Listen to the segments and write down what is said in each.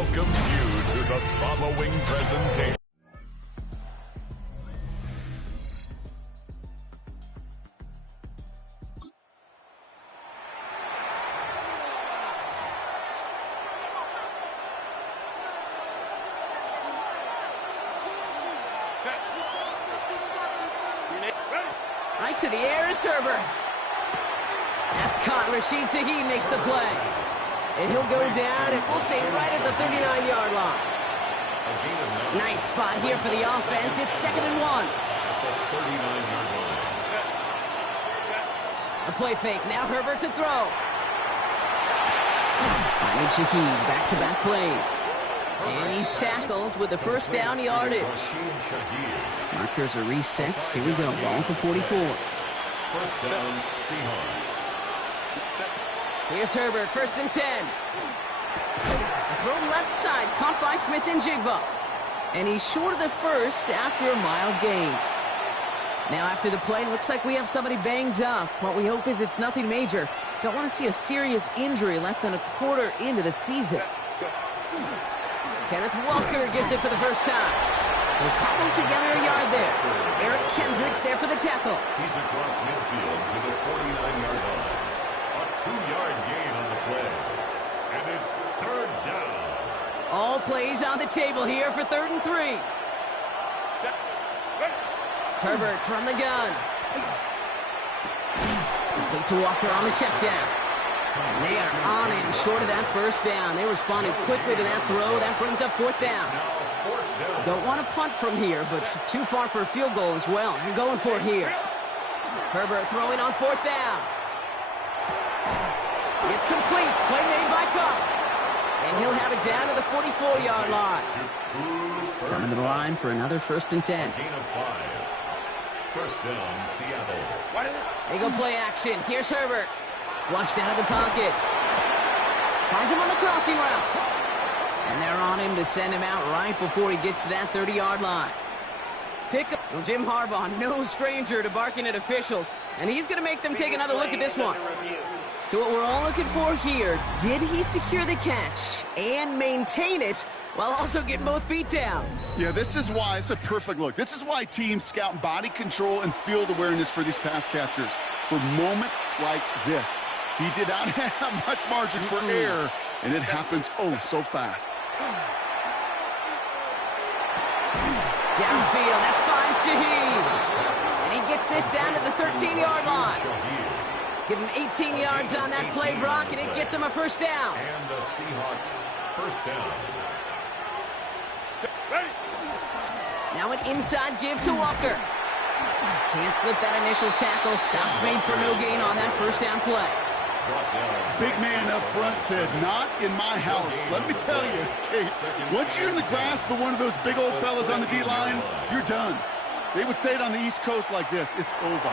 welcomes you to the following presentation. Right to the air is Herbert. That's caught. Rashid Shaheed makes the play. And he'll go down, and we'll say right at the 39-yard line. Nice spot here for the offense. It's 2nd and 1. A play fake. Now Herbert to throw. Finding Shaheed. Back-to-back plays. And he's tackled with the first down yardage. Markers are reset. Here we go. Ball at the 44. First down, Seahawks. Here's Herbert. 1st and 10. A throw left side. Caught by Smith and Jigba. And he's short of the first after a mild gain. Now after the play, looks like we have somebody banged up. What we hope is it's nothing major. Don't want to see a serious injury less than a quarter into the season. Kenneth Walker gets it for the first time. We'll cobble together a yard there. Eric Kendricks there for the tackle. He's across midfield to the 49-yard line. A 2-yard gain on the play. And it's 3rd down. All plays on the table here for 3rd and 3. Herbert from the gun. Complete to Walker on the check down. And they are on him short of that first down. They responded quickly to that throw. That brings up 4th down. Don't want to punt from here, but too far for a field goal as well. You're going for it here. Herbert throwing on 4th down. It's complete. Play made by Cup. And he'll have it down to the 44-yard line. Coming to the line for another 1st and 10. Gain of 5. First down, Seattle. They go play action. Here's Herbert. Flushed out of the pocket. Finds him on the crossing route. And they're on him to send him out right before he gets to that 30-yard line. Pick up. Well, Jim Harbaugh, no stranger to barking at officials. And he's going to make them take another look at this one. So what we're all looking for here, did he secure the catch and maintain it while also getting both feet down? Yeah, this is why it's a perfect look. This is why teams scout body control and field awareness for these pass catchers. For moments like this, he did not have much margin for error, and it happens oh so fast. Downfield, that finds Shaheed. And he gets this down to the 13-yard line. Give him 18 yards on that play, Brock, and it gets him a first down. And the Seahawks first down. Now an inside give to Walker. Can't slip that initial tackle. Stops made for no gain on that first down play. Big man up front said, not in my house. Let me tell you, Kate, once you're in the grasp of one of those big old fellas on the D-line, you're done. They would say it on the East Coast like this, it's over.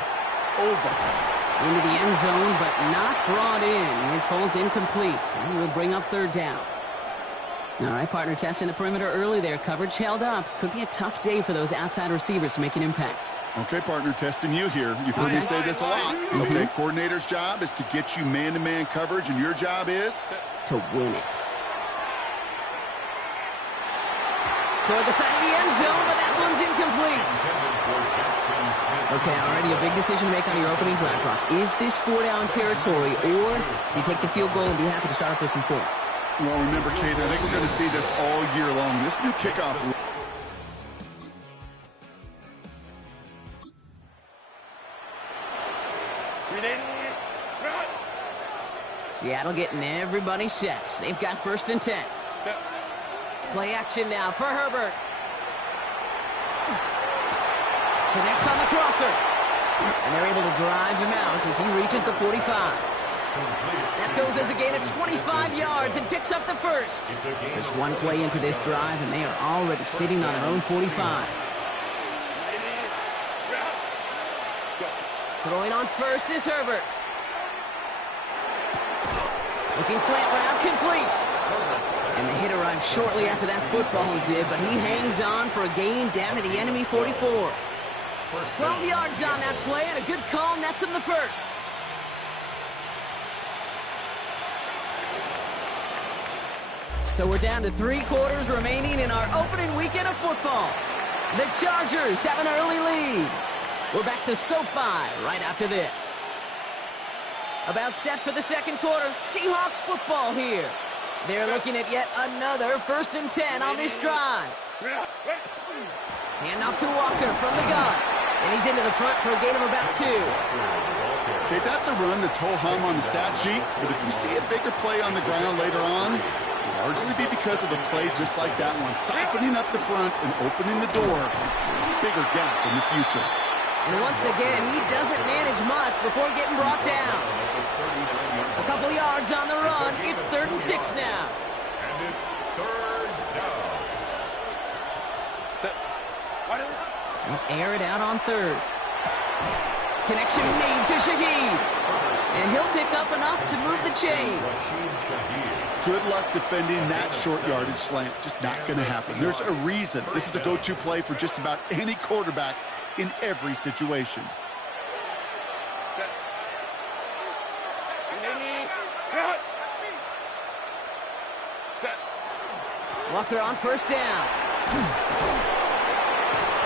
Over. Into the end zone, but not brought in. It falls incomplete, and we'll bring up 3rd down. All right, partner, testing the perimeter early there. Coverage held up. Could be a tough day for those outside receivers to make an impact. Okay, partner, testing you here. You've heard me say this a lot. Okay, coordinator's job is to get you man-to-man coverage, and your job is? To win it. Toward the side of the end zone, but that one's incomplete. Okay, already a big decision to make on your opening drive, Brock. Is this 4-down territory, or do you take the field goal and be happy to start off with some points? Well, remember, Kate, I think we're going to see this all year long. This new kickoff. Seattle getting everybody set. They've got 1st and 10. Play action now for Herbert. Connects on the crosser. And they're able to drive him out as he reaches the 45. That goes as a gain of 25 yards and picks up the first. Just one play into this drive, and they are already sitting on their own 45. Throwing on first is Herbert. Looking slant route, complete. And the hit arrived shortly after that football did, but he hangs on for a gain down to the enemy 44. 12 yards on that play, and a good call nets him the first. So we're down to 3 quarters remaining in our opening weekend of football. The Chargers have an early lead. We're back to SoFi right after this. About set for the second quarter. Seahawks football here. They're looking at yet another 1st and 10 on this drive. Hand off to Walker from the gun. And he's into the front for a gain of about 2. Okay, that's a run that's ho-hum on the stat sheet, but if you see a bigger play on the ground later on, it'll largely be because of a play just like that one, siphoning up the front and opening the door for a bigger gap in the future. And once again, he doesn't manage much before getting brought down. A couple yards on the run. It's 3rd and 6 now. And it's 3rd down. They'll air it out on 3rd. Connection made to Shaheed. And he'll pick up enough to move the chains. Good luck defending that short yardage slant. Just not going to happen. There's a reason this is a go-to play for just about any quarterback in every situation. Walker on 1st down.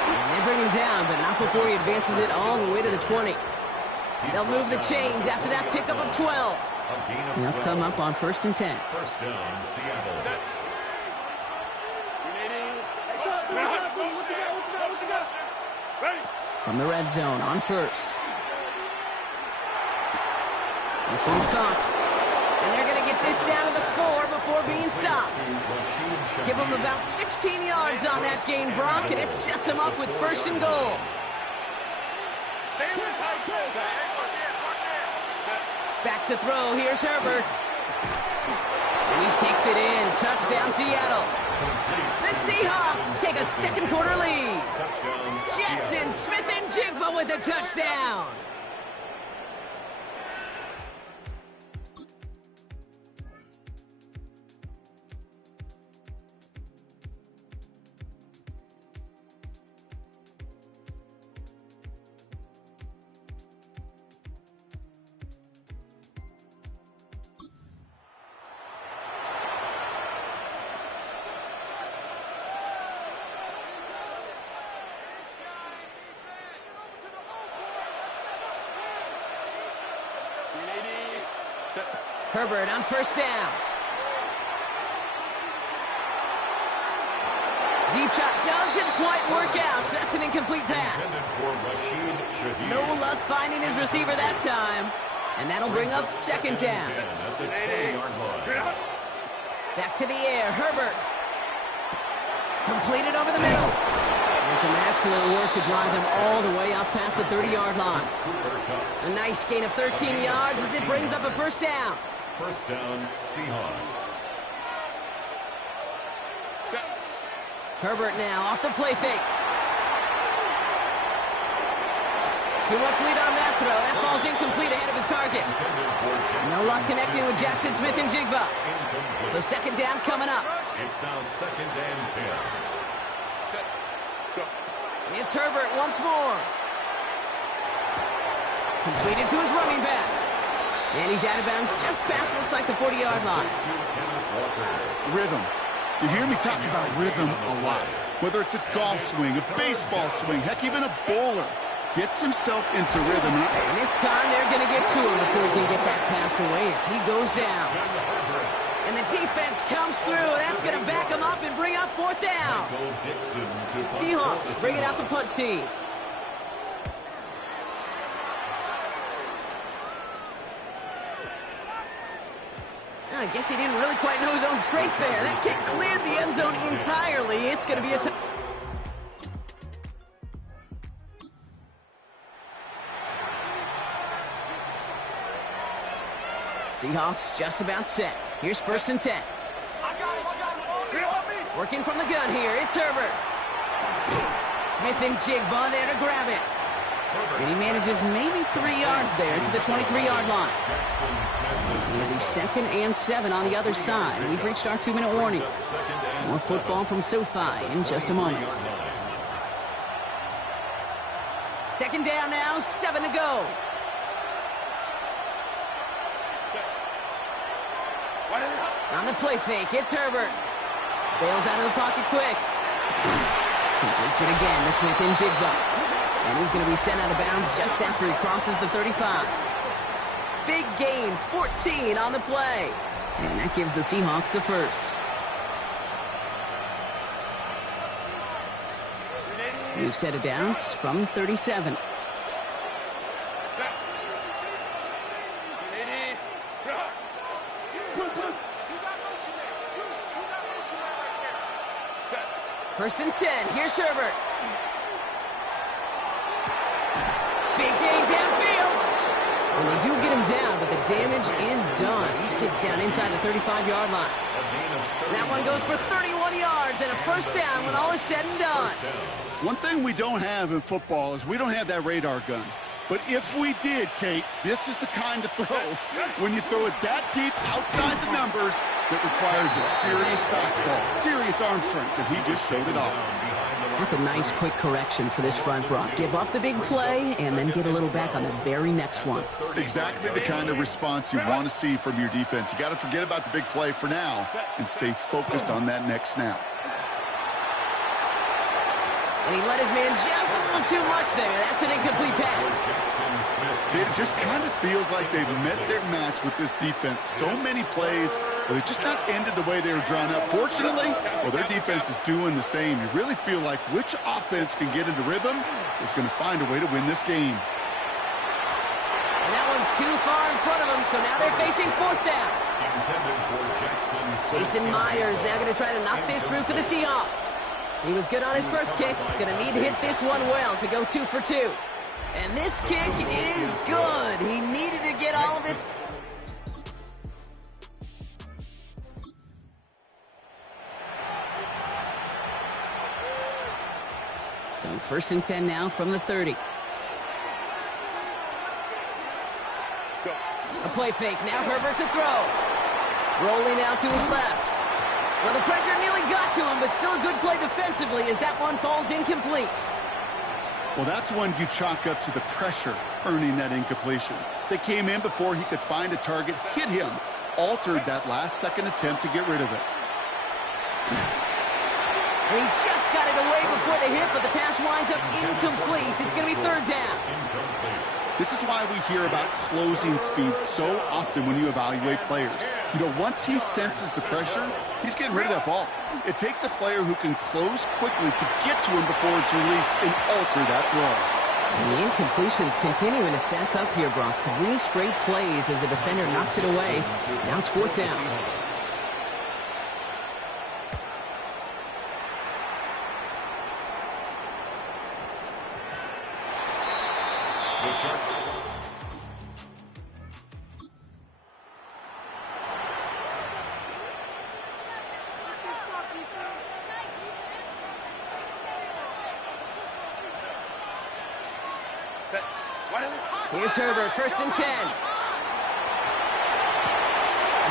And they bring him down, but not before he advances it all the way to the 20. They'll move the chains after that pickup of 12. They'll come up on 1st and 10. 1st down, Seattle. From the red zone on 1st. This one's caught. And they're going to get this down to the 4 before being stopped. Give them about 16 yards on that gain, Brock, and it sets them up with 1st and goal. Back to throw. Here's Herbert. And he takes it in. Touchdown, Seattle. The Seahawks take a second quarter lead. Jackson, Smith, and Jigba with a touchdown. Herbert on 1st down. Deep shot doesn't quite work out. So that's an incomplete pass. No luck finding his receiver that time. And that'll bring up 2nd down. Back to the air. Herbert. Completed over the middle. And some excellent work to drive them all the way up past the 30-yard line. A nice gain of 13 yards as it brings up a 1st down. 1st down, Seahawks. Herbert now off the play fake. Too much lead on that throw. That falls incomplete ahead of his target. No luck connecting with Jackson, Smith, and Jigba. So 2nd down coming up. It's now 2nd and 10. It's Herbert once more. Completed to his running back. And he's out of bounds just past, looks like, the 40-yard line. Rhythm. You hear me talk about rhythm a lot. Whether it's a golf swing, a baseball swing, heck, even a bowler. Gets himself into rhythm. And this time they're going to get to him before he can get that pass away as he goes down. And the defense comes through. That's going to back him up and bring up 4th down. Seahawks bring it out the punt team. I guess he didn't really quite know his own strength there. That kick cleared the end zone entirely. It's going to be a touchdown. Seahawks just about set. Here's 1st and 10. Working from the gun here. It's Herbert. Smith and Jigba there to grab it. And he manages maybe 3 yards there to the 23-yard line. It'll be 2nd and 7 on the other side. We've reached our 2-minute warning. More football from SoFi in just a moment. 2nd down now, 7 to go. On the play fake, it's Herbert. Bails out of the pocket quick. Completes it again to Smith and Jigba. And he's going to be sent out of bounds just after he crosses the 35. Big gain, 14 on the play. And that gives the Seahawks the first. New set of downs from 37. First and 10. Here's Herbert. Big gain downfield. And they do get him down, but the damage is done. He skids down inside the 35-yard line. That one goes for 31 yards and a first down when all is said and done. One thing we don't have in football is we don't have that radar gun. But if we did, Kate, this is the kind of throw, when you throw it that deep outside the numbers, that requires a serious fastball, serious arm strength, and he just showed it off. That's a nice quick correction for this front, Brock. Give up the big play and then get a little back on the very next one. Exactly the kind of response you want to see from your defense. You got to forget about the big play for now and stay focused on that next snap. And he let his man just a little too much there. That's an incomplete pass. It just kind of feels like they've met their match with this defense. So many plays, but they're just not ended the way they were drawn up. Fortunately, well, their defense is doing the same. You really feel like which offense can get into rhythm is going to find a way to win this game. And that one's too far in front of them, so now they're facing fourth down. Jason Myers now going to try to knock this through for the Seahawks. He was good on his first kick. Going to need to hit this one well to go 2 for 2. And this kick is good. He needed to get all of it. So first and 10 now from the 30. A play fake. Now Herbert to throw. Rolling out to his left. Well, the pressure nearly got to him, but still a good play defensively as that one falls incomplete. Well, that's one you chalk up to the pressure earning that incompletion. They came in before he could find a target, hit him, altered that last-second attempt to get rid of it. And he just got it away before the hit, but the pass winds up incomplete. It's going to be third down. This is why we hear about closing speed so often when you evaluate players. You know, once he senses the pressure, he's getting rid of that ball. It takes a player who can close quickly to get to him before it's released and alter that throw. And the incompletions continuing to stack up here, Brock. 3 straight plays as the defender knocks it away. Now it's fourth down. Here's Herbert, first and 10. A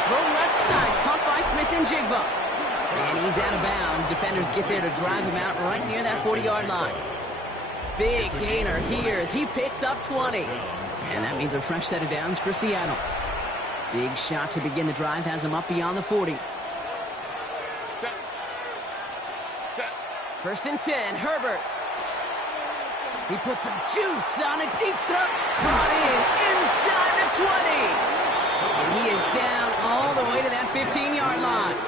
throw left side, caught by Smith and Jigba. And he's out of bounds. Defenders get there to drive him out right near that 40-yard line. Big gainer here as he picks up 20. And that means a fresh set of downs for Seattle. Big shot to begin the drive has him up beyond the 40. First and 10, Herbert. He puts some juice on a deep throw. Brought in inside the 20. And he is down all the way to that 15-yard line.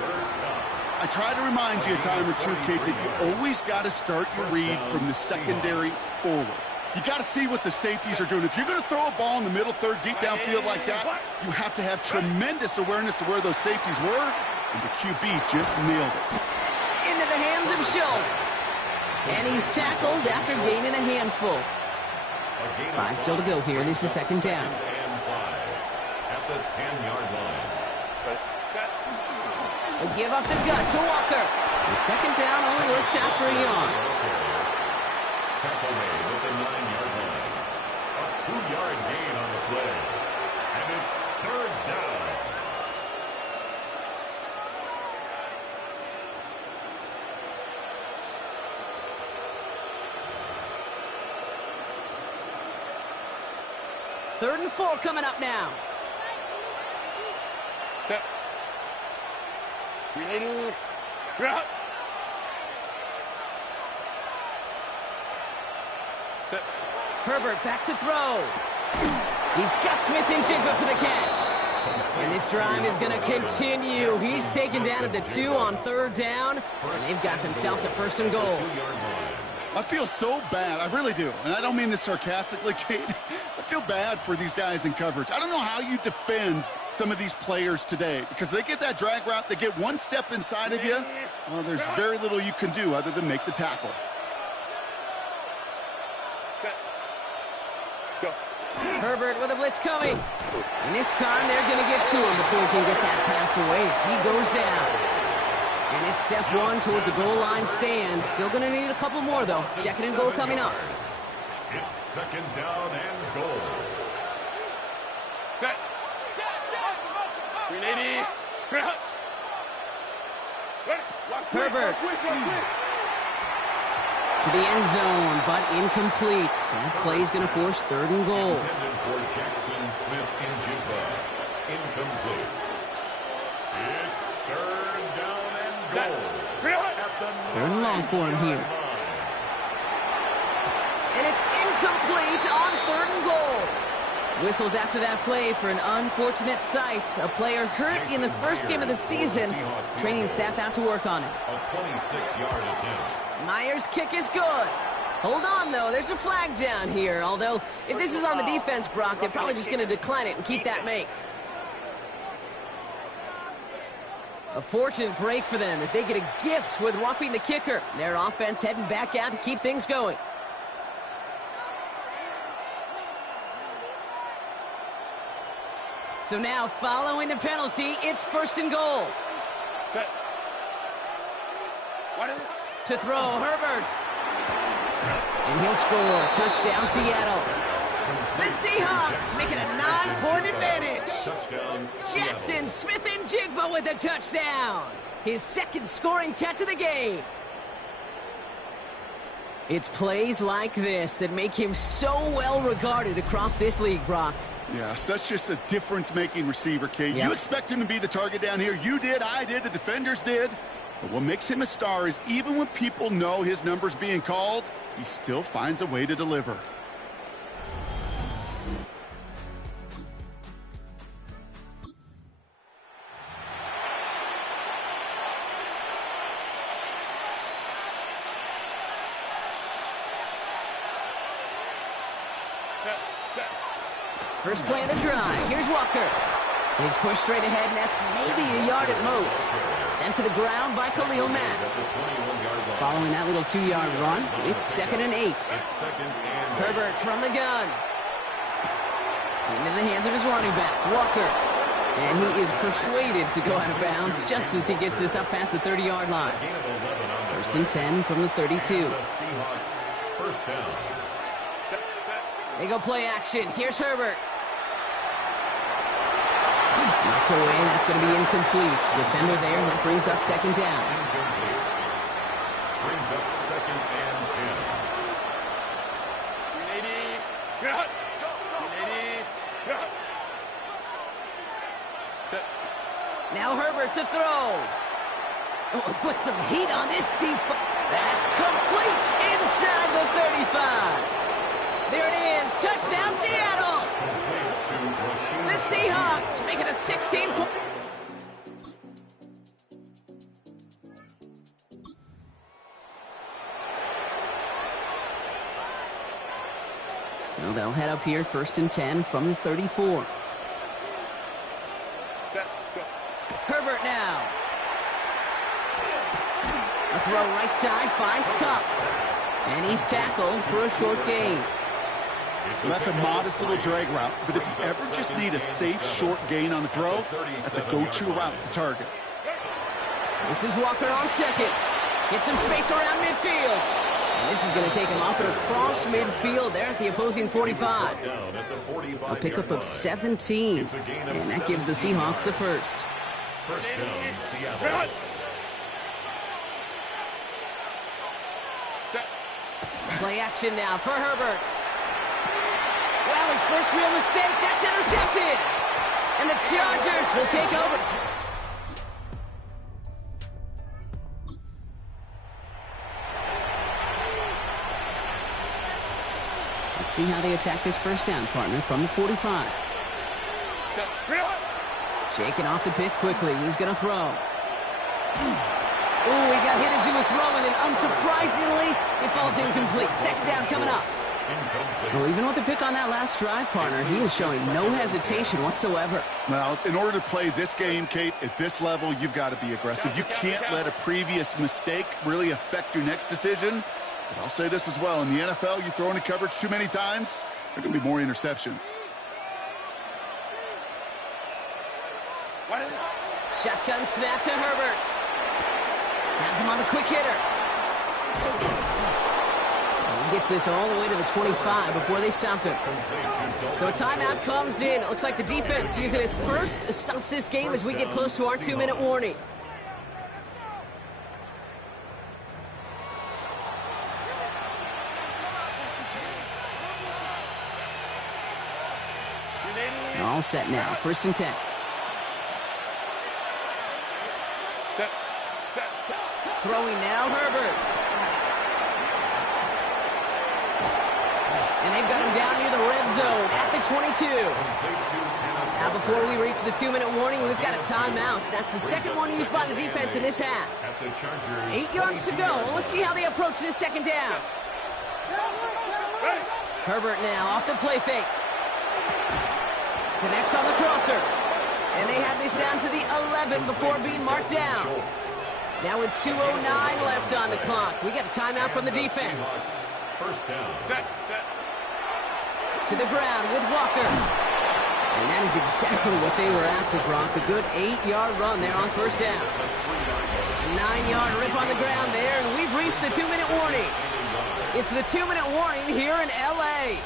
I try to remind you a time or two, Kate, that you always got to start your read from the secondary forward. You got to see what the safeties are doing. If you're going to throw a ball in the middle third, deep downfield like that, you have to have tremendous awareness of where those safeties were, and the QB just nailed it. Into the hands of Schultz. And he's tackled after gaining a handful. 5 still to go here. This is second down. At the 10-yard line. They give up the gut to Walker. And second down only works out for a yard. Tackle made at the 9-yard line. A 2-yard gain on the play. And it's third down. Third and 4 coming up now. Herbert back to throw. He's got Smith and Jigba for the catch. And this drive is going to continue. He's taken down at the 2 on 3rd down, and they've got themselves a 1st and goal. I feel so bad. I really do. And I don't mean this sarcastically, Kate. I feel bad for these guys in coverage. I don't know how you defend some of these players today because they get that drag route, they get one step inside of you. Well, there's very little you can do other than make the tackle. Herbert with a blitz coming. And this time they're going to get to him before he can get that pass away as he goes down. And it's step 1 towards a goal line stand. Still going to need a couple more, though. 2nd and goal coming up. It's 2nd down and goal. Set. 380. Herbert. To the end zone, but incomplete. That play's going to force 3rd and goal. Intended for Jackson Smith and Jigba. Incomplete. It's 3rd down and goal. At the 3rd and long for him here. And it's incomplete on 3rd and goal. Whistles after that play for an unfortunate sight. A player hurt in the first game of the season. Training staff out to work on it. A 26-yard attempt. Myers' kick is good. Hold on, though. There's a flag down here. Although, if this is on the defense, Brock, they're probably just going to decline it and keep that make. A fortunate break for them as they get a gift with roughing the kicker. Their offense heading back out to keep things going. So now, following the penalty, it's 1st and goal. Set. What is it? To throw, Herbert. And he'll score. Touchdown, Seattle. The Seahawks make it a 9-point advantage. Touchdown, Jackson Smith and Jigba with a touchdown. His 2nd scoring catch of the game. It's plays like this that make him so well regarded across this league, Brock. Yeah, such just a difference-making receiver, Kate. Yep. You expect him to be the target down here. You did, I did, the defenders did. But what makes him a star is even when people know his number's being called, he still finds a way to deliver. First play of the drive. Here's Walker. He's pushed straight ahead, and that's maybe a yard at most. Sent to the ground by Khalil Mack. Following that little 2-yard run, it's 2nd and 8. Herbert from the gun. Into the hands of his running back, Walker. And he is persuaded to go out of bounds just as he gets this up past the 30-yard line. 1st and 10 from the 32. First down. They go play action. Here's Herbert. Knocked away. That's going to be incomplete. Defender there. That brings up 2nd down. Incomplete. Brings up 2nd and 10. Now Herbert to throw. Oh, put some heat on this deep. That's complete inside the 35. There it is. Touchdown, Seattle. The Seahawks make it a 16-point. So they'll head up here, 1st and 10 from the 34. Herbert now. A throw right side, finds Cup. And he's tackled for a short gain. So that's a modest little drag route, but if you ever just need a safe short gain on the throw, that's a go-to route to target. This is Walker on 2nd. Get some space around midfield. And this is going to take him up and across midfield there at the opposing 45. A pickup of 17. And that gives the Seahawks the first. First down, Seattle. Play action now for Herbert. Well, his first real mistake, that's intercepted. And the Chargers will take over. Let's see how they attack this first down, partner, from the 45. Shaking off the pick quickly. He's going to throw. Oh, he got hit as he was throwing, and unsurprisingly, it falls incomplete. Second down coming up. Well, even with the pick on that last drive, partner, he is showing no hesitation whatsoever. Well, in order to play this game, Kate, at this level, you've got to be aggressive. You can't let a previous mistake really affect your next decision. But I'll say this as well. In the NFL, you throw into coverage too many times, there are going to be more interceptions. Shotgun snap to Herbert. Has him on the quick hitter. And he gets this all the way to the 25 before they stop him. So a timeout comes in. It looks like the defense using its first stops this game as we get close to our 2-minute warning. All set now. 1st and 10. Throwing now, Herbert. And they've got him down near the red zone at the 22. Now before we reach the 2-minute warning, we've got a timeout. That's the second one used by the defense in this half. 8 yards to go. Let's see how they approach this second down. Herbert now off the play fake. Connects on the crosser. And they have this down to the 11 before being marked down. Now with 2:09 left on the clock, we got a timeout from the defense. First down. To the ground with Walker. And that is exactly what they were after, Brock. A good 8-yard run there on first down. A 9-yard rip on the ground there, and we've reached the 2-minute warning. It's the 2-minute warning here in L.A.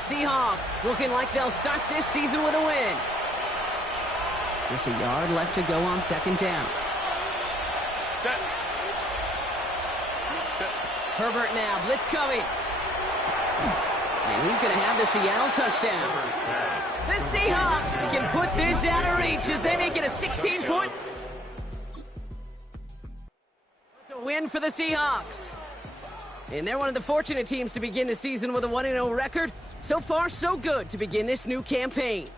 Seahawks looking like they'll start this season with a win. Just a yard left to go on second down. Herbert now, blitz coming. And he's going to have the Seattle touchdown. The Seahawks can put this out of reach as they make it a 16-point. It's a win for the Seahawks. And they're one of the fortunate teams to begin the season with a 1-0 record. So far, so good to begin this new campaign.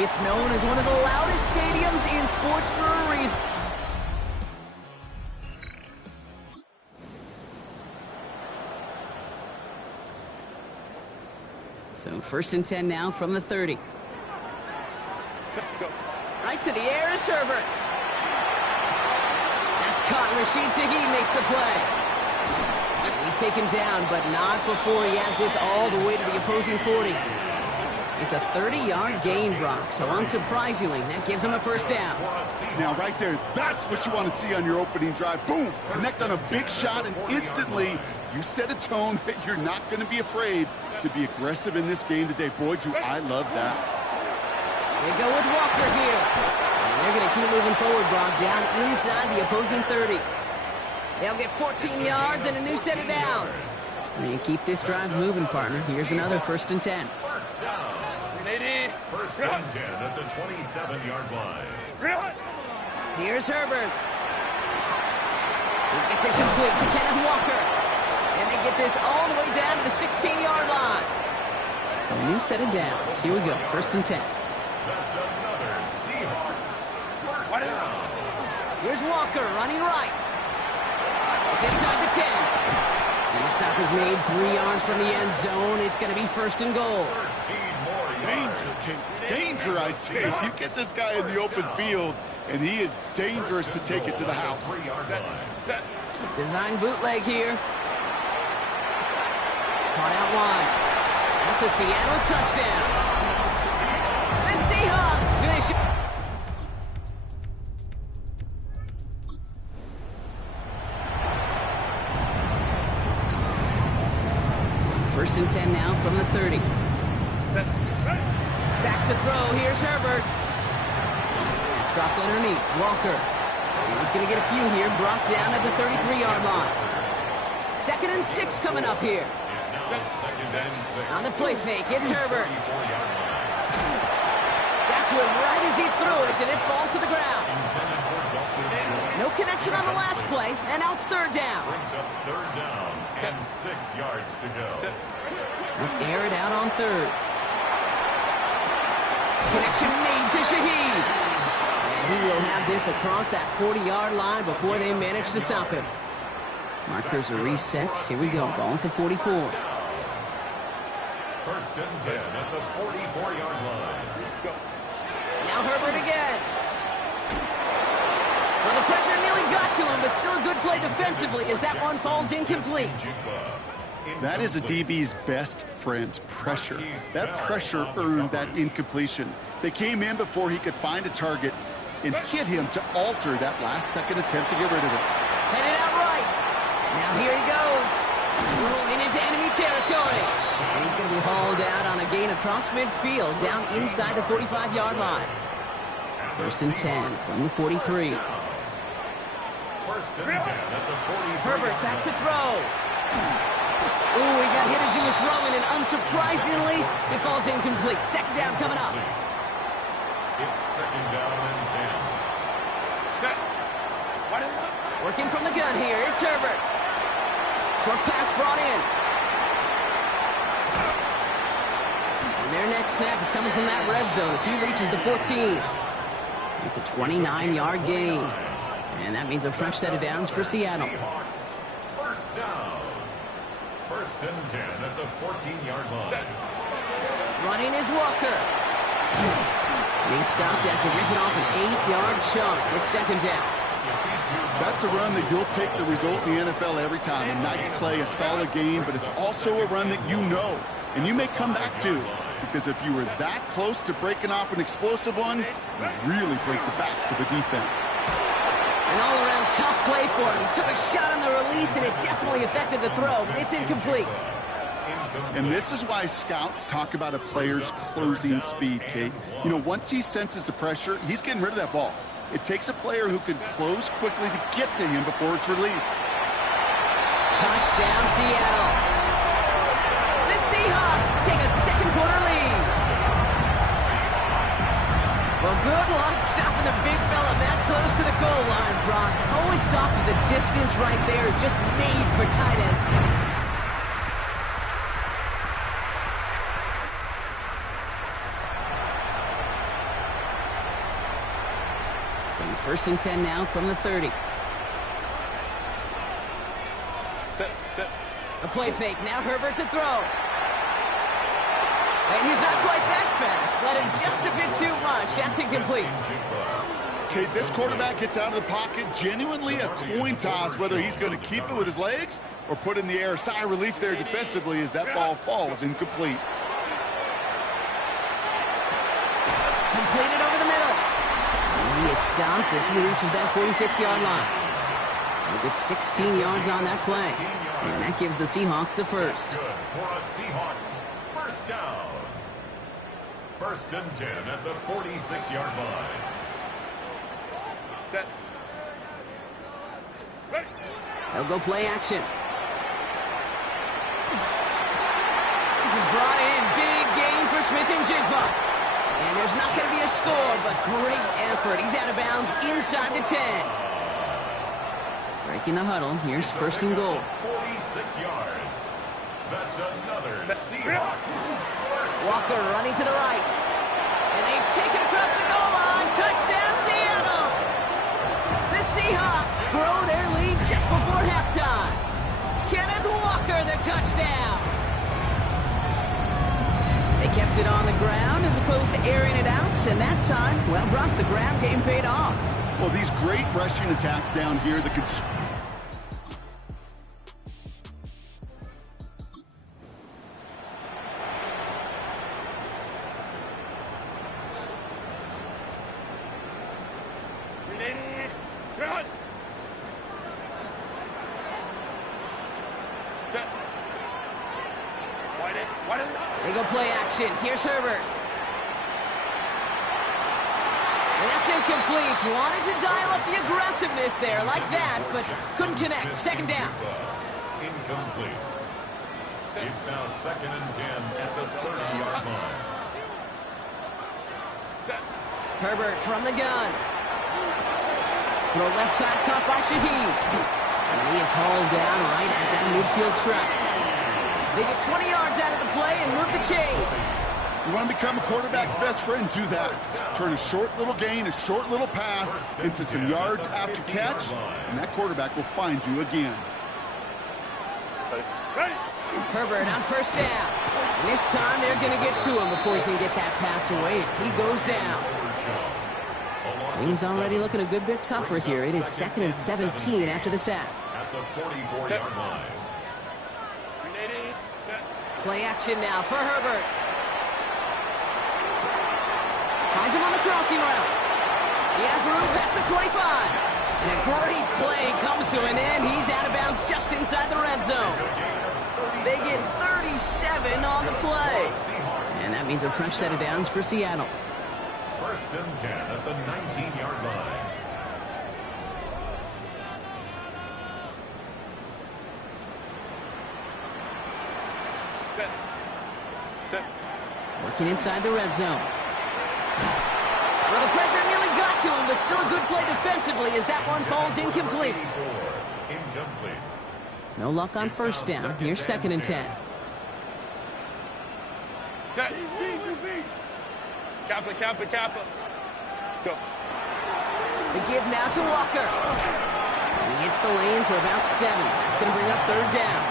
It's known as one of the loudest stadiums in sports for a reason. So 1st and 10 now from the 30. Right to the air is Herbert. That's caught. Rashid Shaheed makes the play. He's taken down, but not before he has this all the way to the opposing 40. It's a 30-yard gain, Brock, so unsurprisingly, that gives him a first down. Now, right there, that's what you want to see on your opening drive. Boom! Connect on a big shot, and instantly, you set a tone that you're not going to be afraid to be aggressive in this game today. Boy, do I love that. They go with Walker here. And they're going to keep moving forward, Brock, down inside the opposing 30. They'll get 14 yards and a new set of downs. And keep this drive moving, partner. Here's another 1st and 10. First down. 1st and 10 at the 27-yard line. Here's Herbert. It's incomplete to Kenneth Walker. And they get this all the way down to the 16-yard line. So a new set of downs. Here we go, 1st and 10. That's another Seahawks first down. Here's Walker running right. It's inside the 10. And the stop is made 3 yards from the end zone. It's going to be 1st and goal. 13 more yards. Danger, King. Danger, I say. You get this guy in the open field, and he is dangerous to take it to the house. Design bootleg here. Caught out wide. That's a Seattle touchdown. The Seahawks finish. So 1st and 10 now from the 30. Back to throw. Here's Herbert. It's dropped underneath. Walker. He's going to get a few here. Brought down at the 33-yard line. 2nd and 6 coming up here. It's now 2nd and 6. On the play fake, it's Herbert. Got to it right as he threw it, and it falls to the ground. No connection on the last play, and now it's 3rd down. Brings up 3rd down and 6 yards to go. Air it out on 3rd. Connection made to Shaheed. And he will have this across that 40-yard line before they manage to stop him. Markers are reset. Here we go. Ball at the 44. 1st and 10 at the 44-yard line. Now Herbert again. Well, the pressure nearly got to him, but still a good play defensively as that one falls incomplete. That is a DB's best friend, pressure. That pressure earned that incompletion. They came in before he could find a target and hit him to alter that last-second attempt to get rid of it. Headed out right. Now here he goes. Rolling into enemy territory. And he's going to be hauled out on a gain across midfield down inside the 45-yard line. 1st and 10 from the 43. 1st and 10 at the 43. Herbert back to throw. Ooh, he got hit as he was throwing, and unsurprisingly, it falls incomplete. 2nd down coming up. It's 2nd down and 10. Working from the gun here, it's Herbert. Short pass brought in. And their next snap is coming from that red zone as he reaches the 14. It's a 29-yard gain. And that means a fresh set of downs for Seattle. First down. First and 10 at the 14-yard line. Running is Walker. And he's stopped after ripping off an 8-yard chunk. It's second down. That's a run that you'll take the result in the NFL every time. A nice play, a solid game, but it's also a run that you know, and you may come back to. Because if you were that close to breaking off an explosive one, you really break the backs of the defense. An all-around tough play for him. He took a shot on the release, and it definitely affected the throw. It's incomplete. And this is why scouts talk about a player's closing speed, Kate. You know, once he senses the pressure, he's getting rid of that ball. It takes a player who can close quickly to get to him before it's released. Touchdown, Seattle. The Seahawks take a second-quarter lead. Well, good luck stopping the big fella that close to the goal line, Brock. I always thought that the distance right there is just made for tight ends. So first and 10 now from the 30. A play fake. Now Herbert to throw. And he's not quite that fast. Let him just a bit too much. That's incomplete. Okay, this quarterback gets out of the pocket. Genuinely a coin toss whether he's going to keep it with his legs or put in the air. Sigh of relief there defensively as that ball falls incomplete. Completed over the middle. And he is stopped as he reaches that 46-yard line. He'll get 16 yards on that play. And that gives the Seahawks the first. Good for a Seahawks. First down. First and 10 at the 46-yard line. Set. Ready. They'll go play action. This is brought in. Big gain for Smith and Jigba. And there's not going to be a score, but great effort. He's out of bounds inside the 10. Breaking the huddle. Here's first and goal. 46 yards. That's another Seahawks. Walker running to the right. And they take it across the goal line. Touchdown, Seattle. The Seahawks grow their lead just before halftime. Kenneth Walker, the touchdown. They kept it on the ground as opposed to airing it out. And that time, well, Brock, the ground game paid off. Well, these great rushing attacks down here that could... Run. Set. Wide is. They go play action. Here's Herbert. And that's incomplete. Wanted to dial up the aggressiveness there like that, but couldn't connect. Second down. Incomplete. It's now second and 10 at the 30-yard line. Set. Herbert from the gun. Throw left side caught by Shaheed. And he is hauled down right at that midfield stripe. They get 20 yards out of the play and move the chains. You want to become a quarterback's best friend, do that. Turn a short little gain, a short little pass into some yards after catch, and that quarterback will find you again. Ready. Herbert on first down. And this time they're going to get to him before he can get that pass away as he goes down. Things already looking a good bit tougher here. It is second and 17 after the sack. At the 44-yard line. Play action now for Herbert. Finds him on the crossing route. He has room past the 25. And a great play comes to an end. He's out of bounds just inside the red zone. They get 37 on the play. And that means a fresh set of downs for Seattle. First and 10 at the 19-yard line. Set. Working inside the red zone. Well, the pressure nearly got to him, but still a good play defensively as that one falls incomplete. Incomplete. No luck on first down. Here's second and 10. Set. Kappa. Let's go. The give now to Walker. He hits the lane for about 7. That's going to bring up 3rd down.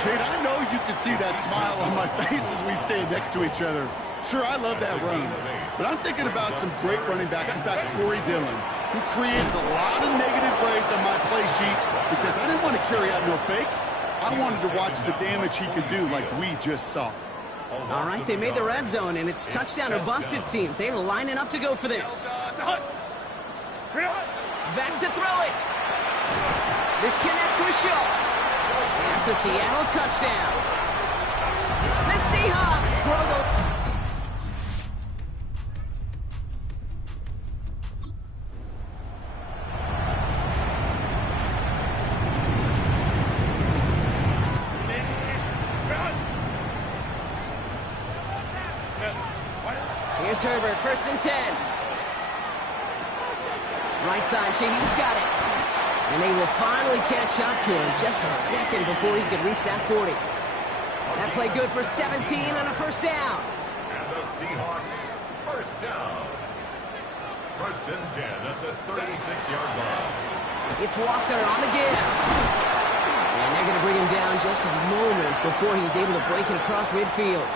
Kate, I know you can see that smile on my face as we stand next to each other. Sure, I love that run, but I'm thinking about some great running backs. In fact, Corey Dillon, who created a lot of negative grades on my play sheet because I didn't want to carry out no fake. I wanted to watch the damage he could do like we just saw. All right, they made the red zone, and it's touchdown or bust, it seems. They were lining up to go for this. Back to throw it. This connects with Schultz. That's a Seattle touchdown. The Seahawks grow the... Here's Herbert, 1st and 10. Right side, Shaheed's got it. And they will finally catch up to him just a second before he could reach that 40. That play good for 17 and a 1st down. And the Seahawks, 1st down. 1st and 10 at the 36-yard line. It's Walker on the give. And they're going to bring him down just a moment before he's able to break it across midfield.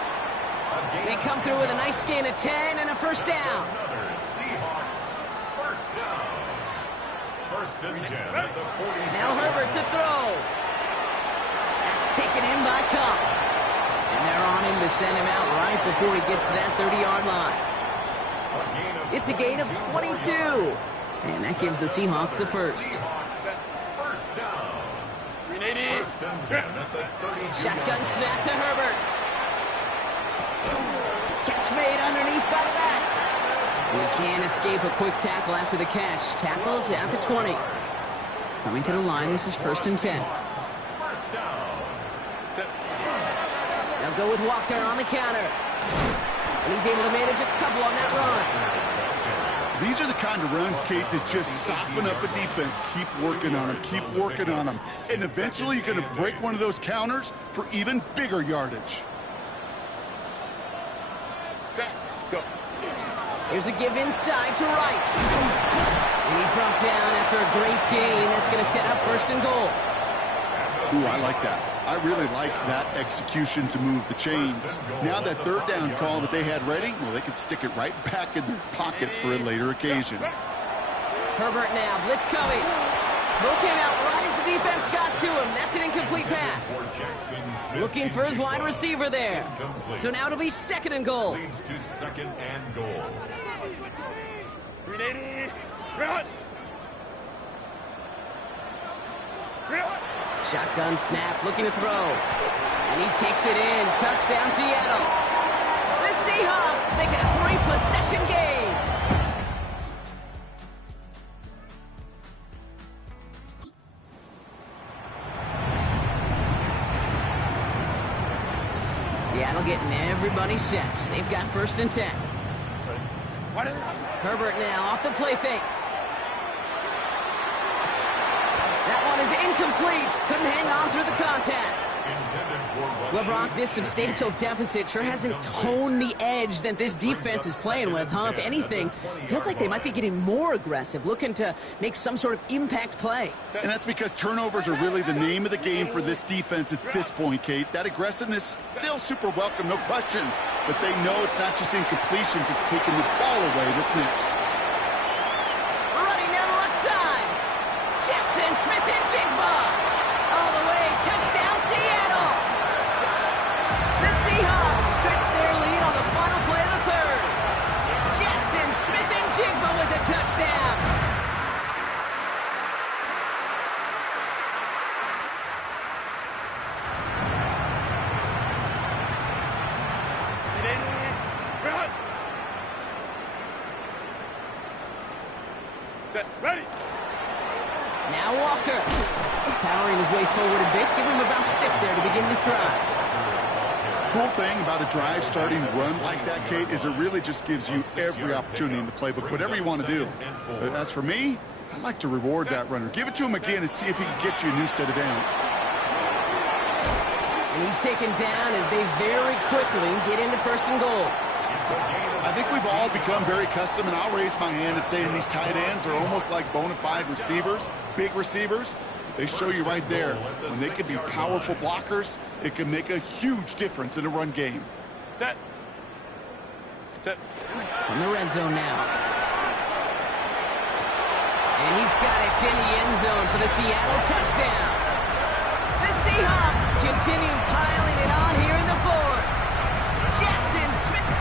They come through with a nice gain of 10 and a 1st down. Another Seahawks, 1st down. 1st and 10 at the 46. Now Herbert to throw. That's taken in by Cup. And they're on him to send him out right before he gets to that 30-yard line. It's a gain of 22. And that gives the Seahawks the 1st. 1st down. 1st and 10 at the 32. Shotgun snap to Herbert. Catch made underneath by the back. We can't escape a quick tackle after the catch. Tackled at the 20. Coming to the line, this is 1st and 10. 1st down. They'll go with Walker on the counter. And he's able to manage a couple on that run. These are the kind of runs, Kate, that just soften up a defense. Keep working on them, keep working on them. And eventually you're going to break one of those counters for even bigger yardage. Go. Here's a give inside to right. And he's brought down after a great gain. That's going to set up 1st and goal. Ooh, I like that. I really like that execution to move the chains. Now that 3rd down call that they had ready, well, they could stick it right back in their pocket for a later occasion. Herbert now, blitz coming. Throw came out right as the defense got to him. That's an incomplete pass. Looking for his wide receiver there. So now it'll be 2nd and goal. Leads to 2nd and goal. 380. Run. Run. Shotgun snap, looking to throw. And he takes it in. Touchdown, Seattle. The Seahawks make it a 3-possession game. Seattle getting everybody set. They've got 1st and 10. Herbert now off the play fake. That one is incomplete. Couldn't hang on through the contact. LeBron, this substantial deficit sure hasn't toned the edge that this defense is playing with, huh? If anything, feels like they might be getting more aggressive, looking to make some sort of impact play. And that's because turnovers are really the name of the game for this defense at this point, Kate. That aggressiveness still super welcome, no question. But they know it's not just incompletions, it's taking the ball away that's next. Running down the left side. Jackson, Smith, and Jigba. All the way, touchdown, Seattle. The Seahawks stretch their lead on the final play of the 3rd. Jackson, Smith, and Jigba with a touchdown. Run. Set. Ready. Now Walker. Powering his way forward a bit. Give him about 6 there to begin this drive. Cool thing about a drive starting run like that, Kate, is it really just gives you every opportunity in the playbook, whatever you want to do. But as for me, I like to reward that runner. Give it to him again and see if he can get you a new set of downs. And he's taken down as they very quickly get into 1st and goal. It's a gain of I think we've all become very accustomed, and I'll raise my hand and saying these tight ends are almost like bona fide receivers, big receivers. They show you right there, when they can be powerful blockers, it can make a huge difference in a run game. Set. Set. From the red zone now. And he's got it in the end zone for the Seattle touchdown. The Seahawks continue piling it on here in the fourth. Jackson Smith.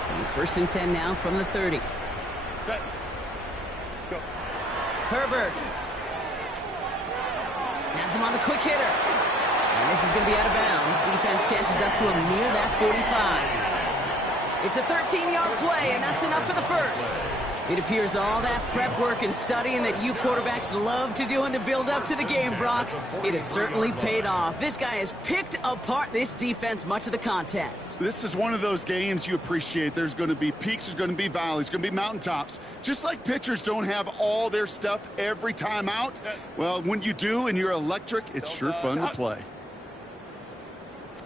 So 1st and 10 now from the 30. Set. Go. Herbert. Has him on the quick hitter. And this is going to be out of bounds. Defense catches up to him near that 45. It's a 13-yard play, and that's enough for the first. It appears all that prep work and studying that you quarterbacks love to do in the build-up to the game, Brock, it has certainly paid off. This guy has picked apart this defense much of the contest. This is one of those games you appreciate. There's going to be peaks, there's going to be valleys, going to be mountaintops. Just like pitchers don't have all their stuff every time out, well, when you do and you're electric, it's sure fun to play.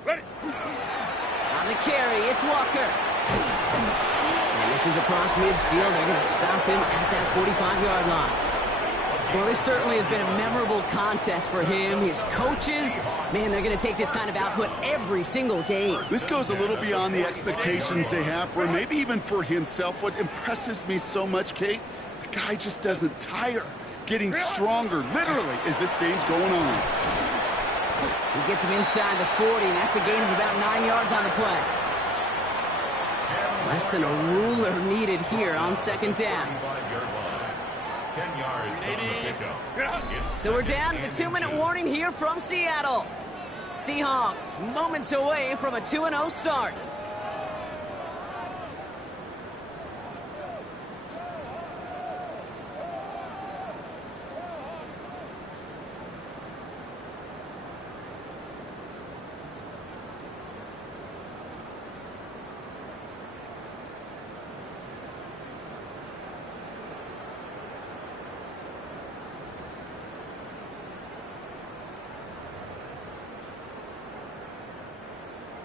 Ready. On the carry, it's Walker. And this is across midfield. They're going to stop him at that 45-yard line. Well, this certainly has been a memorable contest for him. His coaches, man, they're going to take this kind of output every single game. This goes a little beyond the expectations they have for him, maybe even for himself. What impresses me so much, Kate, the guy just doesn't tire. Getting stronger, literally, as this game's going on. He gets him inside the 40, and that's a gain of about 9 yards on the play. Less than a ruler needed here on 2nd down. 10 yards on the pickup. So we're down to the 2-minute warning here from Seattle. Seahawks moments away from a 2-0 start.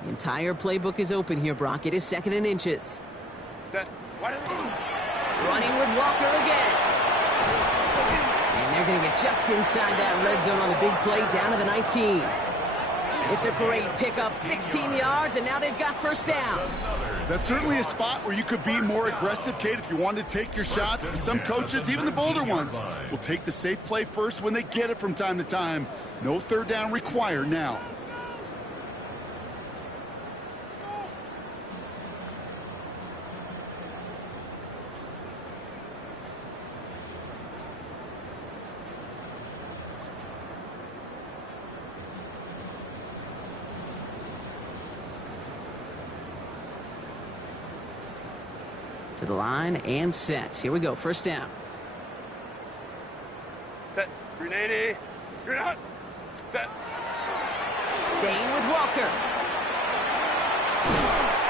The entire playbook is open here, Brock. It is 2nd and inches. Set. Running with Walker again. And they're going to get just inside that red zone on the big play down to the 19. It's a great pickup, 16 yards, and now they've got 1st down. That's certainly a spot where you could be more aggressive, Kate, if you wanted to take your shots. But some coaches, even the bolder ones, will take the safe play first when they get it from time to time. No 3rd down required now. To the line and set. Here we go, 1st down. Set. Grenade. Grenade. Set. Staying with Walker.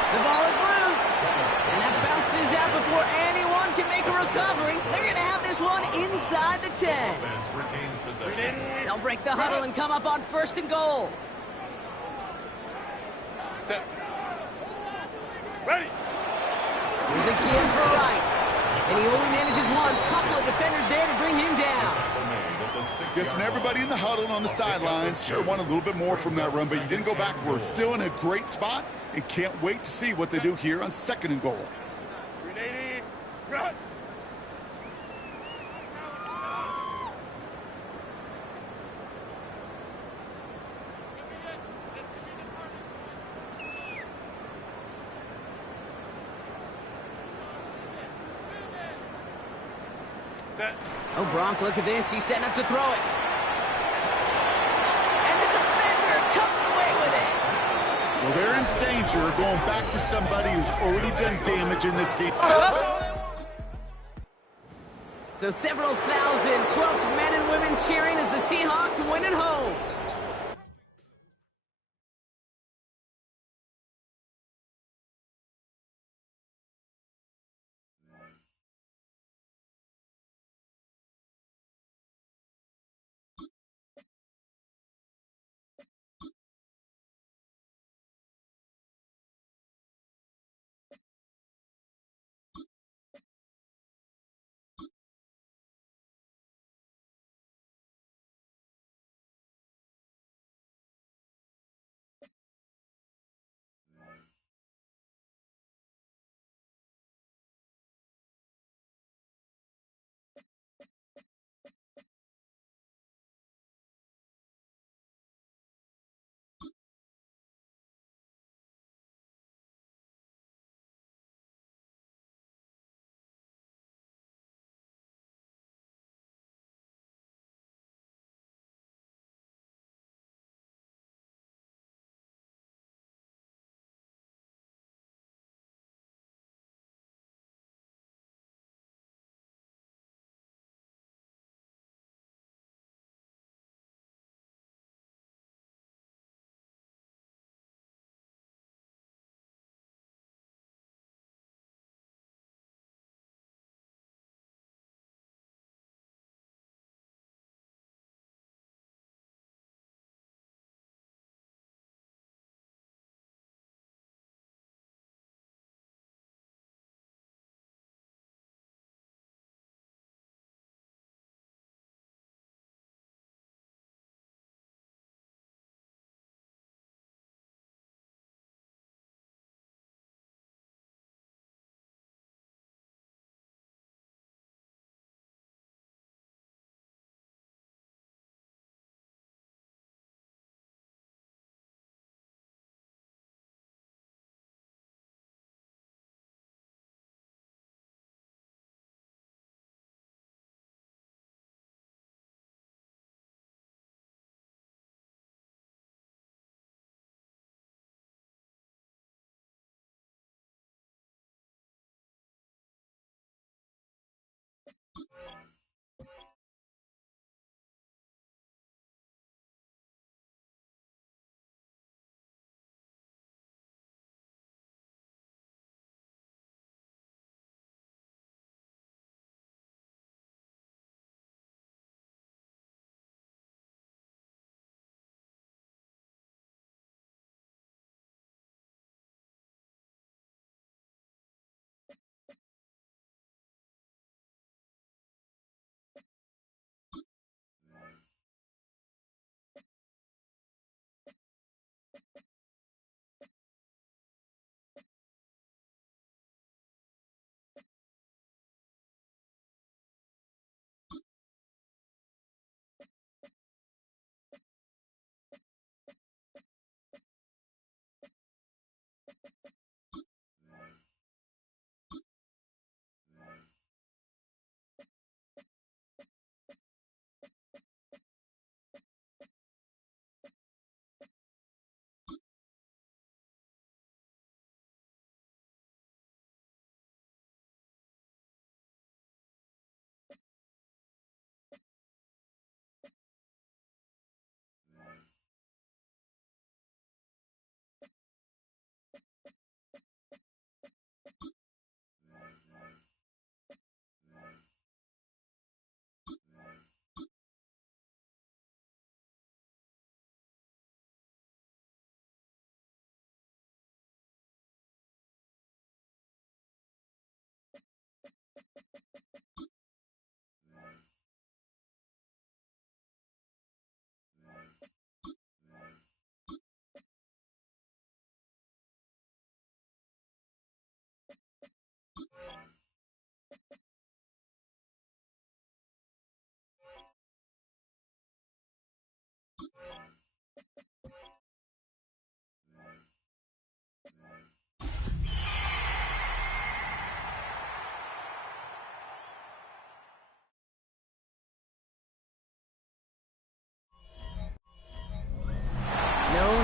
The ball is loose. And that bounces out before anyone can make a recovery. They're going to have this one inside the 10. Offense retains possession. They'll break the huddle and come up on 1st and goal. Set. Ready. Here's a give for Wright. And he only manages one. Couple of defenders there to bring him down. Guessing everybody in the huddle and on the sidelines sure want a little bit more from that run, but you didn't go backwards. Still in a great spot and can't wait to see what they do here on 2nd and goal. Grenade. Run. Set. Oh, Brock, look at this. He's setting up to throw it. And the defender comes away with it. Well, they're in danger of going back to somebody who's already done damage in this game. So several thousand 12th men and women cheering as the Seahawks win at home.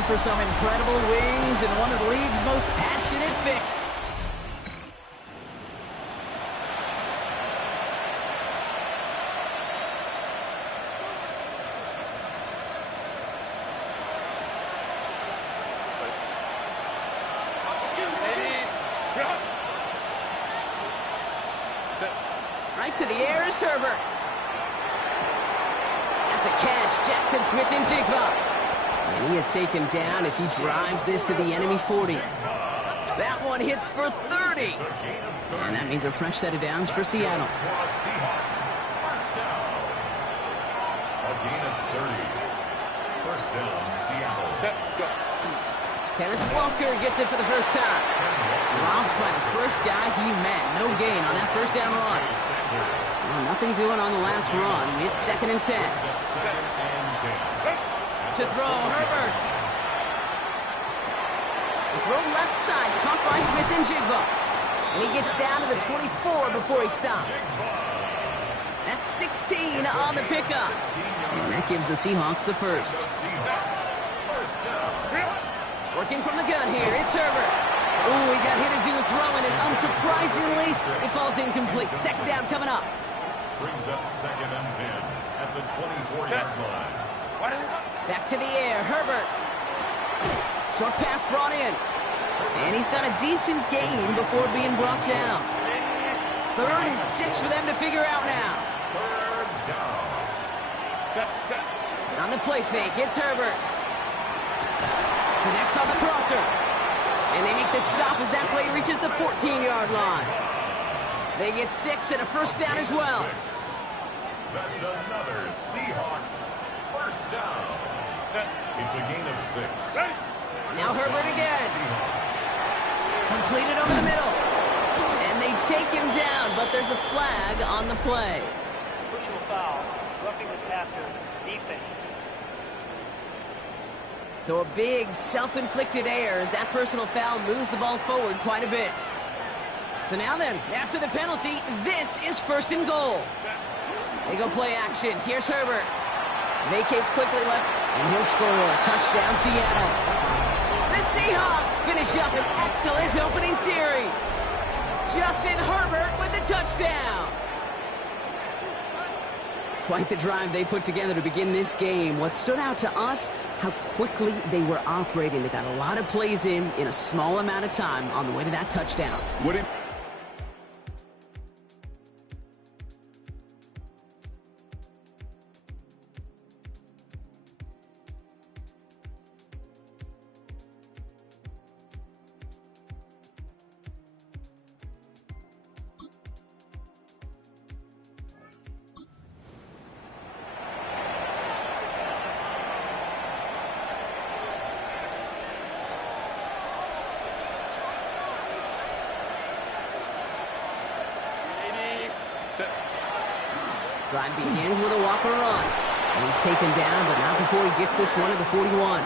for some incredible wings and one of the league's most passionate fans. Right to the air is Herbert. That's a catch. Jackson Smith and Jigba. And he is taken down as he drives this to the enemy 40. That one hits for 30. And that means a fresh set of downs for Seattle. Seahawks. First down. A gain of 30. First down, Seattle. Kenneth Walker gets it for the first time. Dropped by the first guy he met. No gain on that first down run. Well, nothing doing on the last run. It's 2nd and 10. To throw, Herbert. The throw left side, caught by Smith and Jigba. And he gets down to the 24 before he stopped. That's 16 on the pickup. And that gives the Seahawks the first. Working from the gun here, it's Herbert. Ooh, he got hit as he was throwing it. Unsurprisingly, it falls incomplete. Second down coming up. Brings up 2nd and 10 at the 24-yard line. Back to the air, Herbert. Short pass brought in. And he's got a decent gain before being brought down. 3rd and 6 for them to figure out now. 3rd down. On the play fake, it's Herbert. Connects on the crosser. And they make the stop as that play reaches the 14-yard line. They get 6 and a first down as well. That's another Seahawks first down. It's a gain of 6. Now Herbert again. Completed over the middle. And they take him down, but there's a flag on the play. Personal foul, roughing the passer, defense. So a big self-inflicted error as that personal foul moves the ball forward quite a bit. So now then, after the penalty, this is 1st and goal. They go play action. Here's Herbert. Vacates quickly left, and he'll score. Touchdown, Seattle. The Seahawks finish up an excellent opening series. Justin Herbert with the touchdown. Quite the drive they put together to begin this game. What stood out to us, how quickly they were operating. They got a lot of plays in a small amount of time on the way to that touchdown. Drive begins with a Walker run. And he's taken down, but not before he gets this one to the 41.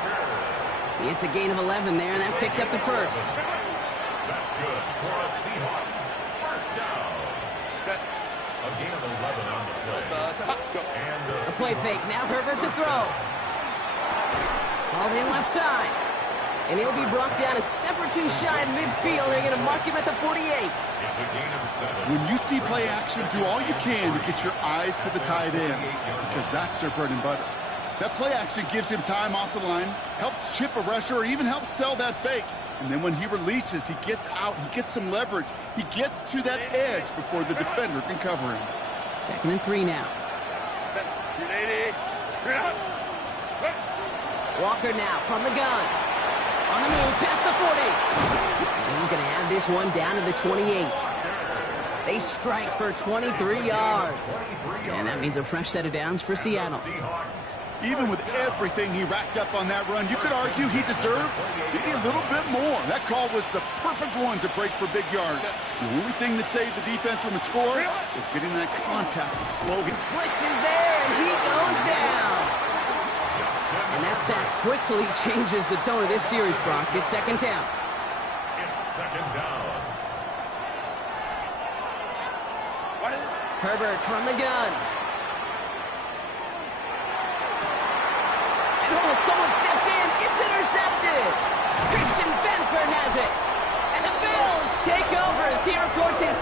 It's a gain of 11 there, and that picks up the first. That's good for a Seahawks first down. A gain of 11 on the play. And A play fake. Now Herbert to throw. Ball in left side. And he'll be brought down a step or two shy of midfield. They're going to mark him at the 48. It's a gain of 7. When you see play action, do all you can to get your eyes to the tight end, because that's their bread and butter. That play action gives him time off the line, helps chip a rusher, or even helps sell that fake. And then when he releases, he gets out, he gets some leverage. He gets to that edge before the defender can cover him. 2nd and 3 now. Walker now from the gun. On the move, past the 40. And he's going to have this one down to the 28. They strike for 23 yards. And that means a fresh set of downs for Seattle. Even with everything he racked up on that run, you could argue he deserved maybe a little bit more. That call was the perfect one to break for big yards. The only thing that saved the defense from a score was getting that contact to slow him. Blitz is there, and he goes down. And that sack quickly changes the tone of this series, Brock. It's 2nd down. It's 2nd down. Herbert from the gun. And oh, someone stepped in. It's intercepted. Christian Benford has it. And the Bills take over as he records his...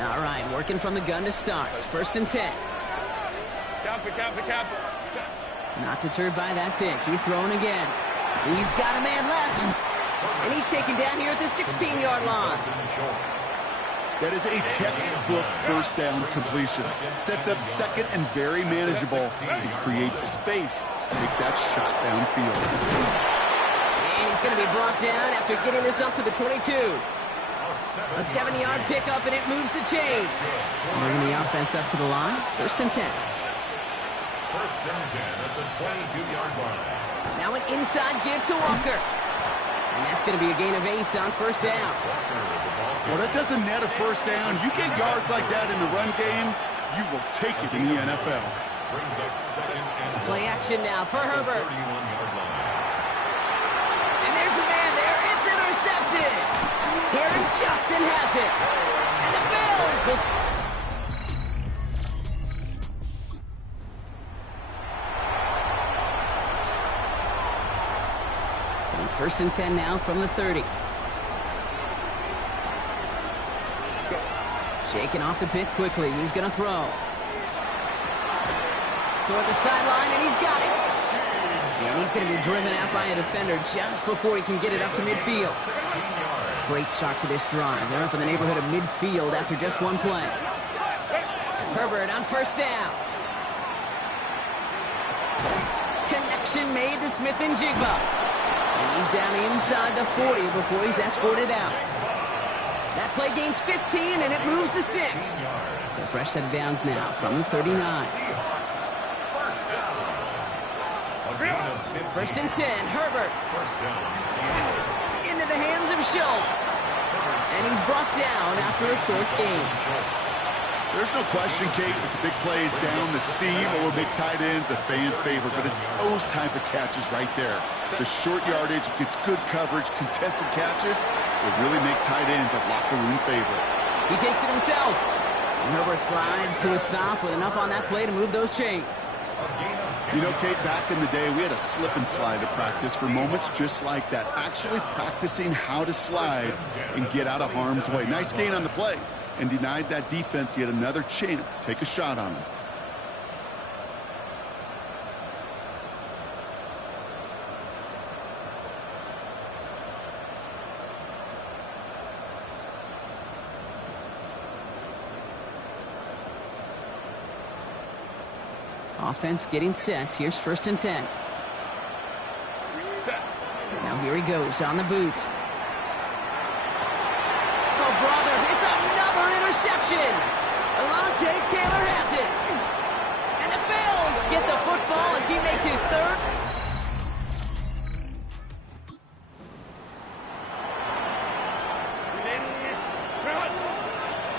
All right, working from the gun to start. 1st and 10. Cap. Not deterred by that pick. He's throwing again. He's got a man left. And he's taken down here at the 16-yard line. That is a textbook first down completion. Sets up second and very manageable and creates space to take that shot downfield. And he's going to be brought down after getting this up to the 22. A 7-yard pickup, and it moves the chains. Bringing the offense up to the line. 1st and 10. 1st and 10 at the 22-yard line. Now an inside give to Walker. And that's going to be a gain of 8 on 1st down. Well, that doesn't net a first down. You get yards like that in the run game, you will take it in the NFL. Brings up 2nd and Play action now for Herbert. 31-yard line. And there's a man there. It's intercepted. Taron Johnson has it. And the Bills will... So 1st and 10 now from the 30. Shaking off the pick quickly. He's going to throw. Toward the sideline, and he's got it. And he's going to be driven out by a defender just before he can get it up to midfield. Great start to this drive. They're up in the neighborhood of midfield after just one play. Herbert on 1st down. Connection made to Smith and Jigba. And he's down inside the 40 before he's escorted out. That play gains 15, and it moves the sticks. So fresh set of downs now from the 39. 1st and 10, Herbert. Into the hands of Schultz. And he's brought down after a short gain. There's no question, Kate, with the big plays down the seam or big tight ends, a fan favorite, but it's those type of catches right there. The short yardage gets good coverage, contested catches will really make tight ends a locker room favorite. He takes it himself. And Herbert slides to a stop with enough on that play to move those chains. You know, Kate, back in the day, we had a slip and slide to practice for moments just like that. Actually practicing how to slide and get out of harm's way. Nice gain on the play. And denied that defense yet another chance to take a shot on him. Offense getting set. Here's 1st and 10. Now here he goes on the boot. Oh, brother, it's another interception. Alontae Taylor has it. And the Bills get the football as he makes his 3rd.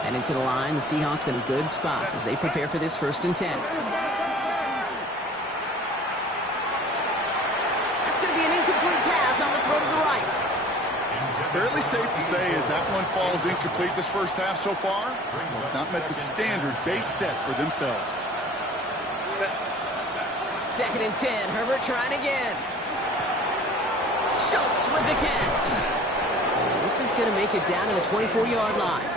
And into the line, the Seahawks in a good spot as they prepare for this 1st and 10. That's going to be an incomplete pass on the throw to the right. Fairly safe to say as that one falls incomplete this first half so far. It's not met the standard they set for themselves. 2nd and 10. Herbert trying again. Schultz with the catch. And this is going to make it down to the 24-yard line.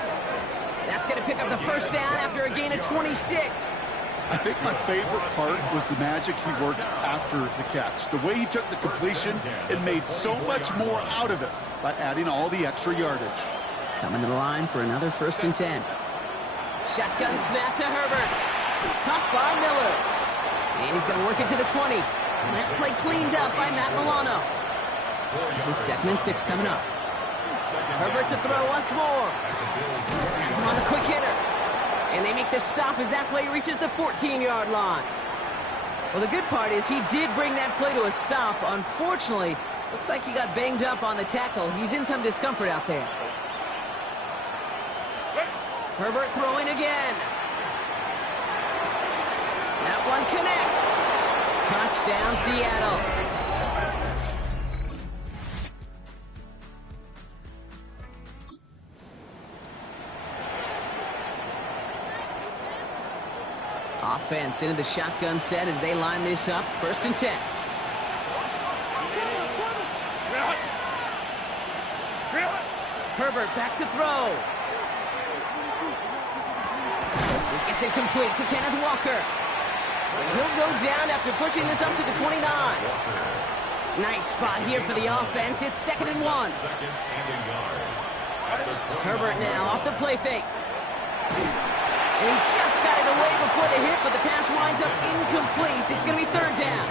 That's going to pick up the 1st down after a gain of 26. I think my favorite part was the magic he worked after the catch. The way he took the completion and made so much more out of it by adding all the extra yardage. Coming to the line for another 1st and 10. Shotgun snap to Herbert. Caught by Miller. And he's going to work it to the 20. And that play cleaned up by Matt Milano. This is 2nd and 6 coming up. Herbert to throw once more. Has him on the quick hitter. And they make the stop as that play reaches the 14-yard line. Well, the good part is he did bring that play to a stop. Unfortunately, looks like he got banged up on the tackle. He's in some discomfort out there. Herbert throwing again. That one connects. Touchdown, Seattle. Offense into the shotgun set as they line this up. 1st and 10. Herbert back to throw. It's incomplete to Kenneth Walker. And he'll go down after pushing this up to the 29. Nice spot here for the offense. It's 2nd and 1. Herbert now off the play fake. He just got it away before the hit, but the pass winds up incomplete. It's going to be 3rd down.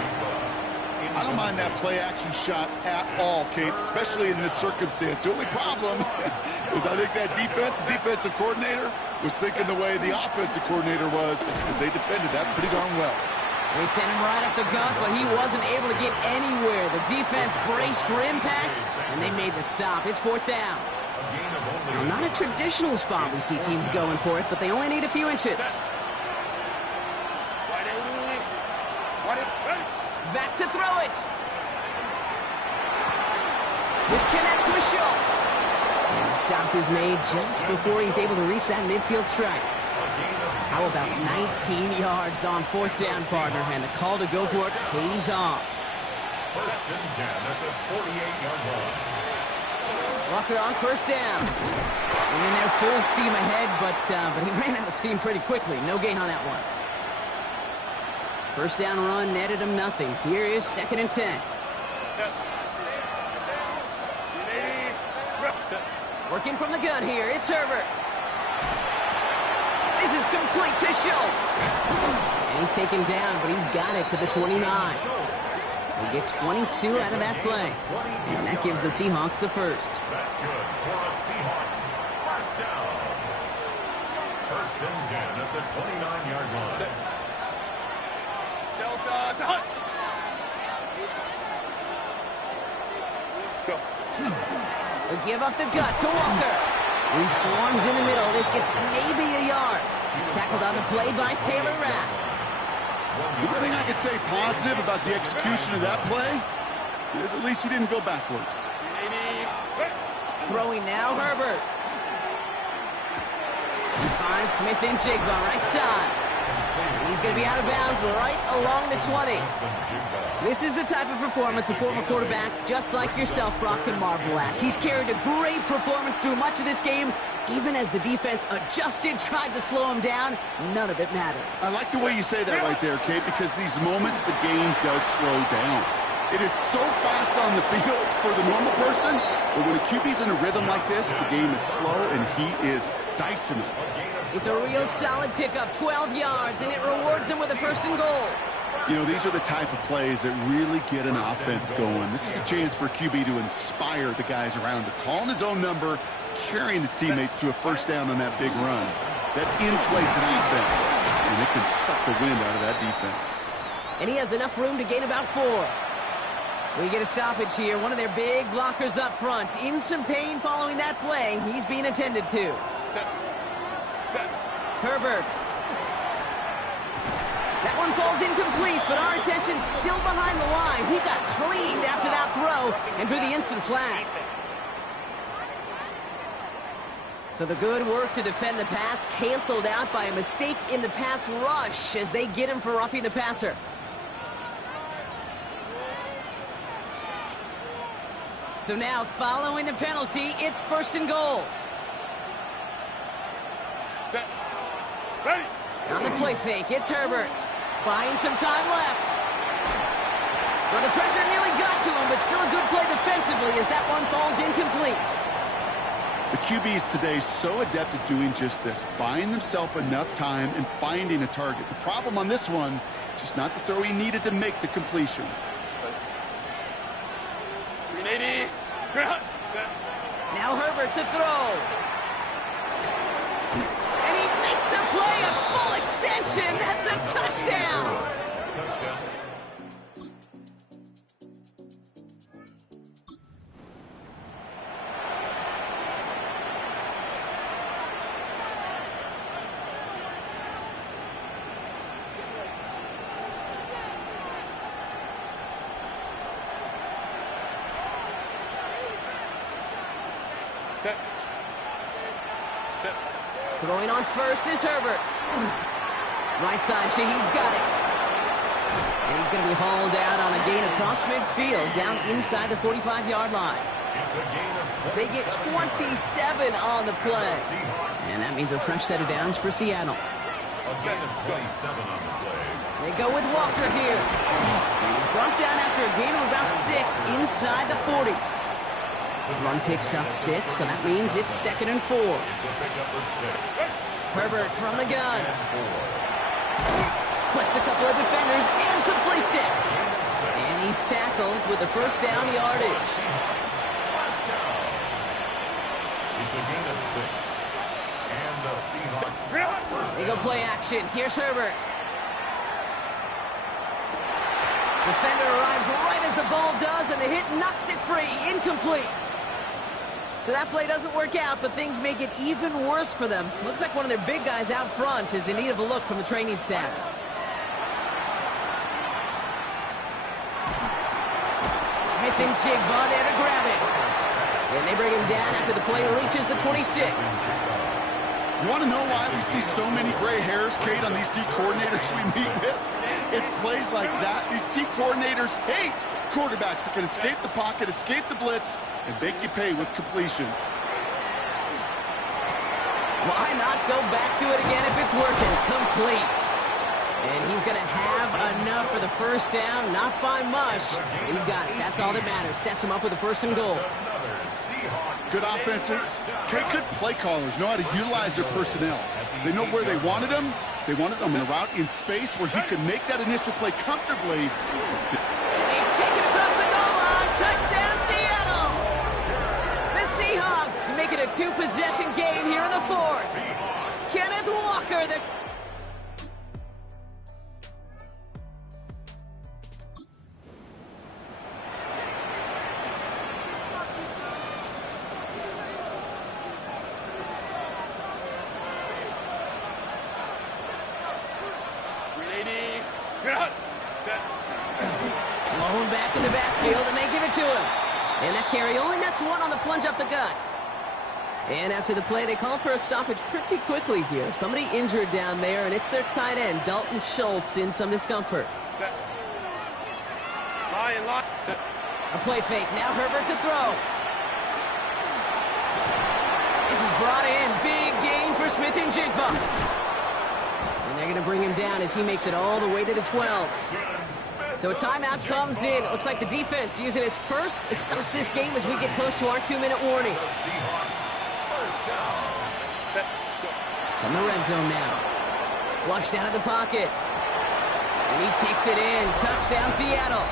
I don't mind that play-action shot at all, Kate, especially in this circumstance. The only problem is I think that defensive coordinator was thinking the way the offensive coordinator was, because they defended that pretty darn well. They sent him right up the gut, but he wasn't able to get anywhere. The defense braced for impact, and they made the stop. It's 4th down. Now, not a traditional spot we see teams going for it, but they only need a few inches. Back to throw it. This connects with Schultz. And the stop is made just before he's able to reach that midfield strike. How about 19 yards on 4th down, partner? And the call to go for it pays off. 1st and 10 at the 48-yard line. Walker on 1st down. And in there full steam ahead, but he ran out of steam pretty quickly. No gain on that one. 1st down run netted him nothing. Here is 2nd and 10. Working from the gun here. It's Herbert. This is complete to Schultz. And he's taken down, but he's got it to the 29. They get 22 out of that play. And that gives the Seahawks the 1st. That's good for the Seahawks. 1st down. 1st and 10 at the 29-yard line. They give up the gut to Walker. He swarms in the middle. This gets maybe a yard. Tackled on the play by Taylor Rapp. The only thing I could say positive about the execution of that play is at least he didn't go backwards. Throwing now, Herbert. He finds Smith and Jigba right side. He's going to be out of bounds right along the 20. This is the type of performance a former quarterback, just like yourself, Brock, can marvel at. He's carried a great performance through much of this game. Even as the defense adjusted, tried to slow him down, none of it mattered. I like the way you say that right there, Kate, because these moments the game does slow down. It is so fast on the field for the normal person, but when a QB's in a rhythm like this, the game is slow and he is dicing it. It's a real solid pickup, 12 yards, and it rewards him with a 1st and goal. You know, these are the type of plays that really get an offense going. This is a chance for a QB to inspire the guys around him, calling his own number, carrying his teammates to a 1st down on that big run. That inflates an offense, and it can suck the wind out of that defense. And he has enough room to gain about 4. We get a stoppage here. One of their big blockers up front. In some pain following that play. He's being attended to. Herbert. That one falls incomplete, but our attention's still behind the line. He got cleaned after that throw and drew the instant flag. So the good work to defend the pass canceled out by a mistake in the pass rush as they get him for roughing the passer. So now, following the penalty, it's 1st and goal. Set. Ready. On the play fake, it's Herbert. Buying some time left. Well, the pressure nearly got to him, but still a good play defensively as that one falls incomplete. The QBs today so adept at doing just this, buying themselves enough time and finding a target. The problem on this one, just not the throw he needed to make the completion. 380. Now Herbert to throw. And he makes the play a full extension. That's a touchdown. Touchdown. Throwing on 1st is Herbert. Right side, Shaheed's got it. And he's going to be hauled out on a gain across midfield, down inside the 45-yard line. It's a gain of 27. They get 27 on the play. And that means a fresh set of downs for Seattle. A gain of 27 on the play. They go with Walker here. He's brought down after a gain of about 6 inside the 40. Run picks up 6, so that means it's 2nd and 4. It's a pickup of 6. Herbert from the gun. And 4. Splits a couple of defenders and completes it. And he's tackled with the first down yardage. First down. It's a gain of 6. And the Seahawks. They go play action. Here's Herbert. Defender arrives right as the ball does, and the hit knocks it free. Incomplete. So that play doesn't work out, but things make it even worse for them. Looks like one of their big guys out front is in need of a look from the training staff. Smith and Jigba there to grab it. And they bring him down after the play reaches the 26. You want to know why we see so many gray hairs, Kate, on these D coordinators we meet with? It's plays like that. These D coordinators hate quarterbacks that can escape the pocket, escape the blitz, and make you pay with completions. Why not go back to it again if it's working? Complete. And he's going to have enough for the first down. Not by much. He got it. That's all that matters. Sets him up with a 1st and goal. Good offenses. Okay, good play callers know how to utilize their personnel. They know where they wanted them. They wanted them in a route in space where he could make that initial play comfortably. They take it across the goal line. Touchdown, Seattle. The Seahawks make it a 2-possession game here in the 4th. Kenneth Walker, the... Blown back in the backfield, and they give it to him. And that carry only nets 1 on the plunge up the gut. And after the play, they call for a stoppage pretty quickly here. Somebody injured down there, and it's their tight end, Dalton Schultz, in some discomfort. A play fake. Now Herbert to throw. This is brought in. Big gain for Smith and Jigba. And they're going to bring him down as he makes it all the way to the 12. So a timeout comes in. It looks like the defense using its first stops this game as we get close to our 2-minute warning. From the red zone now. Flushed out of the pocket. And he takes it in. Touchdown, Seattle.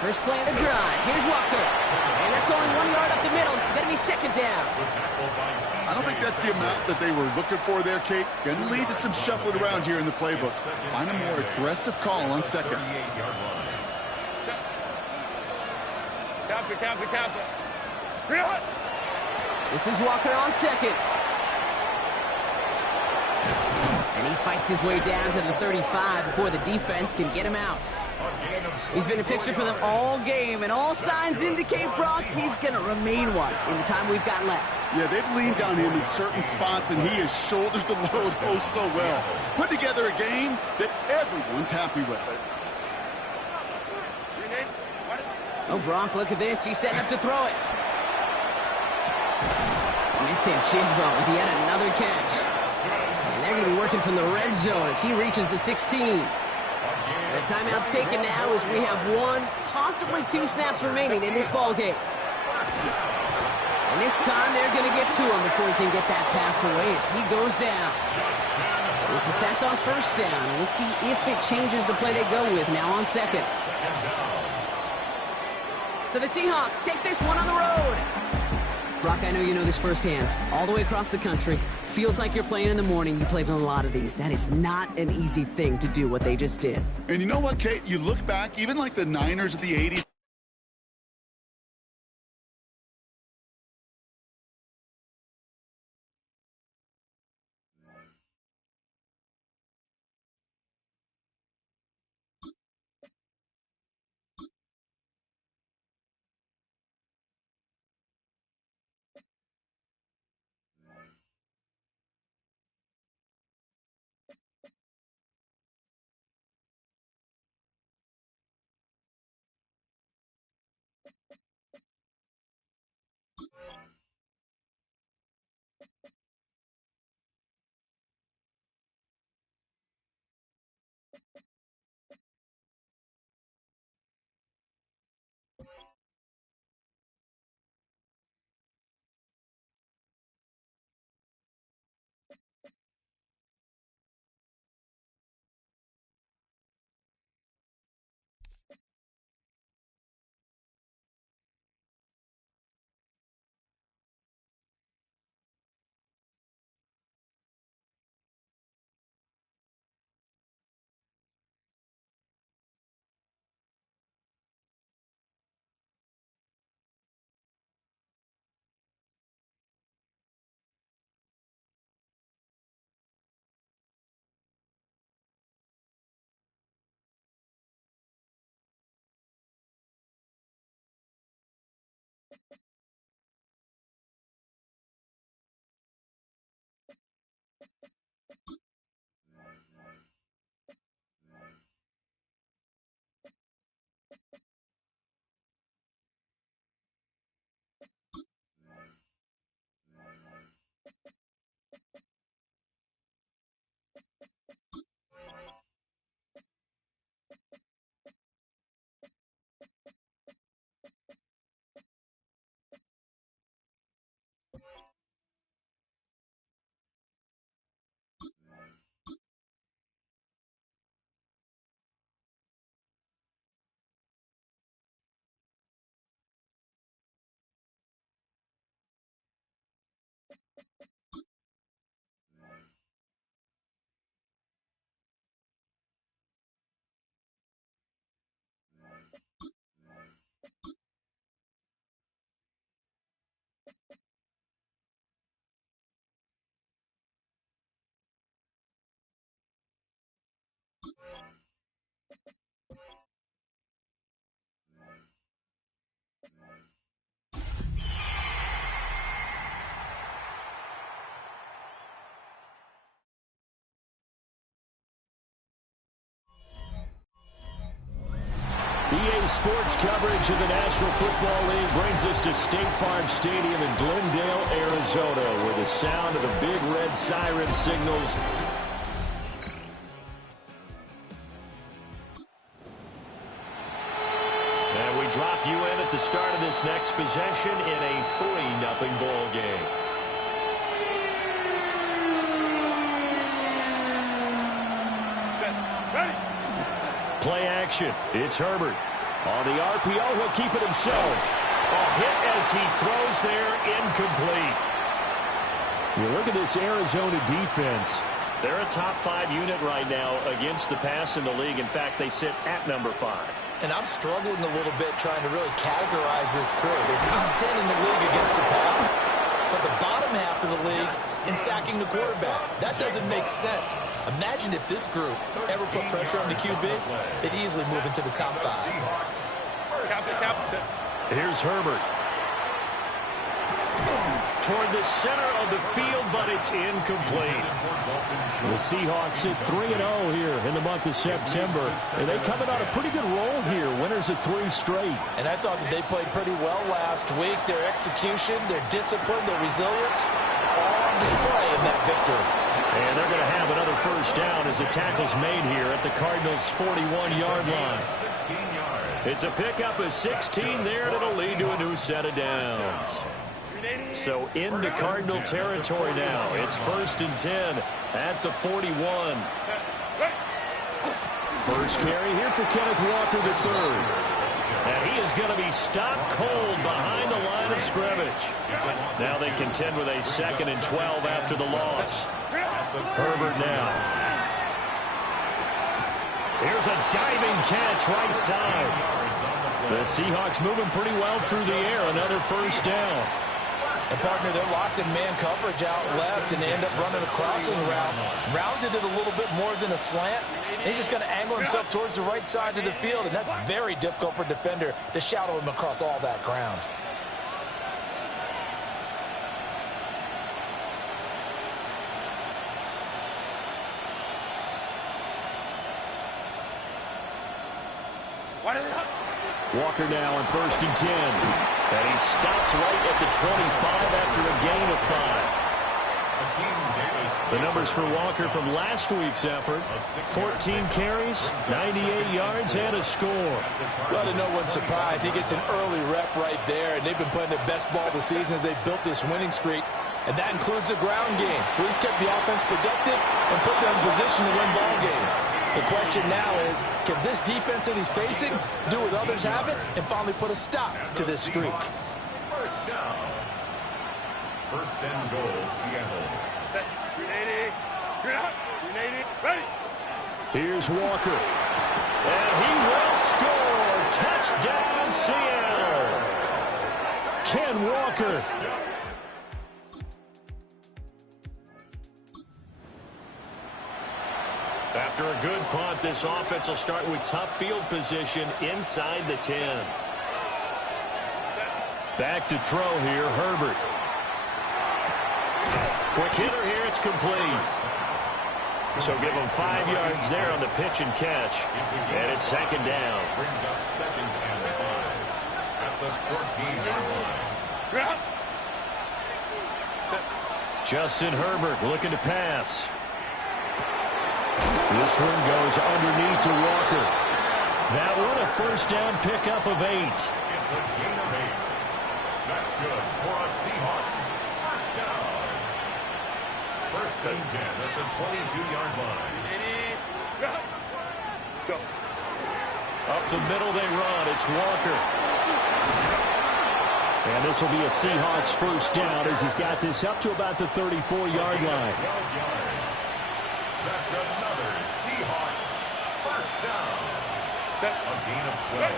First play of the drive. Here's Walker. And that's only 1 yard up the middle. Going to be 2nd down. I don't think that's the amount that they were looking for there, Kate. Going to lead to some shuffling around here in the playbook. Find a more aggressive call on 2nd. This is Walker on 2nd. And he fights his way down to the 35 before the defense can get him out. He's been a fixture for them all game, and all signs indicate, Brock, he's going to remain one in the time we've got left. Yeah, they've leaned on him in certain spots, and he has shouldered the load oh so well. Put together a game that everyone's happy with. Oh, Brock, look at this. He's setting up to throw it. Smith and Jigba with yet another catch. And they're going to be working from the red zone as he reaches the 16. The timeout's taken now as we have 1, possibly 2 snaps remaining in this ball game. And this time they're going to get to him before he can get that pass away as he goes down. It's a sack on 1st down. We'll see if it changes the play they go with now on 2nd. So the Seahawks take this one on the road. Brock, I know you know this firsthand. All the way across the country. Feels like you're playing in the morning. You played in a lot of these. That is not an easy thing to do, what they just did. And you know what, Kate? You look back, even like the Niners of the 80s. EA Sports coverage of the National Football League brings us to State Farm Stadium in Glendale, Arizona, where the sound of the big red siren signals and we drop you in at the start of this next possession in a 3-0 ball game. Ready. Play action. It's Herbert. On the RPO, he'll keep it himself. A hit as he throws there, incomplete. You look at this Arizona defense. They're a top 5 unit right now against the pass in the league. In fact, they sit at number 5. And I'm struggling a little bit trying to really categorize this crew. They're top 10 in the league against the pass, but the bottom half of the league in sacking the quarterback. That doesn't make sense. Imagine if this group ever put pressure on the QB, they'd easily move into the top 5. Here's Herbert. Toward the center of the field, but it's incomplete. The Seahawks at 3-0 here in the month of September. And they coming on a pretty good roll here. Winners of 3 straight. And I thought that they played pretty well last week. Their execution, their discipline, their resilience, all on display in that victory. And they're going to have another first down as the tackle's made here at the Cardinals' 41-yard line. It's a pickup of 16 there, and it'll lead to a new set of downs. So into Cardinal territory now. It's 1st and 10 at the 41. First carry here for Kenneth Walker III. And he is going to be stopped cold behind the line of scrimmage. Now they contend with a 2nd and 12 after the loss. Herbert now. Here's a diving catch right side. The Seahawks moving pretty well through the air. Another first down. And, partner, they're locked in man coverage out left, and they end up running a crossing route. Rounded it a little bit more than a slant. And he's just going to angle himself towards the right side of the field, and that's very difficult for a defender to shadow him across all that ground. Walker now on 1st and 10. And he stopped right at the 25 after a gain of 5. The numbers for Walker from last week's effort: 14 carries, 98 yards, and a score. Well, to no one's surprise, he gets an early rep right there, and they've been playing their best ball this season as they built this winning streak, and that includes the ground game. He's kept the offense productive and put them in position to win ball games. The question now is, can this defense that he's facing do what others haven't and finally put a stop to this streak? First down. First and goal, Seattle. Set. 380. You're out. 380. Ready. Here's Walker. And he will score. Touchdown, Seattle. Ken Walker. After a good punt, this offense will start with tough field position inside the 10. Back to throw here, Herbert. Quick hitter here, it's complete. So give him 5 yards there on the pitch and catch. And it's second down. Brings up second and 5 at the 14-yard line. Justin Herbert looking to pass. This one goes underneath to Walker. That one a first down pickup of 8. It's a gain of 8. That's good for a Seahawks first down. First and 10 at the 22-yard line. Let's go. Up the middle they run. It's Walker. And this will be a Seahawks first down as he's got this up to about the 34-yard line. 12 yards. That's another Seahawks first down. A gain of 12.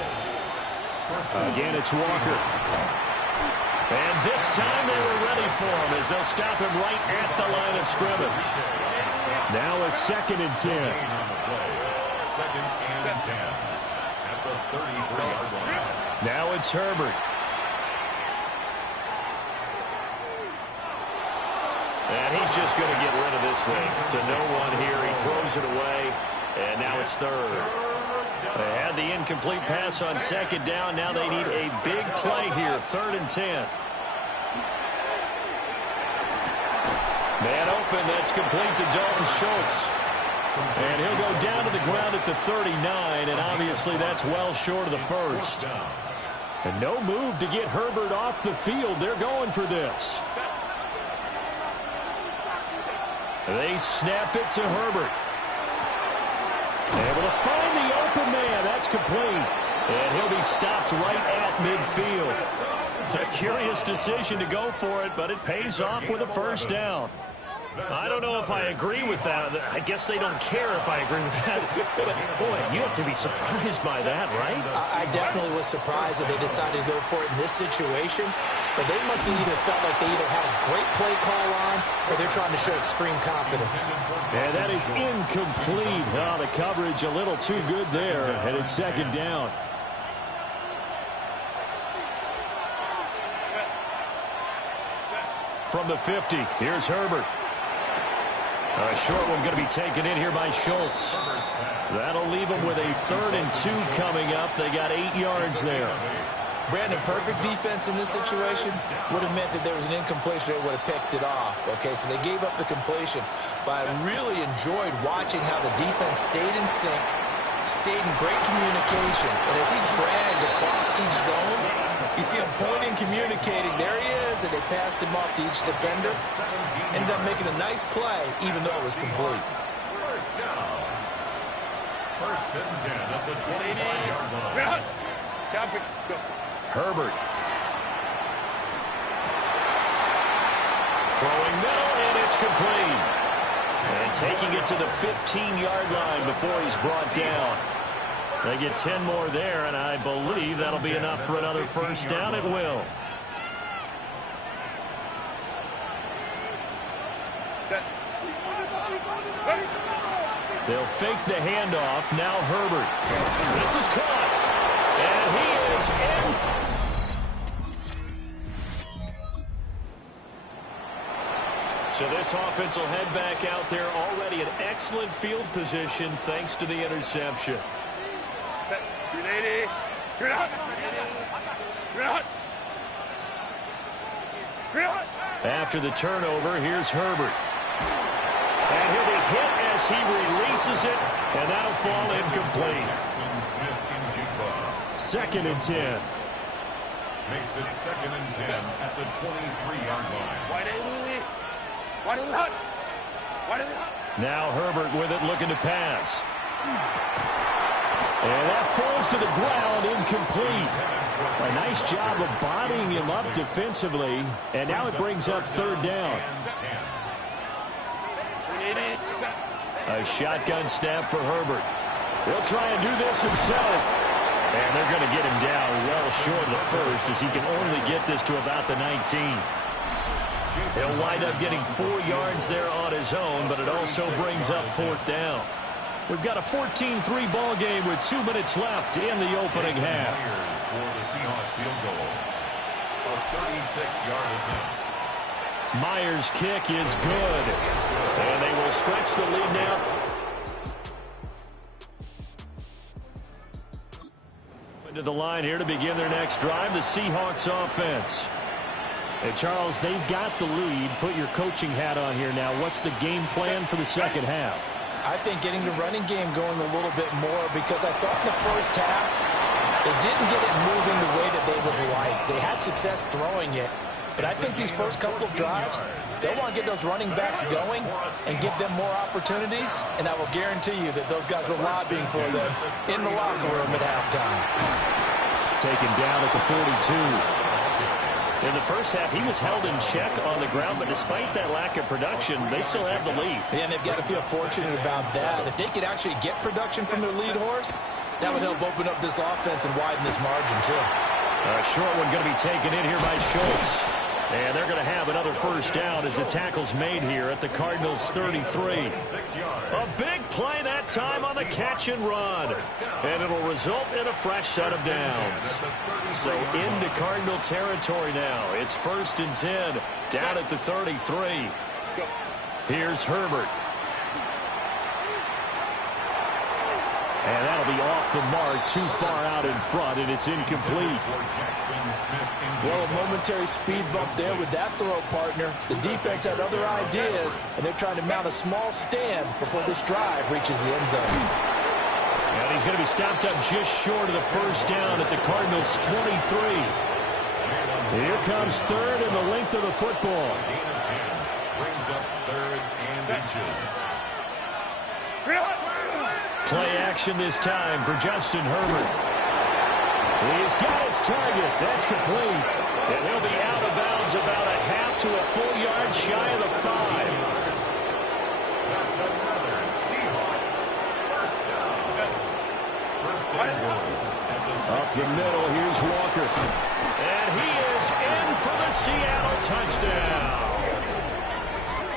First down. Again, it's Walker. And this time they were ready for him as they'll stop him right at the line of scrimmage. Now a second and 10. Gain on the play. Second and 10 at the 33-yard line. Now it's Herbert. And he's just going to get rid of this thing to no one here. He throws it away, and now it's third. They had the incomplete pass on second down. Now they need a big play here, 3rd and 10. Man open, that's complete to Dalton Schultz. And he'll go down to the ground at the 39, and obviously that's well short of the first. And no move to get Herbert off the field. They're going for this. They snap it to Herbert. Able to find the open man. That's complete. And he'll be stopped right at midfield. A curious decision to go for it, but it pays off with a first down. I don't know if I agree with that. I guess they don't care if I agree with that. But, boy, you have to be surprised by that, right? I definitely was surprised that they decided to go for it in this situation. But they must have either felt like they either had a great play call on or they're trying to show extreme confidence. And that is incomplete. Oh, the coverage a little too good there. And it's second down. From the 50, here's Herbert. A short one going to be taken in here by Schultz. That'll leave them with a 3rd and 2 coming up. They got 8 yards there. Brandon, perfect defense in this situation would have meant that there was an incompletion. They would have picked it off. Okay, so they gave up the completion. But I really enjoyed watching how the defense stayed in sync, stayed in great communication. And as he dragged across each zone, you see him pointing, communicating. There he is, and they passed him off to each defender. Ended up making a nice play, even though it was complete. First down. First and 10 at the 25-yard line. Go. Herbert. Throwing middle, and it's complete. And taking it to the 15-yard line before he's brought down. They get 10 more there, and I believe that'll be enough for another first down. It will. They'll fake the handoff. Now Herbert. This is caught. And he is in. So this offense will head back out there already in excellent field position thanks to the interception. 380. After the turnover, here's Herbert. And he'll be hit as he releases it, and that'll fall incomplete. Second and 10. Makes it second and 10 at the 23-yard line. Now Herbert with it, looking to pass. And that falls to the ground, incomplete. A nice job of bodying him up defensively, and now it brings up third down. A shotgun snap for Herbert. He'll try and do this himself. And they're going to get him down well short of the first, as he can only get this to about the 19. He'll wind up getting 4 yards there on his own, but it also brings up fourth down. We've got a 14-3 ball game with 2 minutes left in the opening half. For the Seahawks field goal. A 36-yard attempt. Myers' kick is good. And they will stretch the lead now. Into the line here to begin their next drive, the Seahawks offense. Hey, Charles, they've got the lead. Put your coaching hat on here now. What's the game plan for the second half? I think getting the running game going a little bit more, because I thought in the first half they didn't get it moving the way that they would like. They had success throwing it, but I think these first couple of drives, they'll want to get those running backs going and give them more opportunities, and I will guarantee you that those guys were lobbying for them in the locker room at halftime. Taken down at the 42. In the first half, he was held in check on the ground, but despite that lack of production, they still have the lead. Yeah, and they've got to feel fortunate about that. If they could actually get production from their lead horse, that would help open up this offense and widen this margin, too. A short one going to be taken in here by Schultz. And they're going to have another first down as the tackle's made here at the Cardinals' 33. A big play that time on the catch and run. And it'll result in a fresh set of downs. So into Cardinal territory now. It's 1st and 10 down at the 33. Here's Herbert. And that'll be off the mark, too far out in front, and it's incomplete. Well, a momentary speed bump there with that throw, partner. The defense had other ideas, and they're trying to mount a small stand before this drive reaches the end zone. And he's going to be stopped up just short of the first down at the Cardinals' 23. Here comes third and the length of the football. Brings up third and inches. Play action this time for Justin Herbert. He's got his target. That's complete. And he'll be out of bounds about a half to a full yard shy of the 5. That's another Seahawks first down. First and 1. Up the middle, here's Walker. And he is in for the Seattle touchdown.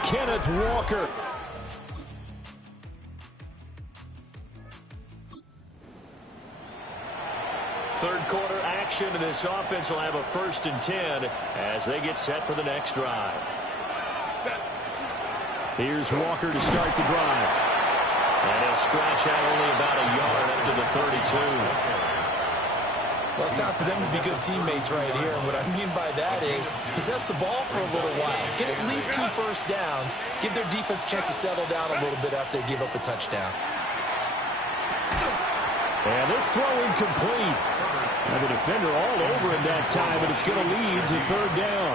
Kenneth Walker. Third quarter action, and this offense will have a 1st and 10 as they get set for the next drive. Here's Walker to start the drive. And he'll scratch out only about a yard up to the 32. Well, it's time for them to be good teammates right here. And what I mean by that is possess the ball for a little while. Get at least 2 first downs. Give their defense a chance to settle down a little bit after they give up a touchdown. And this throw incomplete. And the defender all over him that time, but it's going to lead to third down.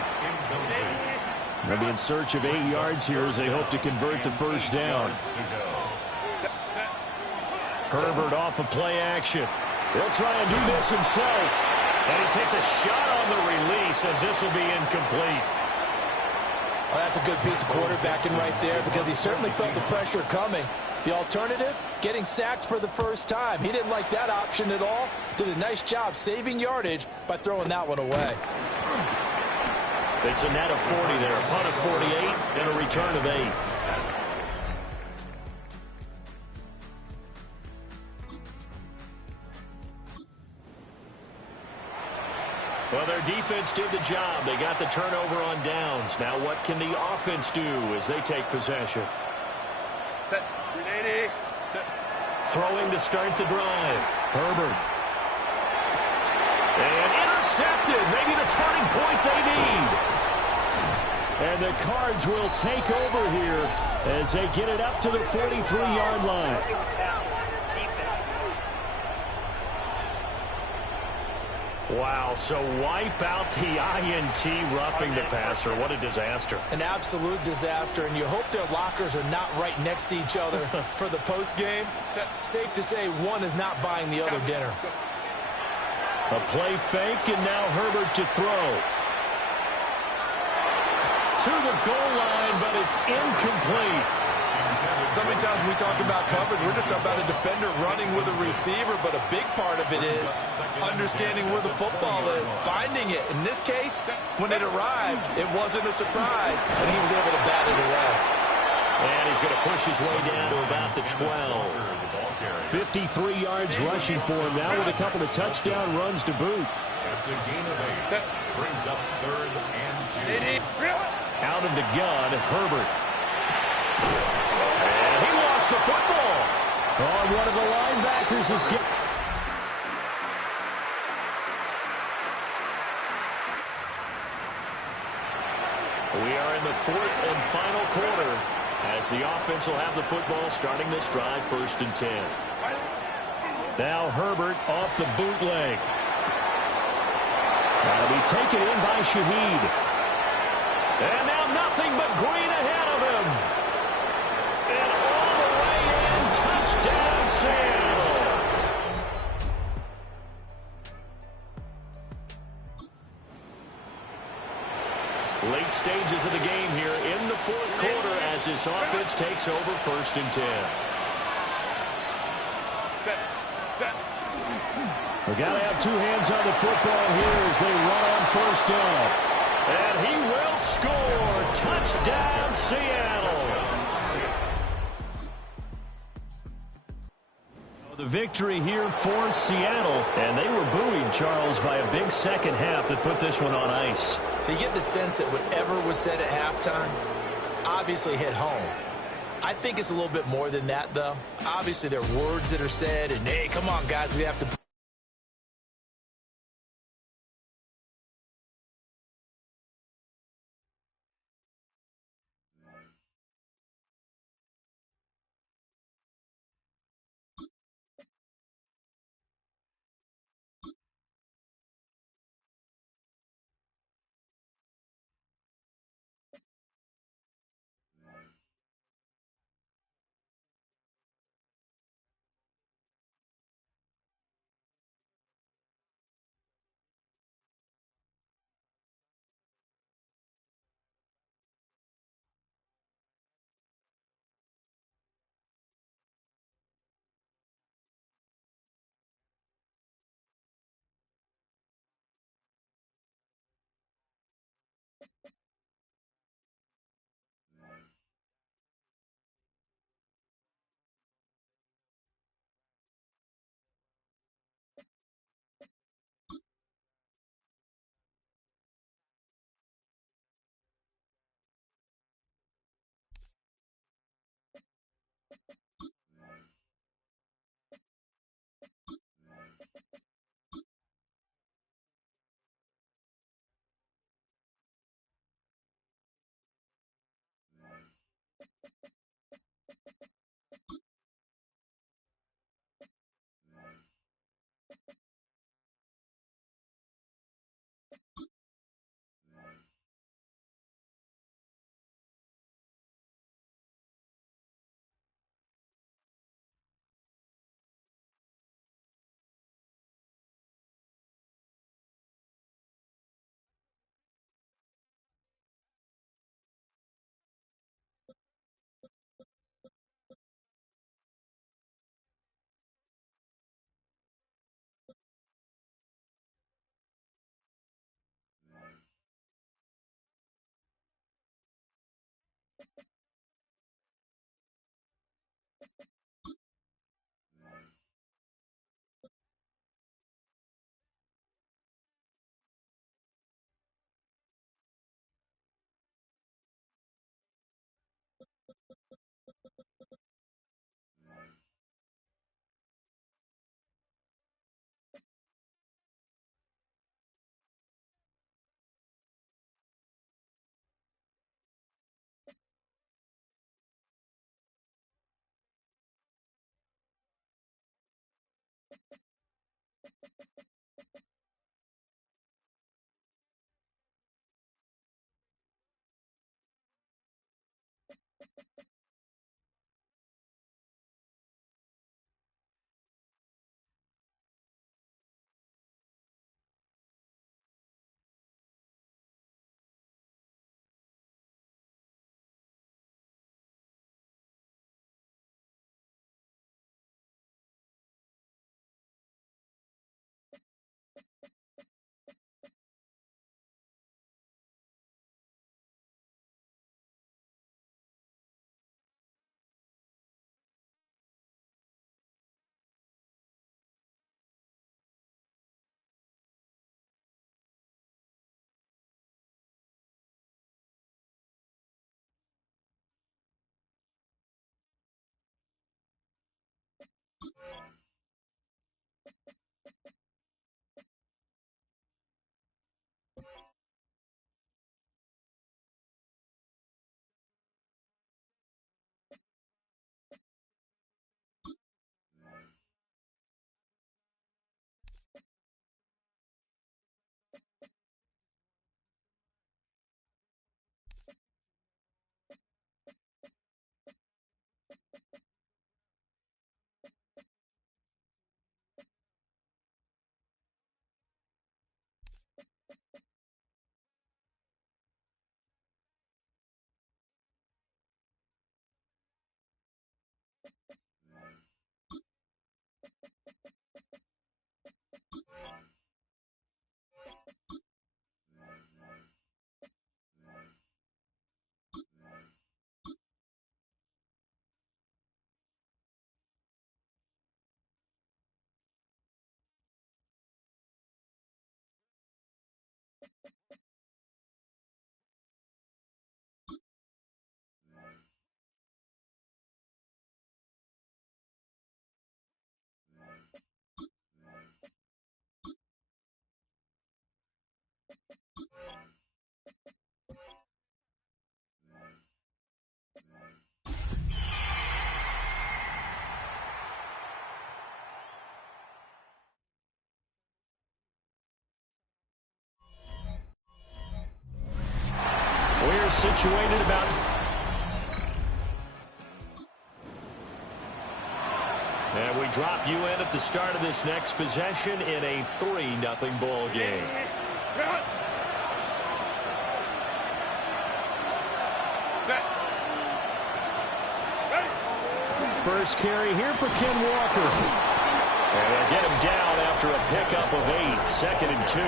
They'll be in search of 8 yards here as they hope to convert the first down. Herbert off of play action. He'll try and do this himself. And he takes a shot on the release as this will be incomplete. Well, that's a good piece of quarterbacking right there, because he certainly felt the pressure coming. The alternative, getting sacked for the first time. He didn't like that option at all. Did a nice job saving yardage by throwing that one away. It's a net of 40 there. A punt of 48 and a return of 8. Well, their defense did the job. They got the turnover on downs. Now what can the offense do as they take possession? Throwing to start the drive. Herbert. And intercepted. Maybe the turning point they need. And the Cards will take over here as they get it up to the 43-yard line. Wow, so wipe out the INT, roughing the passer. What a disaster. An absolute disaster, and you hope their lockers are not right next to each other for the postgame. Safe to say one is not buying the other dinner. A play fake, and now Herbert to throw. To the goal line, but it's incomplete. So many times when we talk about coverage, we're just about a defender running with a receiver, but a big part of it is understanding where the football is, finding it. In this case, when it arrived, it wasn't a surprise, and he was able to bat it away. And he's going to push his way down to about the 12. 53 yards rushing for him now with a couple of touchdown runs to boot. It's a gain of 8. Brings up 3rd and 2. Out of the gun, Herbert. And he lost the football. Oh, one of the linebackers is getting... We are in the 4th and final quarter as the offense will have the football starting this drive, 1st and 10. Now Herbert off the bootleg. That'll be taken in by Shaheed. And now nothing but green ahead of him. And all the way in, touchdown Seattle. Late stages of the game here in the 4th quarter as this offense takes over, 1st and 10. We've got to have two hands on the football here as they run on 1st down. And he will score. Touchdown, Seattle. The victory here for Seattle. And they were buoyed, Charles, by a big second half that put this one on ice. So you get the sense that whatever was said at halftime obviously hit home. I think it's a little bit more than that, though. Obviously, there are words that are said, and, hey, come on, guys, we have to We're situated about... And we drop you in at the start of this next possession in a 3-0 ball game. First carry here for Ken Walker. And they'll get him down after a pickup of 8, 2nd and 2.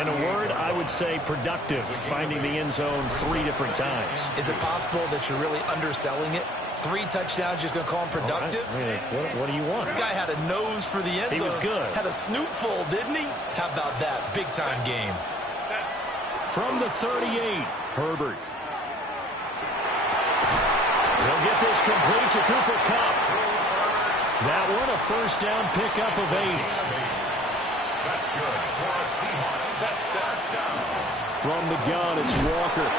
In a word, I would say productive, finding the end zone 3 different times. Is it possible that you're really underselling it? 3 touchdowns, just going to call him productive? Right. What do you want? This guy had a nose for the end zone. He was good. Had a snoot full, didn't he? How about that? Big-time game. From the 38, Herbert. He'll get this complete to Cooper Kupp. That one, a first down pickup of 8. That's good for a Seahawks. First down. From the gun, it's Walker.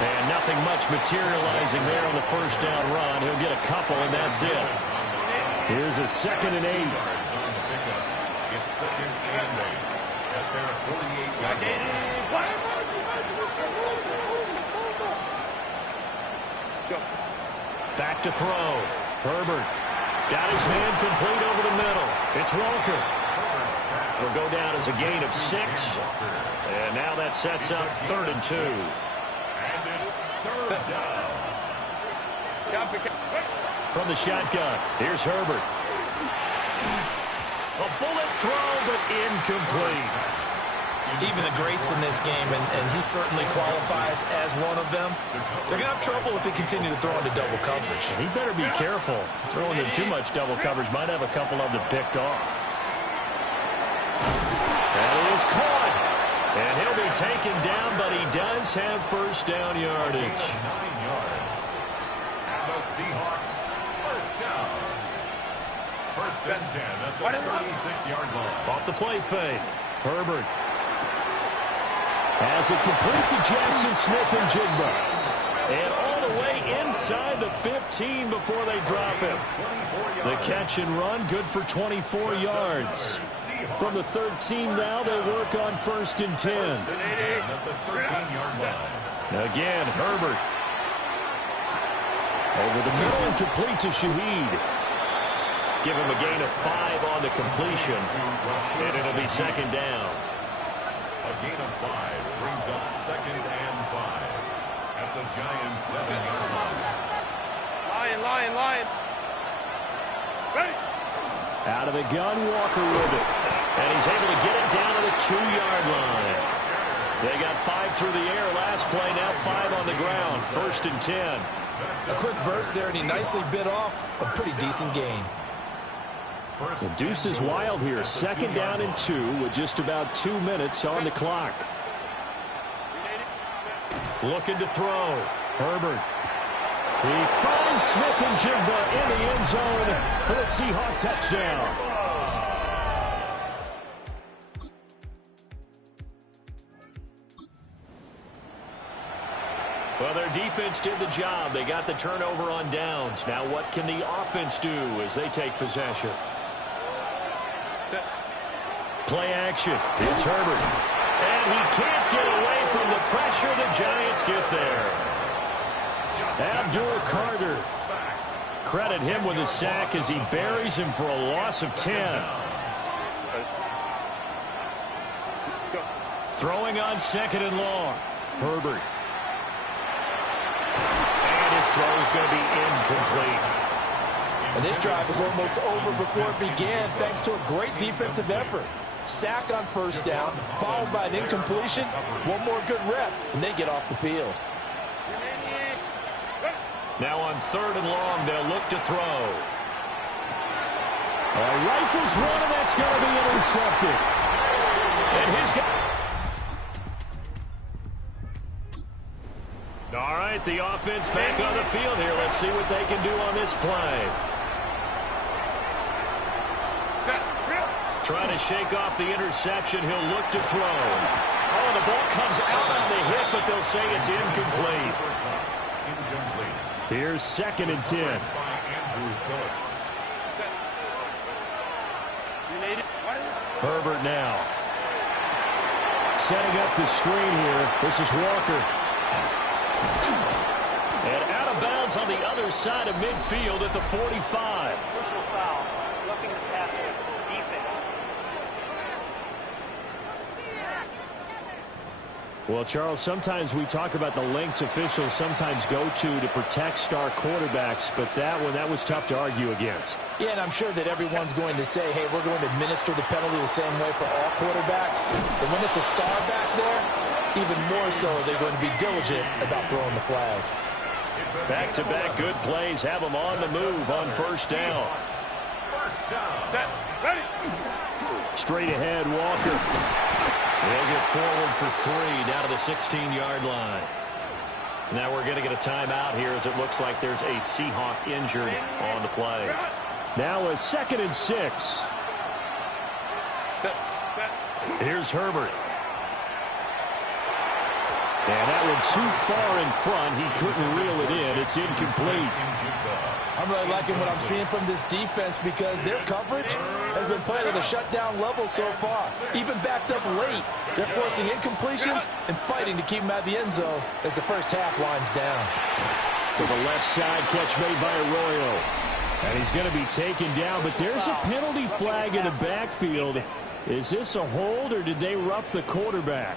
And nothing much materializing there on the first down run. He'll get a couple, and that's it. Here's a 2nd and 8. It's 2nd and 8 at their 48-yard line. Back to throw. Herbert got his hand complete over the middle. It's Walker. Will go down as a gain of 6. And now that sets up 3rd and 2. And it's 3rd down. From the shotgun, here's Herbert. A bullet throw, but incomplete. Even the greats in this game, and he certainly qualifies as one of them, they're going to have trouble if they continue to throw into double coverage. He better be careful. Throwing in too much double coverage might have a couple of them picked off. That is caught. And he'll be taken down, but he does have first down yardage. 9 yards. And the Seahawks, first down. 1st and 10 at the 36-yard line. Off the play fake. Herbert has it complete to Jackson Smith-Njigba. And all the way inside the 15 before they drop him. The catch and run, good for 24 yards. From the 13 now, they work on 1st and 10. At the 13-yard line. Again, Herbert. Over the middle and complete to Shaheed. Give him a gain of 5 on the completion. And it'll be 2nd down. A gain of 5 brings up 2nd and 5 at the Giants' 7-yard line. Lion. Ready. Out of the gun, Walker with it. And he's able to get it down to the 2-yard line. They got 5 through the air last play, now 5 on the ground. 1st and 10. A quick burst there, and he nicely bit off a pretty decent gain. The deuce is wild here. 2nd down and 2 with just about 2 minutes on the clock. Looking to throw. Herbert. He finds Smith-Njigba in the end zone for the Seahawk touchdown. Well, their defense did the job. They got the turnover on downs. Now what can the offense do as they take possession? Play action. It's Herbert. And he can't get away from the pressure. The Giants get there. Abdul Carter. Credit him with a sack as he buries him for a loss of 10. Throwing on 2nd and long. Herbert. And his throw is going to be incomplete. And this drive was almost over before it began thanks to a great defensive effort. Sack on 1st down, followed by an incompletion. One more good rep, and they get off the field. Now on 3rd and long, they'll look to throw. Rifles one, and that's going to be intercepted. And And his guy. All right, the offense back on the field here. Let's see what they can do on this play. Trying to shake off the interception. He'll look to throw. Oh, the ball comes out on the hit, but they'll say it's incomplete. Here's 2nd and 10. Herbert now. Setting up the screen here. This is Walker. And out of bounds on the other side of midfield at the 45. Personal foul. Roughing the passer. Defense. Well, Charles, sometimes we talk about the lengths officials sometimes go to protect star quarterbacks, but that was tough to argue against. Yeah, and I'm sure that everyone's going to say, hey, we're going to administer the penalty the same way for all quarterbacks. But when it's a star back there, even more so they're going to be diligent about throwing the flag. Back-to-back good plays have them on the move on first down. Set. Ready. Straight ahead, Walker. They'll get forward for 3 down to the 16-yard line. Now we're going to get a timeout here as it looks like there's a Seahawk injured on the play. Now a 2nd and 6. Set. Here's Herbert. And that one too far in front. He couldn't reel it in. It's incomplete. I'm really liking what I'm seeing from this defense because their coverage has been played at a shutdown level so far. Even backed up late. They're forcing incompletions and fighting to keep them out of the end zone as the first half winds down. To the left side, catch made by Arroyo. And he's going to be taken down, but there's a penalty flag in the backfield. Is this a hold or did they rough the quarterback?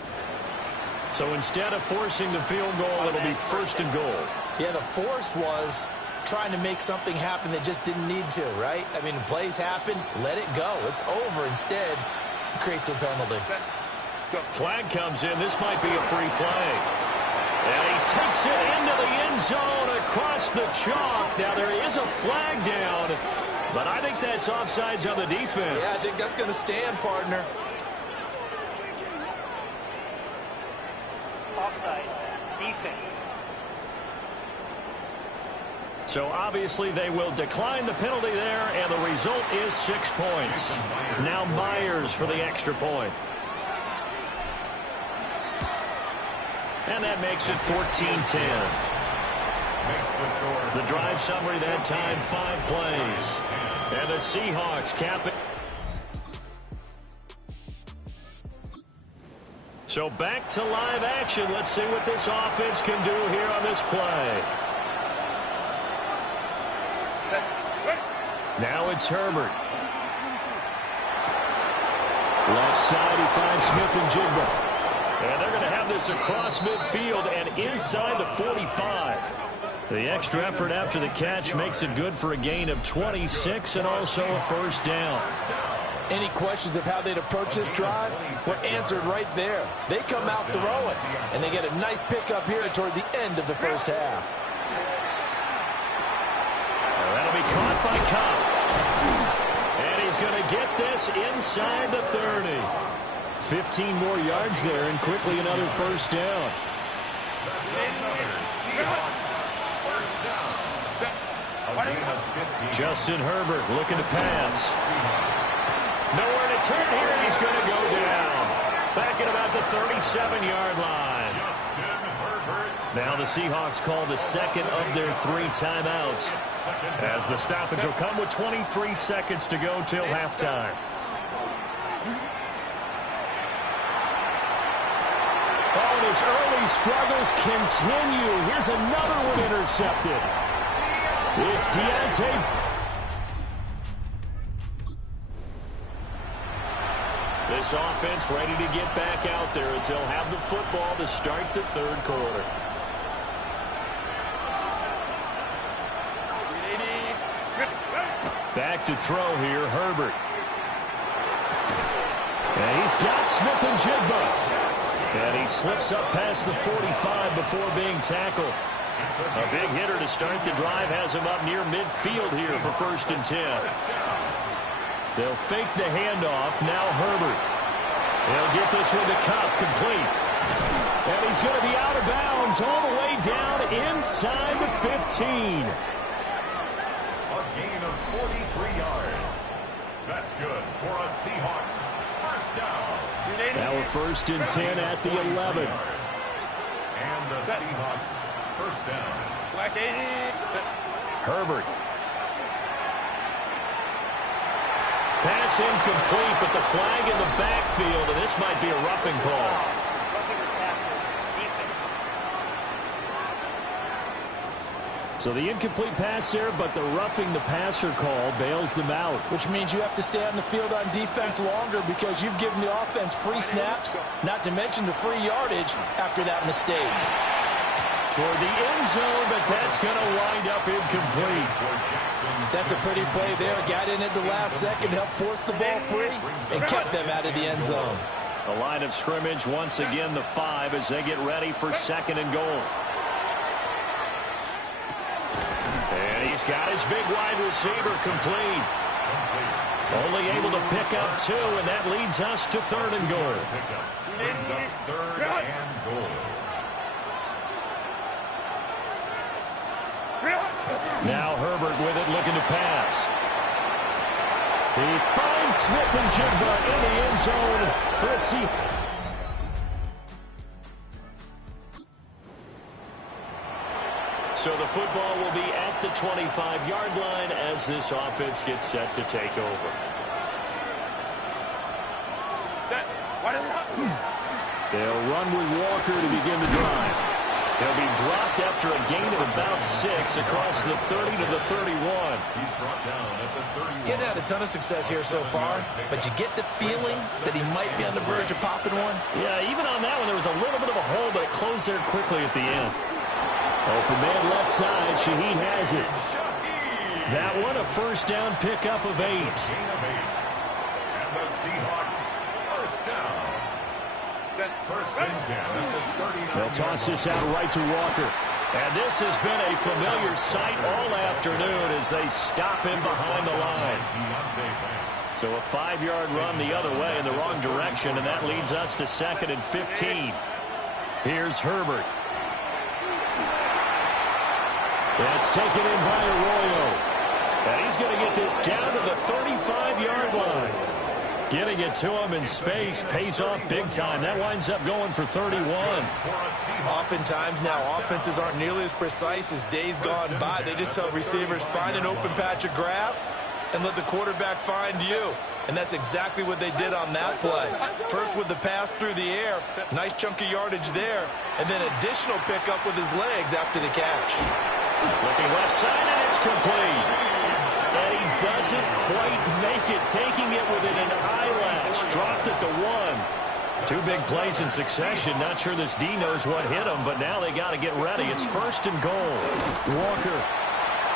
So instead of forcing the field goal, it'll be 1st and goal. Yeah, the force was trying to make something happen that just didn't need to, right? I mean, plays happen, let it go. It's over. Instead, it creates a penalty. Flag comes in. This might be a free play. And he takes it into the end zone across the chalk. Now, there is a flag down, but I think that's offsides on the defense. Yeah, I think that's going to stand, partner. Offside. Defense. So obviously they will decline the penalty there, and the result is 6 points. Now Myers for the extra point. And that makes it 14-10. The drive summary that time, 5 plays. And the Seahawks cap it. So back to live action. Let's see what this offense can do here on this play. Now it's Herbert. Left side, he finds Smith and Jigba. And they're going to have this across midfield and inside the 45. The extra effort after the catch makes it good for a gain of 26 and also a first down. Any questions of how they'd approach this drive were answered right there. They come out throwing, and they get a nice pickup here toward the end of the first half. That'll be caught by Cobb. And he's going to get this inside the 30. 15 more yards there, and quickly another first down. Justin Herbert looking to pass. Nowhere to turn here, and he's going to go down. Back at about the 37-yard line. Now the Seahawks call the second of their 3 timeouts, as the stoppage will come with 23 seconds to go till halftime. Oh, and his early struggles continue. Here's another one intercepted. It's Deontay. This offense ready to get back out there as they'll have the football to start the 3rd quarter. Back to throw here, Herbert. And he's got Smith and Jigba. And he slips up past the 45 before being tackled. A big hitter to start the drive has him up near midfield here for 1st and 10. They'll fake the handoff. Now Herbert. He'll get this one to Cup, complete. And he's going to be out of bounds all the way down inside the 15. A gain of 43 yards. That's good for a Seahawks first down. Now a 1st and 10 at the 11. And the Seahawks first down. Black 80. Herbert. Pass incomplete, but the flag in the backfield, and this might be a roughing call. Roughing the passer. Defense. So the incomplete pass there, but the roughing the passer call bails them out. Which means you have to stay on the field on defense longer because you've given the offense free snaps, not to mention the free yardage after that mistake. Toward the end zone, but that's going to wind up incomplete. That's a pretty play there. Got in at the last second, helped force the ball free, and kept them out of the end zone. The line of scrimmage, once again, the 5 as they get ready for 2nd and goal. And he's got his big wide receiver complete. Only able to pick up 2, and that leads us to 3rd and goal. Brings up 3rd and goal. Now Herbert with it, looking to pass. He finds Smith and Jigba in the end zone for a seat. So the football will be at the 25-yard line as this offense gets set to take over. Set. They'll run with Walker to begin the drive. He'll be dropped after a gain of about 6 across the 30 to the 31. He's brought down at the 31. Getting had a ton of success here so far, but you get the feeling that he might be on the verge of popping one. Yeah, even on that one, there was a little bit of a hole, but it closed there quickly at the end. Open man left side. Shaheed has it. That one, a first down pickup of 8. Gain of 8. And the Seahawks first down. First and 10 at the 39. They'll toss this out right to Walker. And this has been a familiar sight all afternoon as they stop him behind the line. So a 5-yard run the other way in the wrong direction, and that leads us to 2nd and 15. Here's Herbert. That's taken in by Arroyo. And he's going to get this down to the 35-yard line. Getting it to him in space pays off big time. That winds up going for 31. Oftentimes now, offenses aren't nearly as precise as days gone by. They just tell receivers, find an open patch of grass and let the quarterback find you. And that's exactly what they did on that play. First with the pass through the air, nice chunk of yardage there, and then additional pickup with his legs after the catch. Looking left side, and it's complete. And he doesn't quite make it, taking it within an eyelash. Dropped at the 1. 2 big plays in succession. Not sure this D knows what hit him, but now they got to get ready. It's 1st and goal. Walker.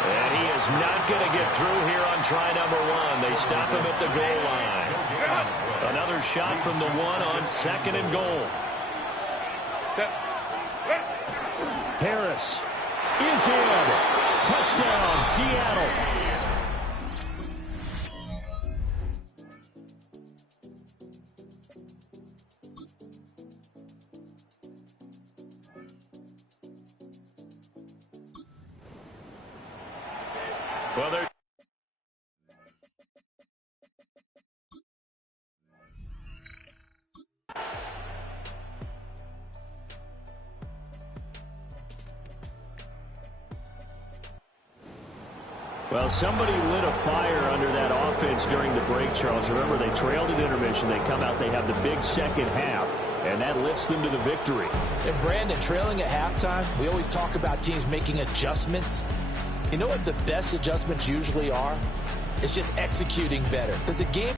And he is not going to get through here on try number 1. They stop him at the goal line. Another shot from the 1 on 2nd and goal. Harris is in. Touchdown, Seattle. Well, they're well, somebody lit a fire under that offense during the break, Charles. Remember, they trailed at intermission. They come out, they have the big second half, and that lifts them to the victory. And Brandon, trailing at halftime, we always talk about teams making adjustments. You know what the best adjustments usually are? It's just executing better. Because a game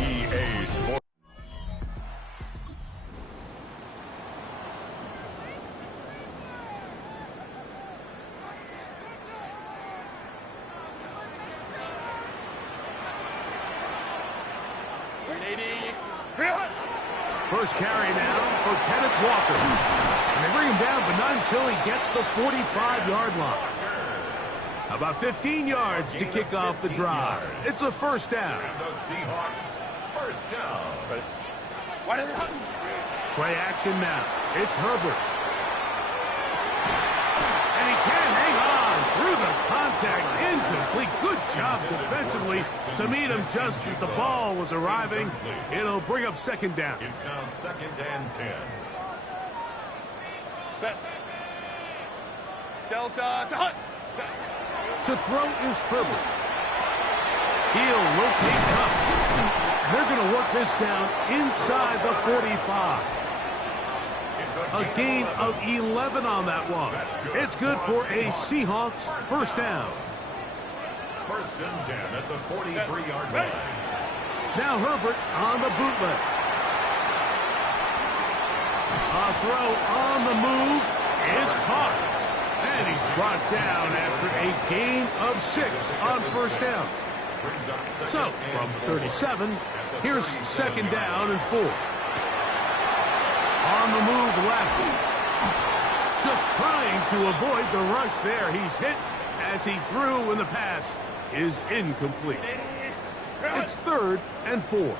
EA Sports. First carry now for Kenneth Walker. And they bring him down, but not until he gets the 45-yard line. About 15 yards to kick off the drive. It's a first down. And the Seahawks, first down. Play action now. It's Herbert. And he can't hang on through the contact. Incomplete. Good job defensively to meet him just as the ball was arriving. It'll bring up second down. It's now 2nd and 10. Set. Delta. Set. To throw is Herbert. He'll rotate up. They're going to work this down inside the 45. A gain of 11 on that one. It's good for a Seahawks first down. 1st and 10 at the 43-yard line. Now Herbert on the bootleg. A throw on the move is caught. And he's brought down after a gain of 6 on first down. So, from 37, here's second down and 4. On the move left. Just trying to avoid the rush there. He's hit as he threw when the pass is incomplete. It's 3rd and 4.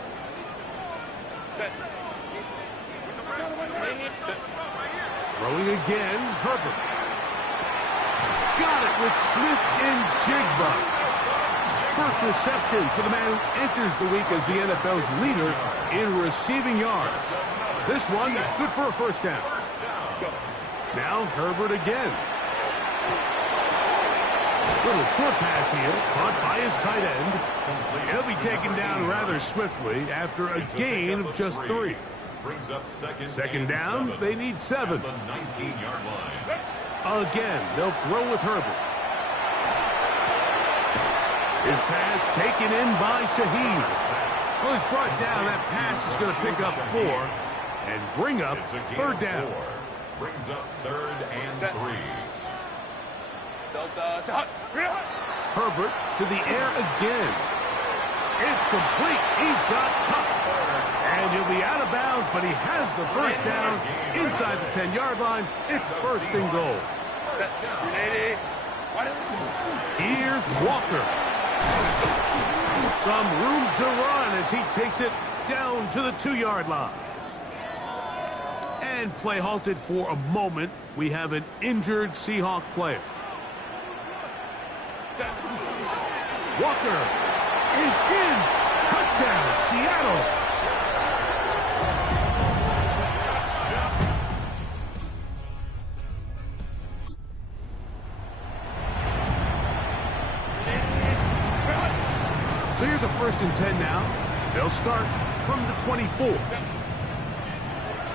Throwing again, Herbert. Got it with Smith and Jigba. First reception for the man who enters the week as the NFL's leader in receiving yards. This one, good for a first down. Now Herbert again. Little short pass here, caught by his tight end. He'll be taken down rather swiftly after a gain of just 3. Brings up Second down, they need 7. The 19-yard line. Again, they'll throw with Herbert. His pass taken in by Shaheed. Well, he's brought down. That pass is going to pick up 4 and bring up third down. Brings up 3rd and 3. Herbert to the air again. It's complete. He's got Cup. And he'll be out of bounds, but he has the first down inside the 10-yard line. It's 1st and goal. Here's Walker. Some room to run as he takes it down to the 2-yard line. And play halted for a moment. We have an injured Seahawk player. Walker is in. Touchdown, Seattle. So here's a 1st and 10 now. They'll start from the 24.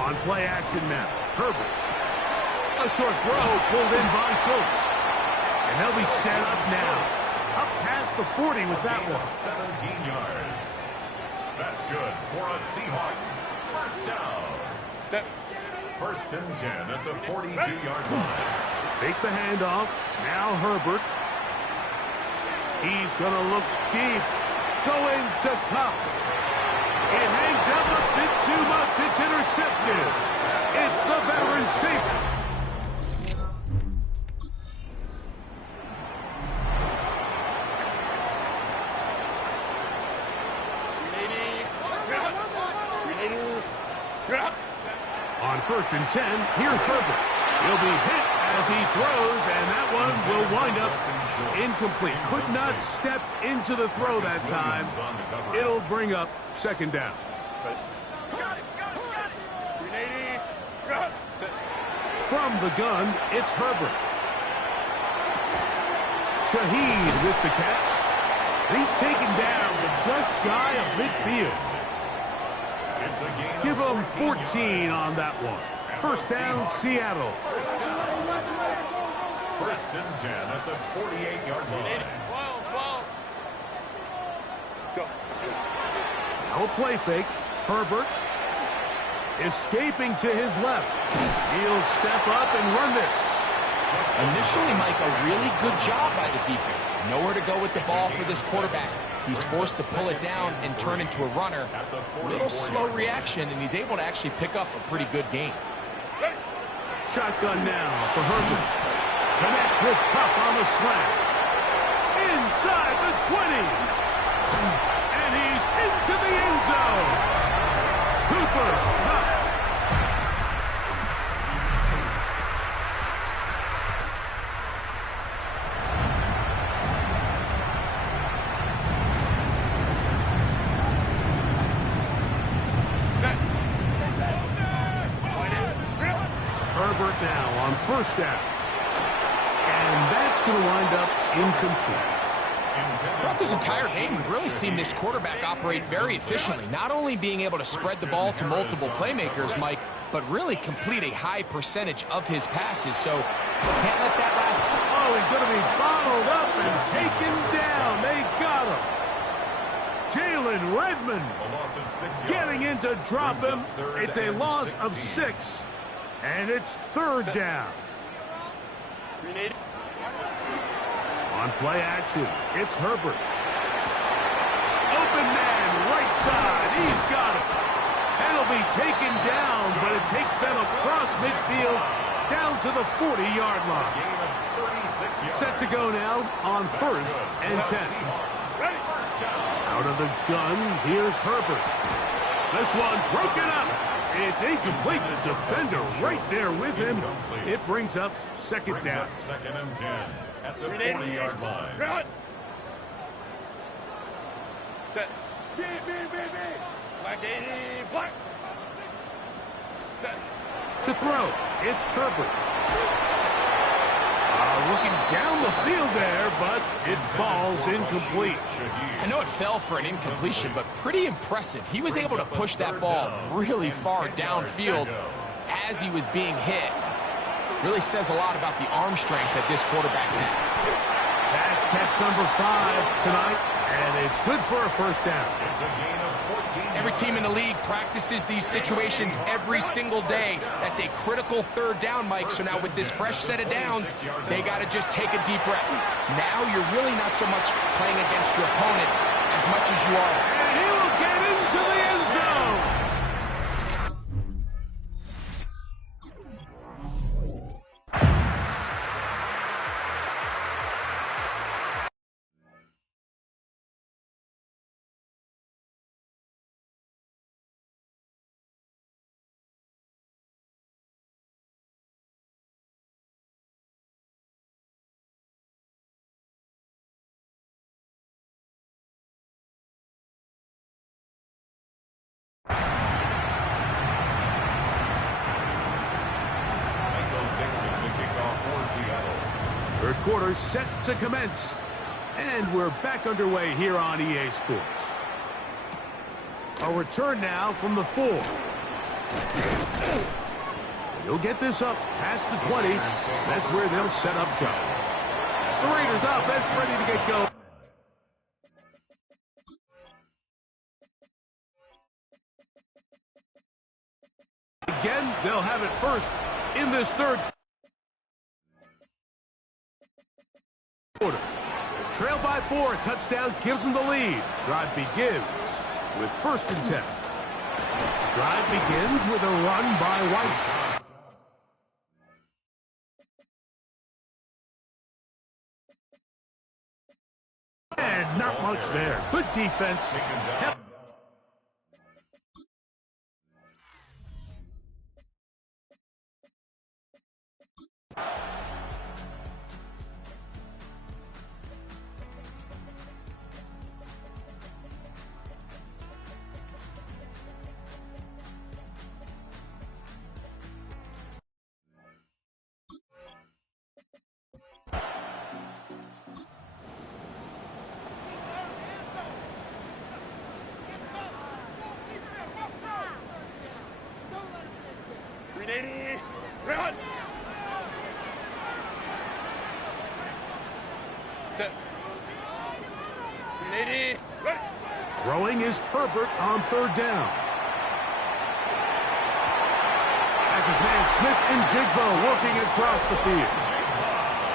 On play action now, Herbert. A short throw pulled in by Schultz. And they'll be set up now. Up past the 40 with that one. 17 yards. That's good for a Seahawks first down. 1st and 10 at the 42-yard line. Fake the handoff. Now Herbert. He's going to look deep. Going to Cup. It hangs up a bit too much. It's intercepted. It's the veteran safety. On 1st and 10, here's Herbert. He'll be hit as he throws, and that one will wind up incomplete. Could not step into the throw that time. It'll bring up 2nd down. From the gun, it's Herbert. Shaheed with the catch. He's taken down, but just shy of midfield. Give him 14 on that one. 1st down, Seattle. 1st and 10 at the 48-yard line. Now a play fake. Herbert escaping to his left. He'll step up and run this. Initially, Mike, a really good job by the defense. Nowhere to go with the ball for this quarterback. He's forced to pull it down and turn into a runner. A little slow reaction, and he's able to actually pick up a pretty good gain. Shotgun now for Herbert. Connects with Cup on the slant. Inside the 20. And he's into the end zone. Cooper Cup. Herbert now on 1st down. And that's going to wind up incomplete. Throughout this entire game, we've really seen this quarterback operate very efficiently, not only being able to spread the ball to multiple playmakers, Mike, but really complete a high percentage of his passes, so can't let that last. Oh, he's going to be bottled up and taken down. They got him. Jalen Redmond getting in to drop him. It's a loss of 6, and it's 3rd down. On play action, it's Herbert. Open man, right side. He's got it. And he'll be taken down, but it takes them across midfield down to the 40-yard line. Set to go now on 1st and 10. Out of the gun, here's Herbert. This one broken up. It's incomplete. The defender right there with him. It brings up 2nd down. 2nd and 10 at the 40-yard line. Set. Black 80, black. Set. To throw, it's Herbert. Looking down the field there, but it falls incomplete. I know it fell for an incompletion, but pretty impressive. He was able to push that ball really far downfield as he was being hit. Really says a lot about the arm strength that this quarterback has. That's catch number 5 tonight, and it's good for a 1st down. It's a gain of 14. Every team in the league practices these situations every single day. That's a critical 3rd down, Mike. So now with this fresh set of downs, they got to just take a deep breath. Now you're really not so much playing against your opponent as much as you are. And he will get into the end zone. Third quarter set to commence. And we're back underway here on EA Sports. A return now from the 4. He'll get this up past the 20. That's where they'll set up shop. The Raiders offense ready to get going. Again, they'll have it first in this 3rd quarter. Trail by 4, a touchdown gives them the lead. Drive begins with 1st and 10. Drive begins with a run by White. not much there. Good defense. Yep. Run! Throwing is Herbert on third down. As his man Smith and Jigbo working across the field.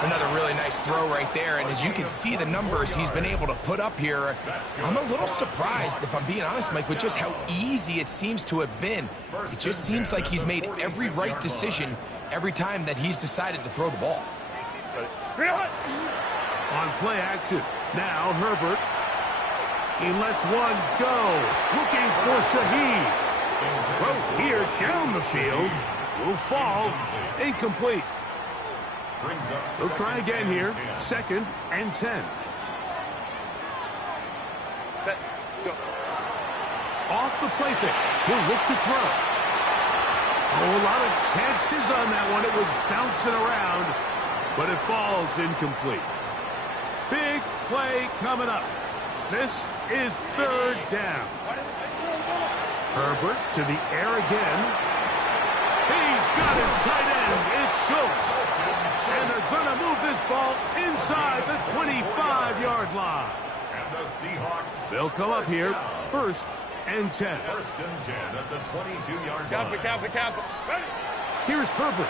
Another really nice throw right there, and as you can see the numbers he's been able to put up here, I'm a little surprised, if I'm being honest, Mike, with just how easy it seems to have been. It just seems like he's made every right decision every time that he's decided to throw the ball. On play action, now Herbert. He lets one go, looking for Shaheed. Throw here down the field, will fall, incomplete. They'll try again here, 2nd and 10. Off the play fake, he'll look to throw. Oh, a lot of chances on that one. It was bouncing around, but it falls incomplete. Big play coming up. This is 3rd down. Herbert to the air again. He's got his tight end. It's Schultz. And they're going to move this ball inside the 25-yard line. And the Seahawks. They'll come up here, 1st and 10. 1st and 10 at the 22-yard line. Count. Here's Herbert.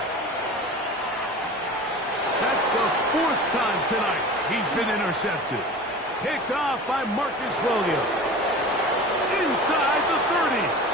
That's the 4th time tonight he's been intercepted. Picked off by Marcus Williams. Inside the 30.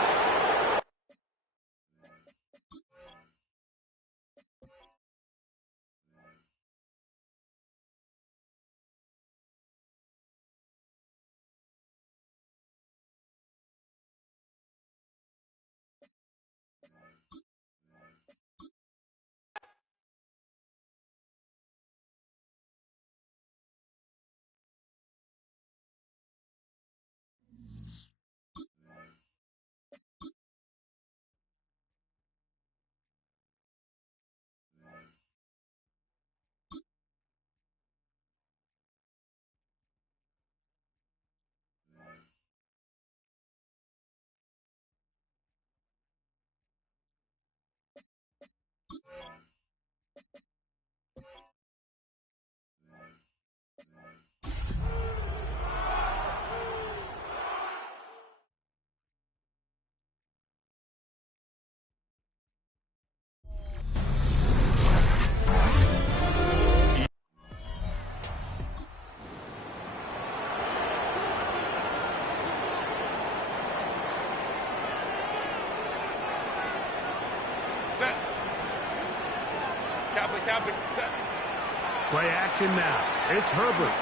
Play action now. It's Herbert.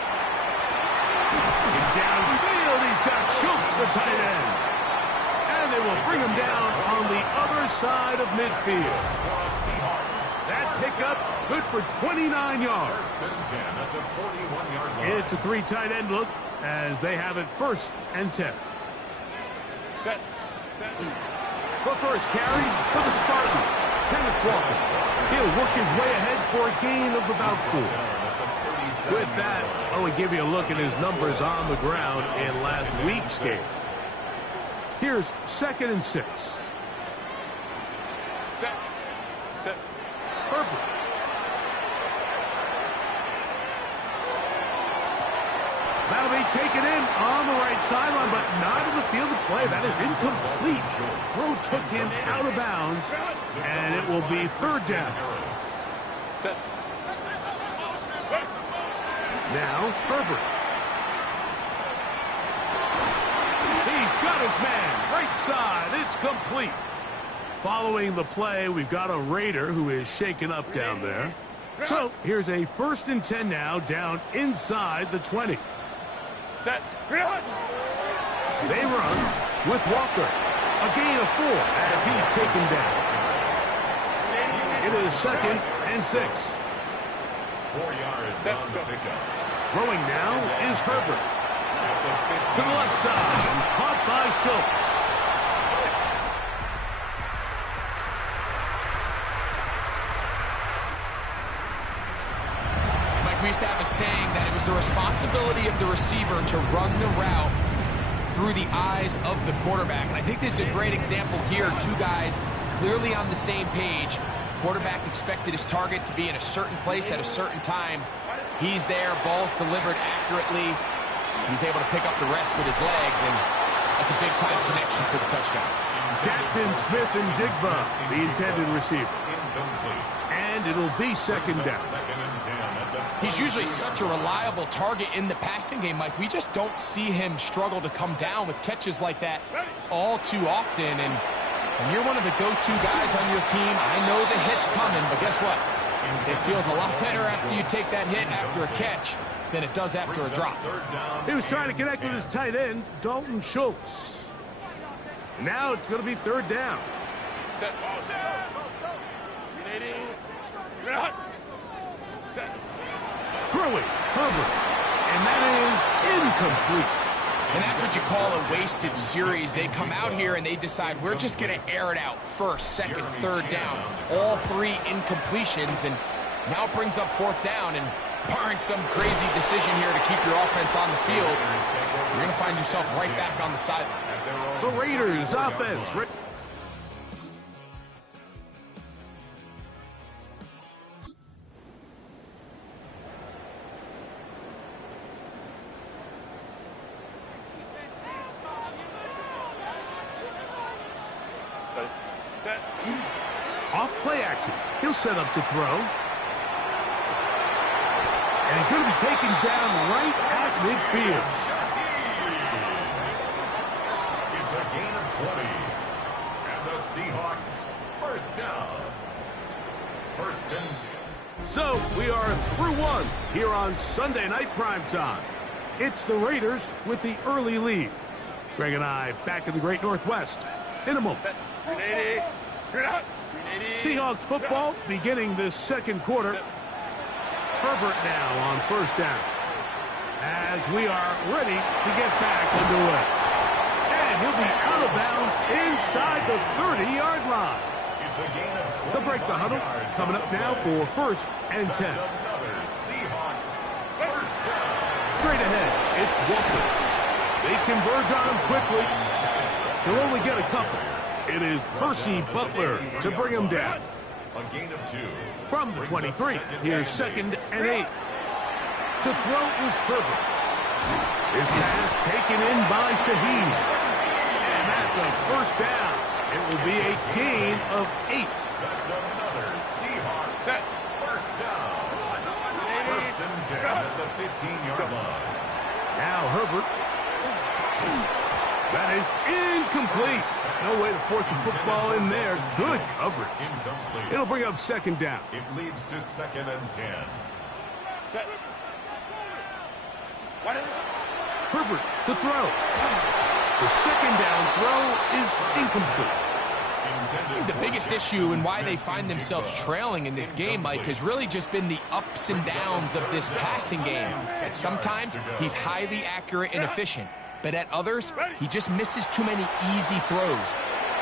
Downfield, he's got Schultz, the tight end. And they will bring him down on the other side of midfield. That pickup good for 29 yards. It's a 3 tight end look as they have it 1st and 10. The first carry for the Spartan, Kenneth Walker. He'll work his way ahead for a gain of about 4. With that, I'll give you a look at his numbers on the ground in last week's game. Here's 2nd and 6. Herbert. That'll be taken in on the right sideline, but not in the field of play. That is incomplete. Throw took him out of bounds, and it will be 3rd down. Now, Herbert. He's got his man. Right side. It's complete. Following the play, we've got a Raider who is shaken up down there. So, here's a 1st and 10 now, down inside the 20. Set. They run with Walker. A gain of 4 as he's taken down. It is 2nd and 6. 4 yards on the pickup. Throwing now is Herbert. To the left side and caught by Schultz. We used to have a saying that it was the responsibility of the receiver to run the route through the eyes of the quarterback. And I think this is a great example here. 2 guys clearly on the same page. Quarterback expected his target to be in a certain place at a certain time. He's there, ball's delivered accurately. He's able to pick up the rest with his legs, and that's a big-time connection for the touchdown. Jackson, Smith, and Jigba, the intended receiver. And it'll be 2nd down. He's usually such a reliable target in the passing game, Mike. We just don't see him struggle to come down with catches like that all too often. And when you're one of the go-to guys on your team, I know the hit's coming, but guess what? It feels a lot better after you take that hit after a catch than it does after a drop. He was trying to connect with his tight end, Dalton Schultz. Now it's going to be 3rd down. Throwing, Herbert. And that is incomplete. And that's what you call a wasted series. They come out here and they decide we're just going to air it out. 1st, 2nd, 3rd down. All 3 incompletions, and now it brings up 4th down. And barring some crazy decision here to keep your offense on the field, you're going to find yourself right back on the sideline. The Raiders offense. Off play action. He'll set up to throw. And he's going to be taken down right at midfield. It's a gain of 20. And the Seahawks, 1st down. 1st and 10. So we are through 1 here on Sunday Night Primetime. It's the Raiders with the early lead. Greg and I back in the Great Northwest in a moment. Seahawks football beginning this 2nd quarter. Herbert now on 1st down. As we are ready to get back underway. And he'll be out of bounds inside the 30-yard line. It's a gain of 20. They'll break the huddle. Coming up now for 1st and 10. Seahawks, 1st down. Straight ahead, it's Walker. They converge on him quickly. He'll only get a couple. It is Percy Butler to bring him down. A gain of 2. From the 23, here's 2nd and 8. To throw is Herbert. His pass taken in by Shaheed. And that's a 1st down. It will be a gain of 8. That's another Seahawks. 1st down. 1st and 10 at the 15-yard line. Now Herbert. That is incomplete. No way to force the football in there. Good coverage. Incomplete. It'll bring up 2nd down. It leads to 2nd and 10. Herbert to throw. The 2nd down throw is incomplete. I think the biggest issue and why they find themselves trailing in this game, Mike, has really just been the ups and downs of this passing game. At sometimes, he's highly accurate and efficient. But at others, he just misses too many easy throws.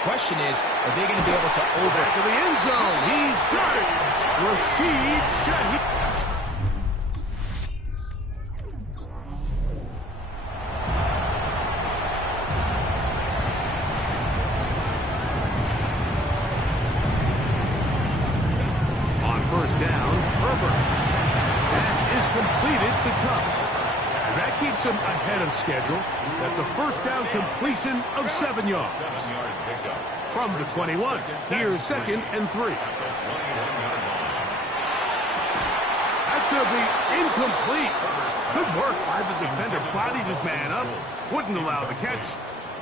Question is, are they going to be able to Back to the end zone. He's got it. Rashid Shaheed. On 1st down, Herbert. That is completed to come. And that keeps him ahead of schedule. That's a 1st down completion of 7 yards. 7-yard pickup. From the 21, here's 2nd and 3. That's going to be incomplete. Good work by the defender. Bodied his man up. Wouldn't allow the catch.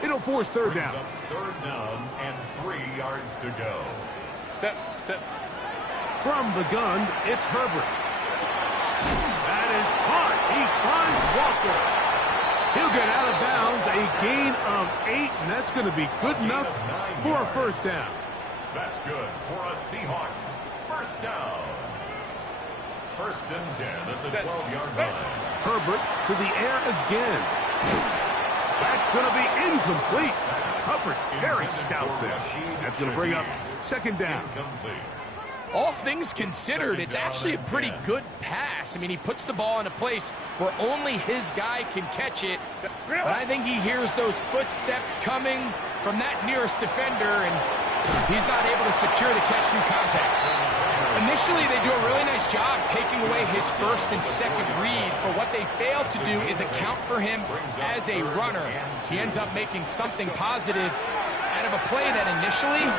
It'll force 3rd down. 3rd down and 3 yards to go. From the gun, it's Herbert. That is caught. He finds Walker. He'll get out of bounds, a gain of 8, and that's going to be good enough for a first down. That's good for a Seahawks first down. First and 10 at the 12-yard line. Herbert to the air again. That's going to be incomplete. Hubbert's very stout there. That's going to bring up second down. All things considered, it's actually a pretty good pass. I mean, he puts the ball in a place where only his guy can catch it. But I think he hears those footsteps coming from that nearest defender, and he's not able to secure the catch through contact. Initially, they do a really nice job taking away his first and second read, but what they fail to do is account for him as a runner. He ends up making something positive out of a play that initially...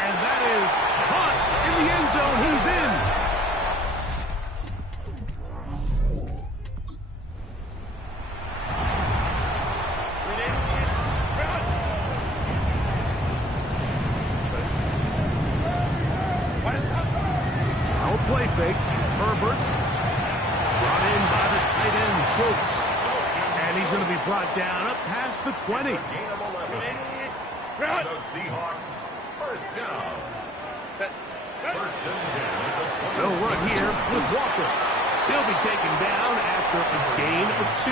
And that is caught in the end zone. He's in. No play fake. Herbert brought in by the tight end, Schultz. And he's going to be brought down up past the 20. The Seahawks first down. First and 10. They'll run here with Walker. He'll be taken down after a gain of 2.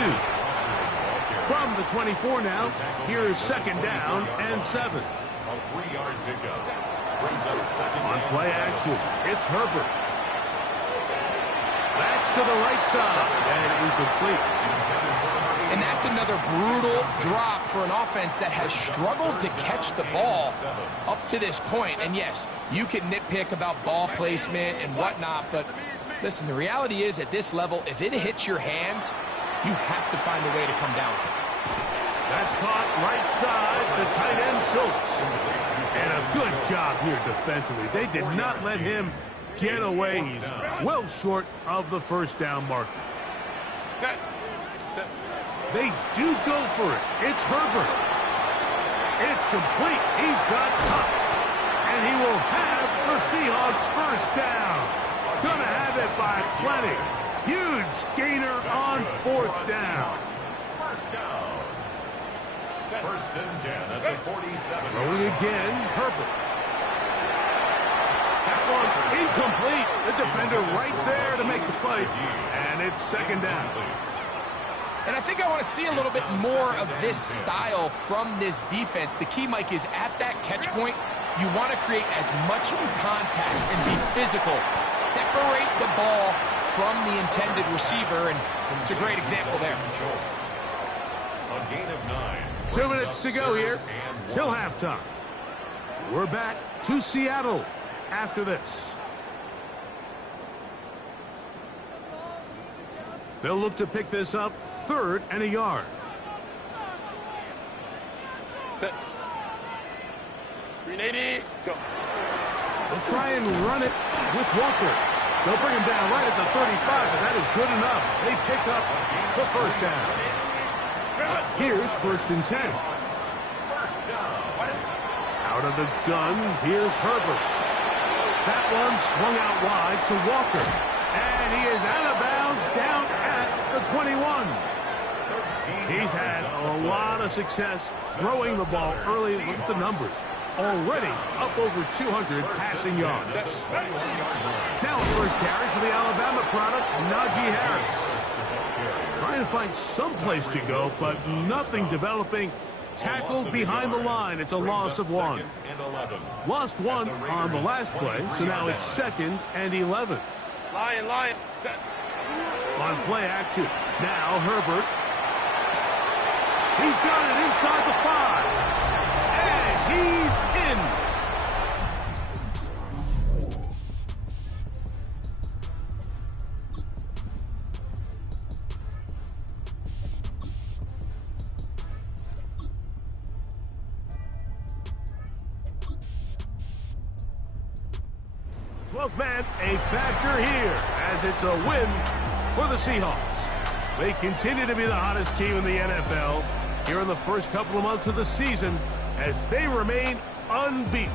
From the 24 now, here's second down and 7. A 3-yard pickup. Brings up second On play action, it's Herbert. That's to the right side and incomplete. And that's another brutal drop for an offense that has struggled to catch the ball up to this point. And yes, you can nitpick about ball placement and whatnot, but listen, the reality is at this level, if it hits your hands, you have to find a way to come down. That's caught right side, the tight end Schultz. And a good job here defensively. They did not let him get away. He's well short of the first down marker. They do go for it. It's Herbert. It's complete. He's got top. And he will have the Seahawks first down. Gonna have it by plenty. Huge gainer on fourth down. First down. First and 10 at the 47. Throwing again, Herbert. That one incomplete. The defender right there to make the play. And it's second down. And I think I want to see a little bit more of this style from this defense. The key, Mike, is at that catch point, you want to create as much contact and be physical. Separate the ball from the intended receiver, and it's a great example there. A gain of 9. 2 minutes to go here till halftime. We're back to Seattle after this. They'll look to pick this up. 3rd and a yard. Set. 380. Go. They'll try and run it with Walker. They'll bring him down right at the 35, but that is good enough. They pick up the first down. Here's first and 10. Out of the gun, here's Herbert. That one swung out wide to Walker. And he is out of bounds down at the 21. He's had a lot of success throwing the ball early. Look at the numbers. Already up over 200 passing yards. Now a first carry for the Alabama product, Najee Harris. Trying to find some place to go, but nothing developing. Tackled behind the line. It's a loss of 1. Lost 1 on the last play, so now it's 2nd and 11. Lion. Set. On play action. Now Herbert. He's got it inside the 5. And he's in. Man, a factor here as it's a win for the Seahawks. They continue to be the hottest team in the NFL here in the first couple of months of the season as they remain unbeaten.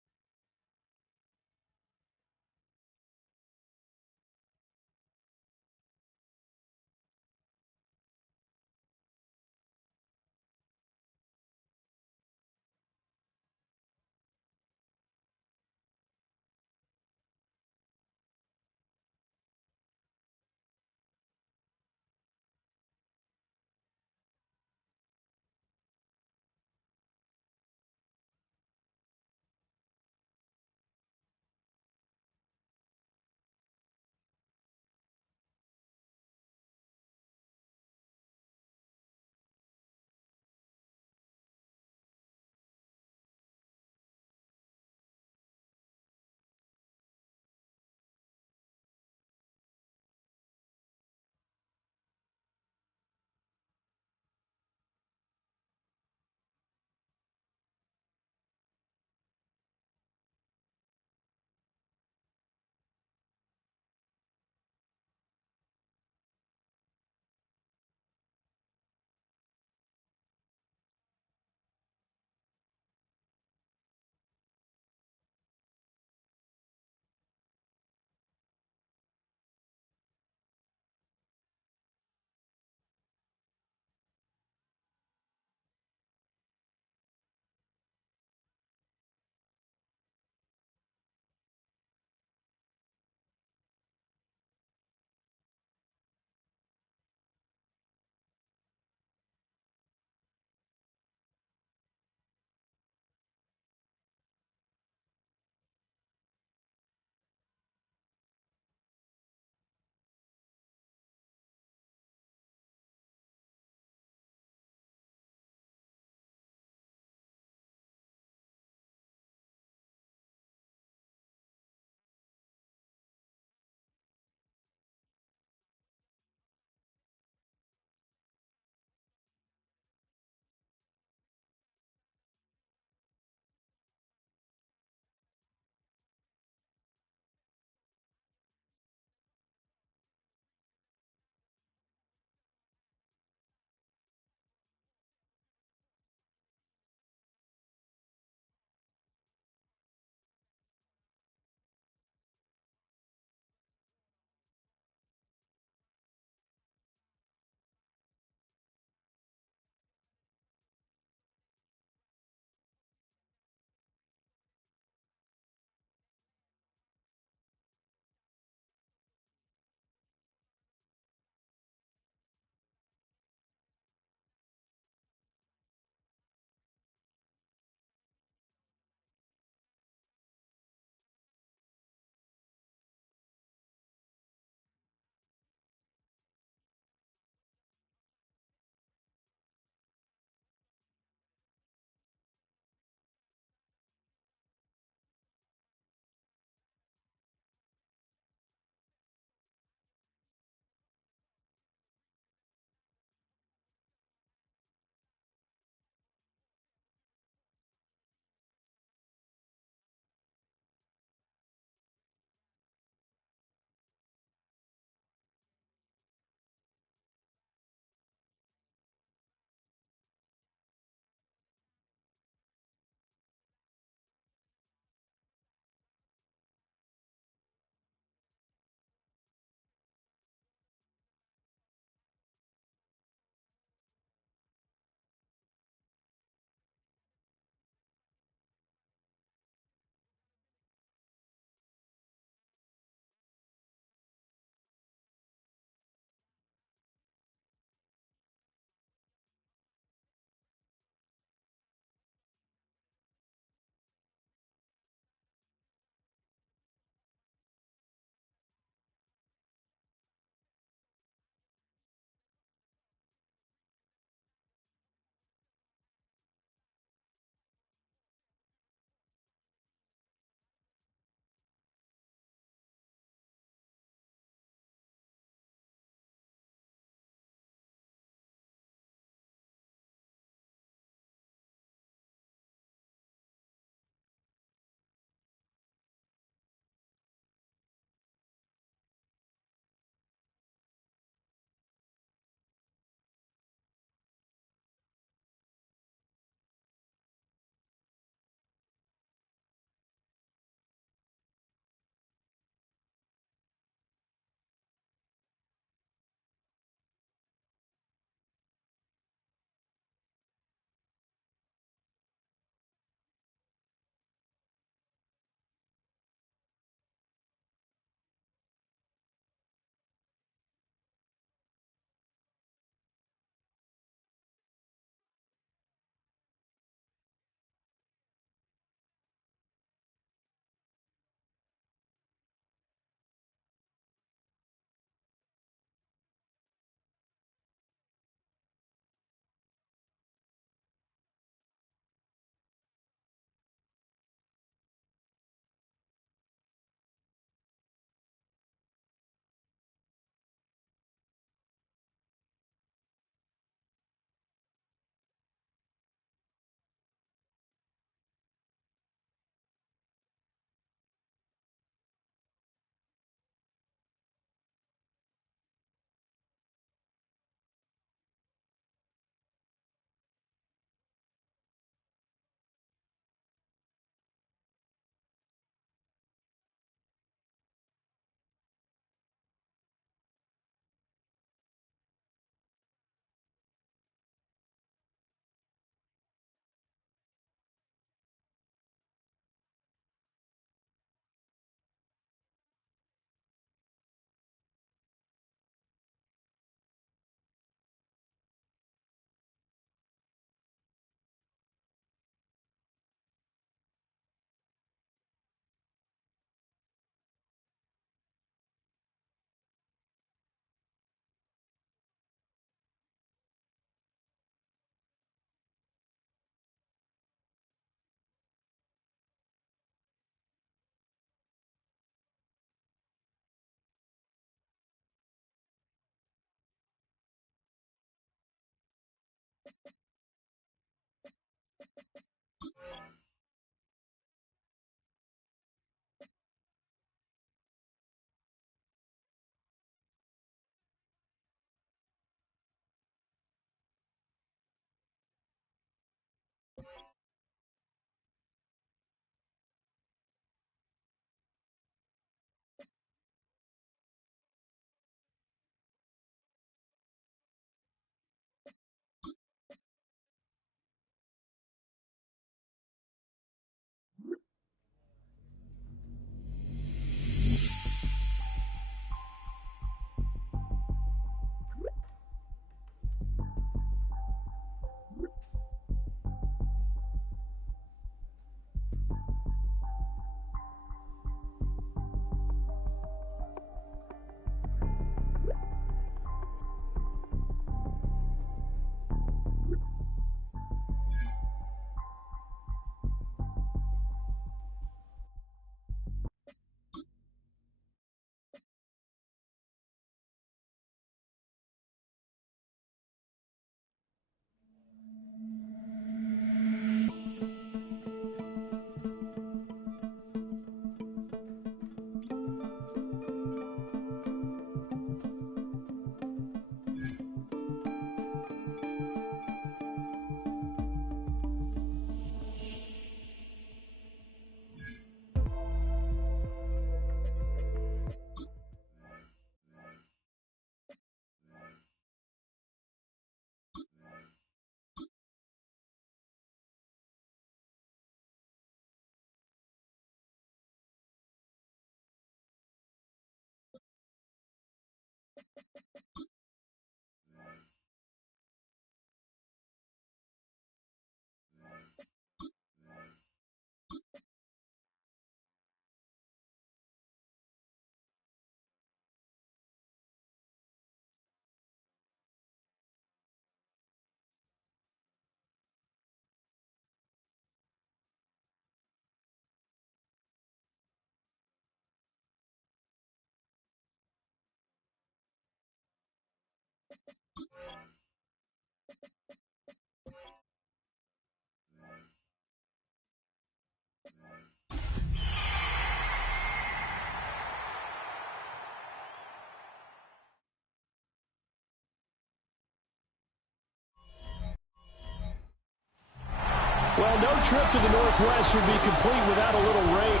Well, no trip to the Northwest would be complete without a little rain.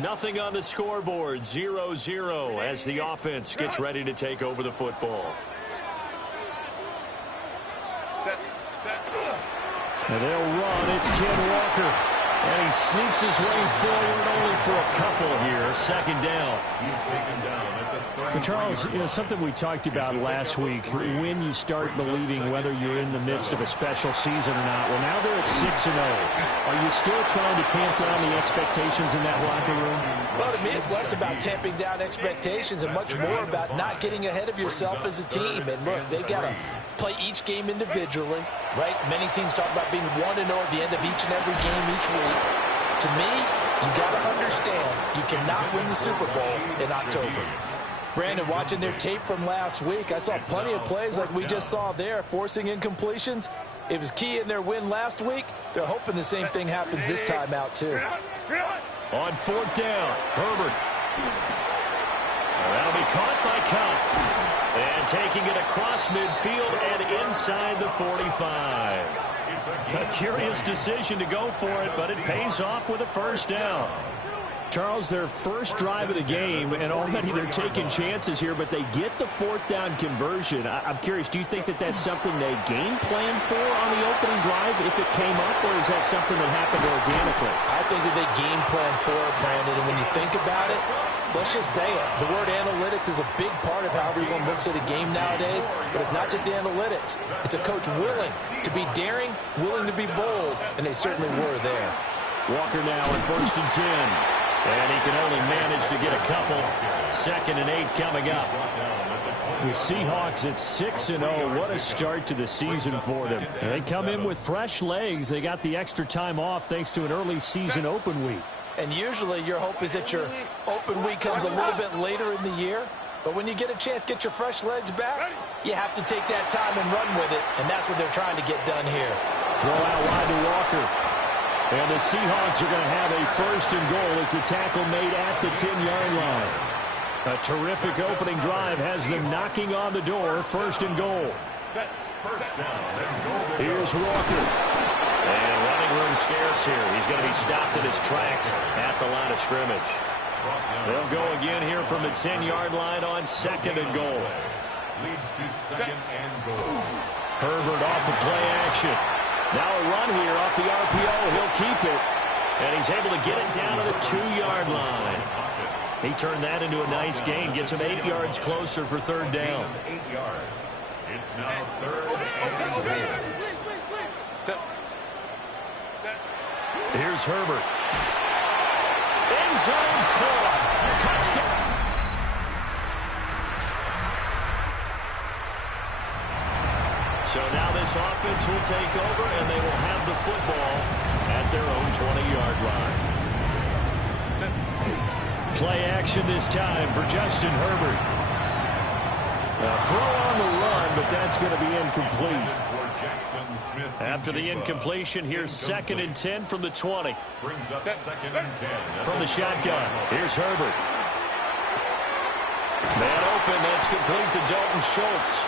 Nothing on the scoreboard, 0-0 as the offense gets ready to take over the football. And they'll run. It's Ken Walker. And he sneaks his way forward only for a couple here. Second down. He's taken down at the 30. But Charles, something we talked about last week, when you start believing whether you're in the midst of a special season or not. Well, now they're at 6-0. Are you still trying to tamp down the expectations in that locker room? Well, to me, it's less about tamping down expectations and much more about not getting ahead of yourself as a team. And look, they've got to play each game individually, right? Many teams talk about being 1-0 at the end of each and every game each week. To me, you got to understand you cannot win the Super Bowl in October. Brandon, watching their tape from last week, I saw plenty of plays like we just saw there, forcing incompletions. It was key in their win last week. They're hoping the same thing happens this time out, too. On fourth down, Herbert. That'll be caught by Cup. And taking it across midfield and inside the 45. A curious decision to go for it, but it pays off with a first down. Charles, their first drive of the game, and already they're taking chances here, but they get the fourth down conversion. I'm curious, do you think that that's something they game planned for on the opening drive if it came up, or is that something that happened organically? I think that they game planned for it, Brandon, and when you think about it, let's just say it. The word analytics is a big part of how everyone looks at a game nowadays, but it's not just the analytics. It's a coach willing to be daring, willing to be bold, and they certainly were there. Walker now on 1st and 10. And he can only manage to get a couple. 2nd and 8 coming up. The Seahawks at 6-0. What a start to the season for them. And they come in with fresh legs. They got the extra time off thanks to an early season open week. And usually your hope is that your open week comes a little bit later in the year. But when you get a chance, get your fresh legs back, you have to take that time and run with it, and that's what they're trying to get done here. Throw out wide to Walker. And the Seahawks are going to have a first and goal as the tackle made at the 10-yard line. A terrific opening drive has them knocking on the door. First and goal. First down and goal. Here's Walker. And running room scarce here. He's going to be stopped in his tracks at the line of scrimmage. They'll go again here from the 10-yard line on second and goal. Leads to second and goal. Herbert off of play action. Now a run here off the RPO. He'll keep it. And he's able to get it down to the 2-yard line. He turned that into a nice gain. Gets him 8 yards closer for third down. 8 yards. It's now third and goal. Here's Herbert. End zone caught. Touchdown. So now this offense will take over, and they will have the football at their own 20-yard line. Play action this time for Justin Herbert. A throw on the run, but that's going to be incomplete. After the incompletion, here's second and 10 from the 20. Brings up second and 10. From the shotgun, here's Herbert. Man open, that's complete to Dalton Schultz.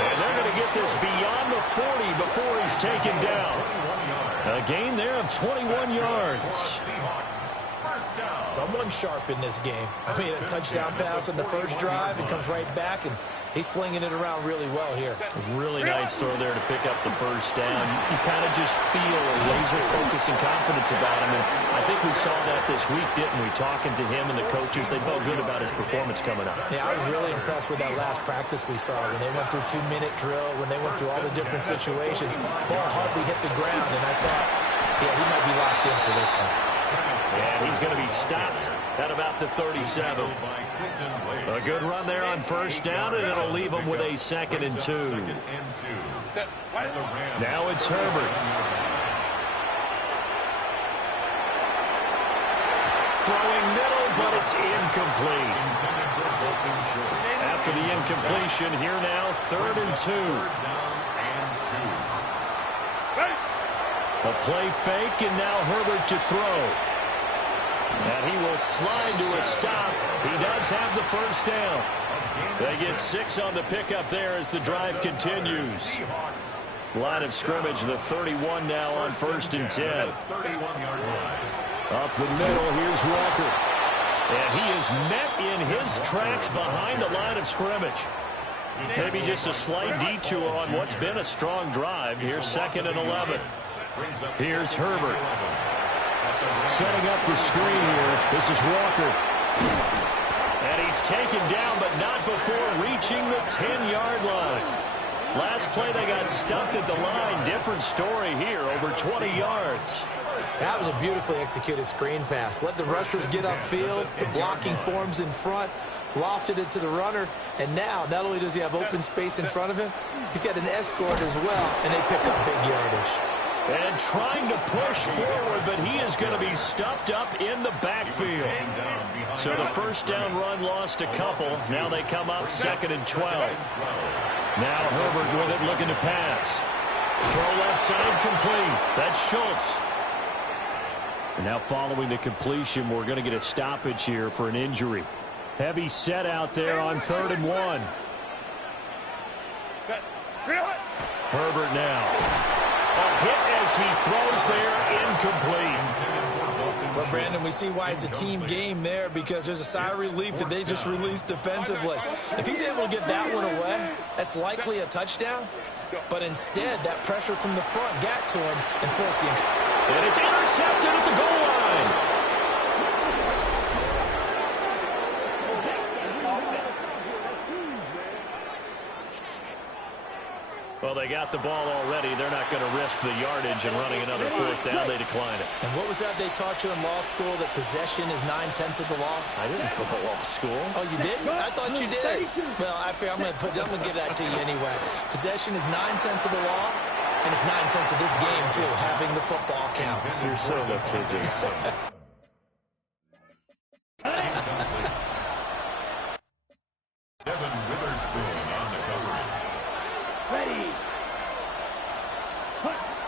And they're going to get this beyond the 40 before he's taken down. A gain there of 21 yards. Someone sharp in this game. I mean, a touchdown pass on the first drive and comes right back, and he's flinging it around really well here. Really nice throw there to pick up the first down. You kind of just feel a laser focus and confidence about him, and I think we saw that this week, didn't we? Talking to him and the coaches, they felt good about his performance coming up. Yeah, I was really impressed with that last practice we saw when they went through 2-minute drill, when they went through all the different situations. Ball hardly hit the ground, and I thought, yeah, he might be locked in for this one. And he's going to be stopped at about the 37. A good run there on first down, and it'll leave him with a second and 2. Now it's Herbert. Throwing middle, but it's incomplete. After the incompletion, here now, third and 2. A play fake, and now Herbert to throw. And he will slide to a stop. He does have the first down. They get 6 on the pickup there as the drive continues. Line of scrimmage, the 31 now on first and 10. Up the middle, here's Walker. And he is met in his tracks behind the line of scrimmage. Maybe just a slight detour on what's been a strong drive. Here's second and 11. Here's Herbert. Setting up the screen here. This is Walker. And he's taken down, but not before reaching the 10-yard line. Last play, they got stuffed at the line. Different story here, over 20 yards. That was a beautifully executed screen pass. Let the rushers get upfield. The blocking forms in front. Lofted it to the runner. And now, not only does he have open space in front of him, he's got an escort as well, and they pick up big yardage. And trying to push forward, but he is going to be stuffed up in the backfield. So the first down run lost a couple. Now they come up second and 12. Now Herbert with it, looking to pass. Throw left side complete. That's Schultz. And now following the completion, we're going to get a stoppage here for an injury. Heavy set out there on third and 1. Herbert now. A hit as he throws there, incomplete. Well, Brandon, we see why it's a team game there, because there's a sigh of relief that they just released defensively. If he's able to get that one away, that's likely a touchdown. But instead, that pressure from the front got to him and forced the incomplete. And it's intercepted at the goal line. Well, they got the ball already. They're not going to risk the yardage and running another fourth down. They decline it. And what was that they taught you in law school, that possession is 9/10 of the law? I didn't go to law school. Oh, you didn't? I thought you did. Well, I'm going to give that to you anyway. Possession is 9/10 of the law, and it's 9/10 of this game, too. Having the football counts. You're so litigious.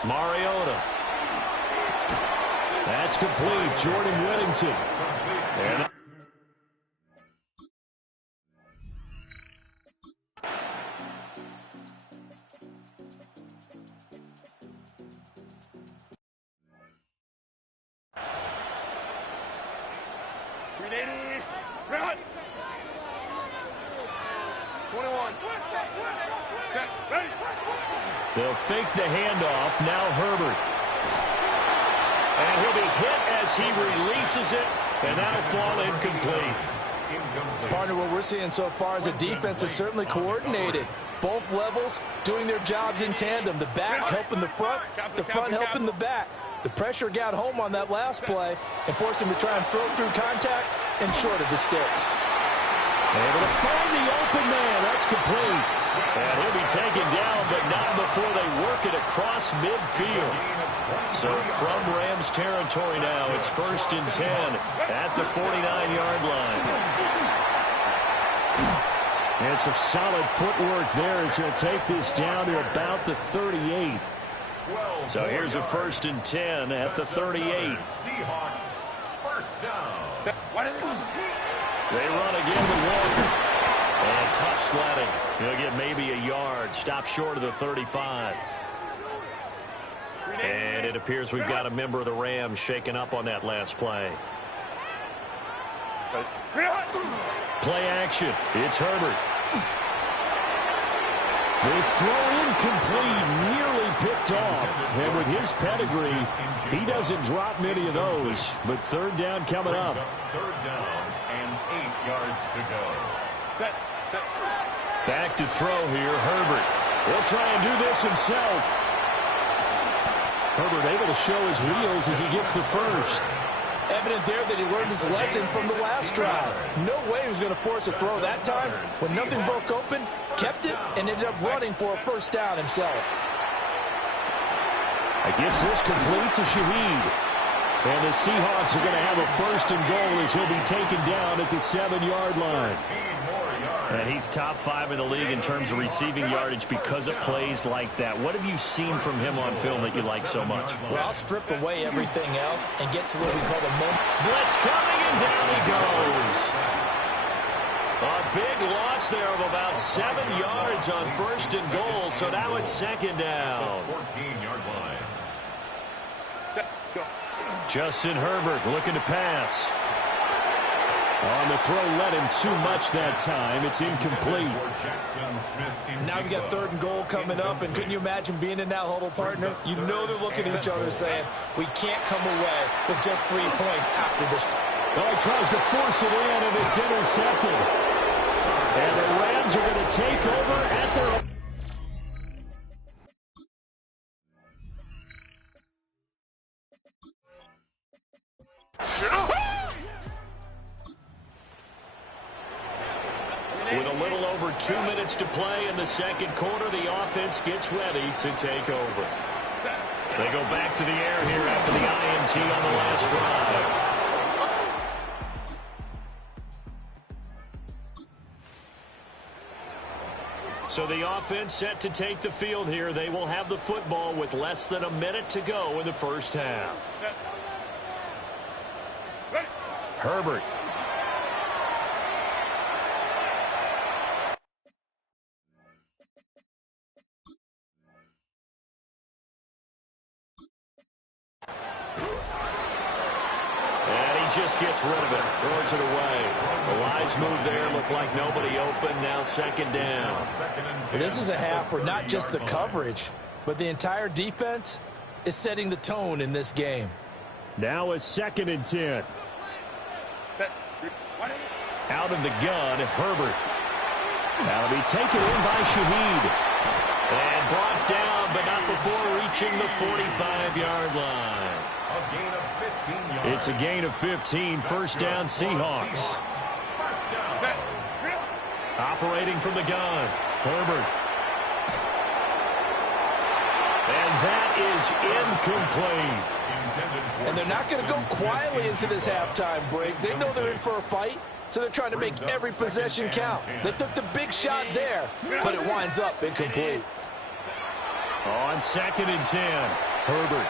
Mariota. That's complete. Jordan Whittington. And they'll fake the handoff. Now Herbert. And he'll be hit as he releases it, and that'll fall incomplete. Partner, what we're seeing so far is a defense is certainly coordinated. Both levels doing their jobs in tandem. The back helping the front helping the back. The pressure got home on that last play and forced him to try and throw through contact and short of the sticks. Able to find the open man. That's complete. And he'll be taken down, but not before they work it across midfield. So from Rams territory now, it's 1st and 10 at the 49-yard line. And some solid footwork there as he'll take this down to about the 38. So here's a 1st and 10 at the 38. Seahawks, first down. They run again with Walker. And tough sledding. He'll get maybe a yard. Stop short of the 35. And it appears we've got a member of the Rams shaken up on that last play. Play action. It's Herbert. This throw incomplete, nearly picked off. And with his pedigree, he doesn't drop many of those. But 3rd down coming up. 3rd down and 8 yards to go. Back to throw here, Herbert. He'll try and do this himself. Herbert able to show his wheels as he gets the first. Evident there that he learned his lesson from the last drive. No way he was going to force a throw that time. When nothing broke open, kept it, and ended up running for a 1st down himself. Gets this complete to Shaheed. And the Seahawks are going to have a 1st and goal as he'll be taken down at the 7-yard line. And he's top 5 in the league in terms of receiving yardage because of plays like that. What have you seen from him on film that you like so much? Well, I'll strip away everything else and get to what we call the moment. Blitz coming, and down he goes. A big loss there of about 7 yards on 1st and goal, so now it's 2nd down. 14-yard line. Justin Herbert looking to pass. On the throw, let him too much that time. It's incomplete. Now we got 3rd and goal coming up, and couldn't you imagine being in that huddle, partner? You know they're looking at each other saying, we can't come away with just 3 points after this. Well, he tries to force it in, and it's intercepted. And the Rams are going to take over at their own. With a little over 2 minutes to play in the 2nd quarter, the offense gets ready to take over. They go back to the air here after the INT on the last drive. So the offense set to take the field here. They will have the football with less than a minute to go in the 1st half. Herbert. Just gets rid of it, throws it away. The wise move there, looked like nobody open, now 2nd down. This is a half where not just the coverage, but the entire defense is setting the tone in this game. Now a 2nd and 10. Out of the gun, Herbert. That'll be taken in by Shaheed. And brought down, but not before reaching the 45-yard line. It's a gain of 15, 1st down Seahawks. Operating from the gun, Herbert. And that is incomplete. And they're not going to go quietly into this halftime break. They know they're in for a fight, so they're trying to make every possession count. They took the big shot there, but it winds up incomplete. On 2nd and 10. Herbert.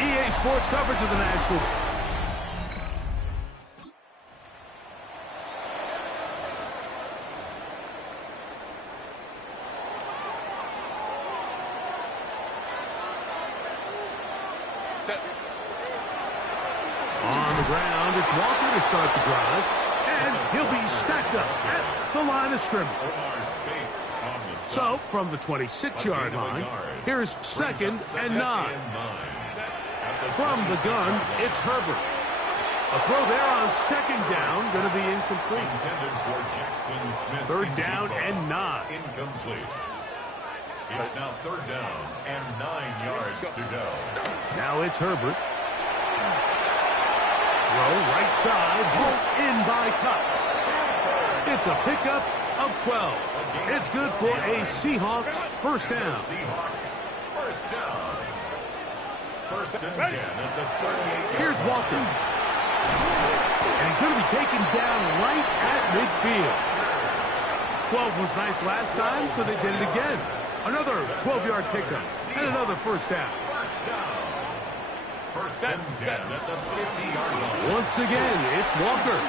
EA Sports coverage of the Nationals. On the ground, it's Walker to start the drive. And he'll be stacked up at the line of scrimmage. So, from the 26-yard line, here's 2nd and 9. From the gun, it's Herbert. A throw there on 2nd down, going to be incomplete. 3rd down and 9. Incomplete. It's now 3rd down and 9 yards to go. Now it's Herbert. Throw right side, hauled in by Cup. It's a pickup of 12. It's good for a Seahawks 1st down. Seahawks first down. 1st and 10 at the 38. Here's Walker. And he's going to be taken down right at midfield. 12 was nice last time, so they did it again. Another 12-yard pickup and another 1st down. 1st and 10 at the 50-yard line. Once again, it's Walker.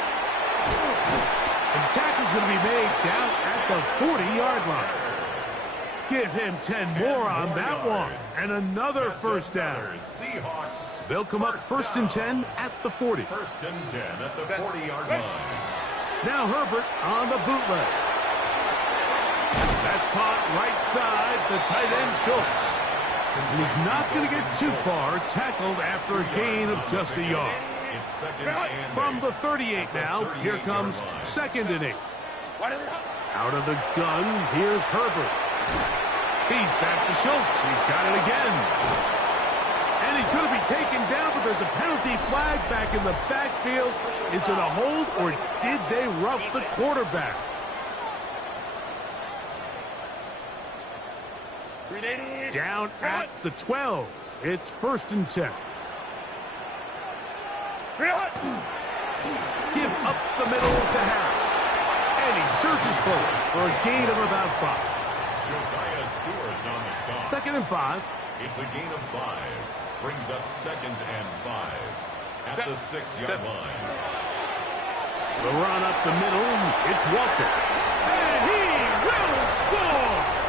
And the tackle's going to be made down at the 40-yard line. Give him 10 more on that one. And another 1st down. They'll come up 1st and 10 at the 40. 1st and 10 at the 40-yard line. Now Herbert on the bootleg. That's caught right side, the tight end Schultz. And he's not going to get too far, tackled after a gain of just a yard. From the 38 now, here comes 2nd and 8. Out of the gun, here's Herbert. He's back to Schultz. He's got it again. And he's going to be taken down, but there's a penalty flag back in the backfield. Is it a hold, or did they rough the quarterback? Down at the 12. It's 1st and 10. Give up the middle to Harris. And he surges forward for a gain of about 5. Josiah Stewart on the stop. 2nd and 5. It's a gain of 5. Brings up 2nd and 5 at the 6-yard line. The run up the middle. It's Walker. And he will score!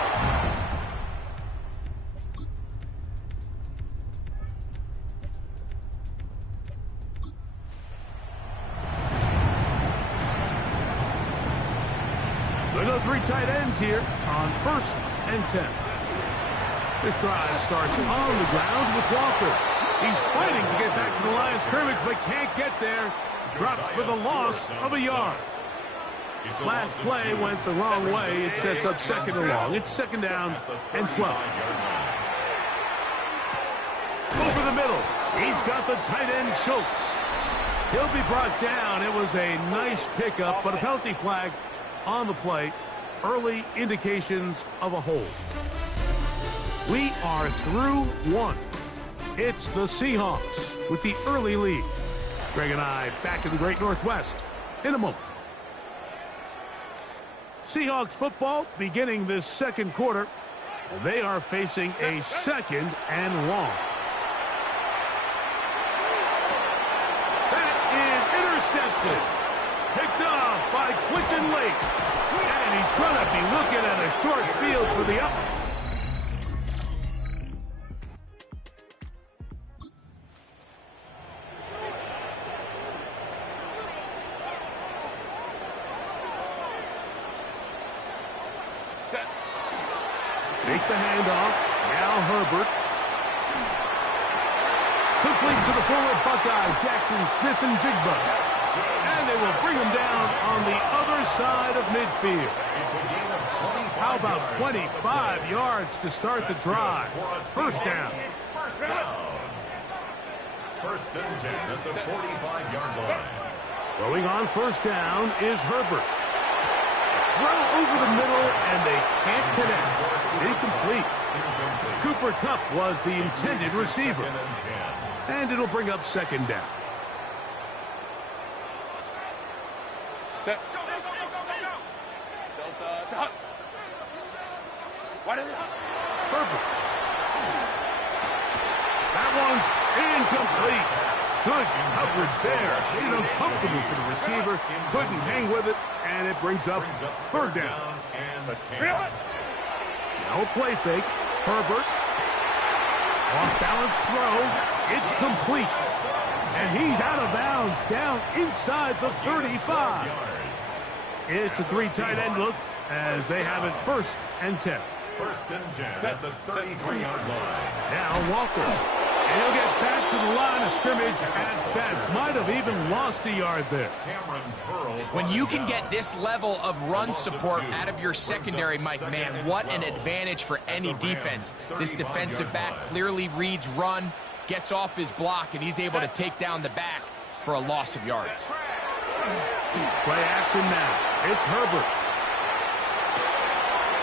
There are 3 tight ends here on 1st and 10. This drive starts on the ground with Walker. He's fighting to get back to the line of scrimmage, but can't get there. Dropped for the loss of a yard. Last play went the wrong way. It sets up 2nd and long. It's 2nd down and 12. Over the middle. He's got the tight end Schultz. He'll be brought down. It was a nice pickup, but a penalty flag on the play. Early indications of a hold. We are through 1. It's the Seahawks with the early lead. Greg and I back in the Great Northwest in a moment. Seahawks football beginning this 2nd quarter. And they are facing a 2nd and long. That is intercepted. Picked off by Quinton Lake. And he's going to be looking at a short field for the up. Take the handoff. Now Herbert. Complete to the former Buckeye, Jackson, Smith, and Jigba. And they will bring him down on the other side of midfield. How about 25 yards to start the drive? First down. First and 10 at the 45-yard line. Throwing on first down is Herbert. Throw over the middle, and they can't connect. It's incomplete. Cooper Kupp was the intended receiver. And it'll bring up second down. Set. Go, go, go, go, go, go. Delta. What is it? Herbert. That one's incomplete. Good coverage there. Made it uncomfortable for the receiver. Couldn't hang with it, and it brings up third down. Now a play fake. Herbert. Off-balance throw. It's complete. And he's out of bounds down inside the 35. It's a three tight end look as they have it first and 10. First and 10 at the 33-yard line. Now Walker. And he'll get back to the line of scrimmage at best. Might have even lost a yard there. When you can get this level of run support out of your secondary, Mike, man, what an advantage for any defense. This defensive back clearly reads run, gets off his block, and he's able to take down the back for a loss of yards. Play action now. It's Herbert.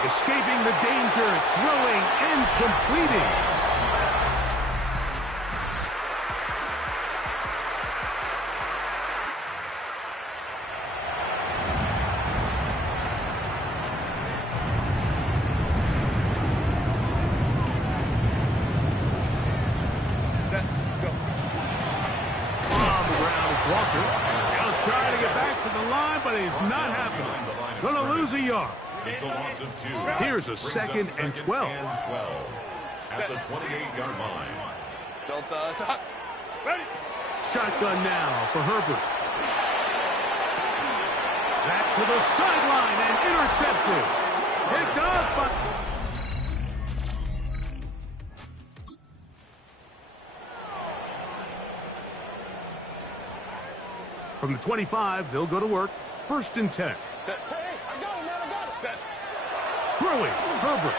Escaping the danger, throwing and completing. It's a loss of 2. Here's a second and 12. At the 28-yard line. Shotgun now for Herbert. Back to the sideline and intercepted. Picked off by... From the 25, they'll go to work. First and 10. Throwing, Herbert.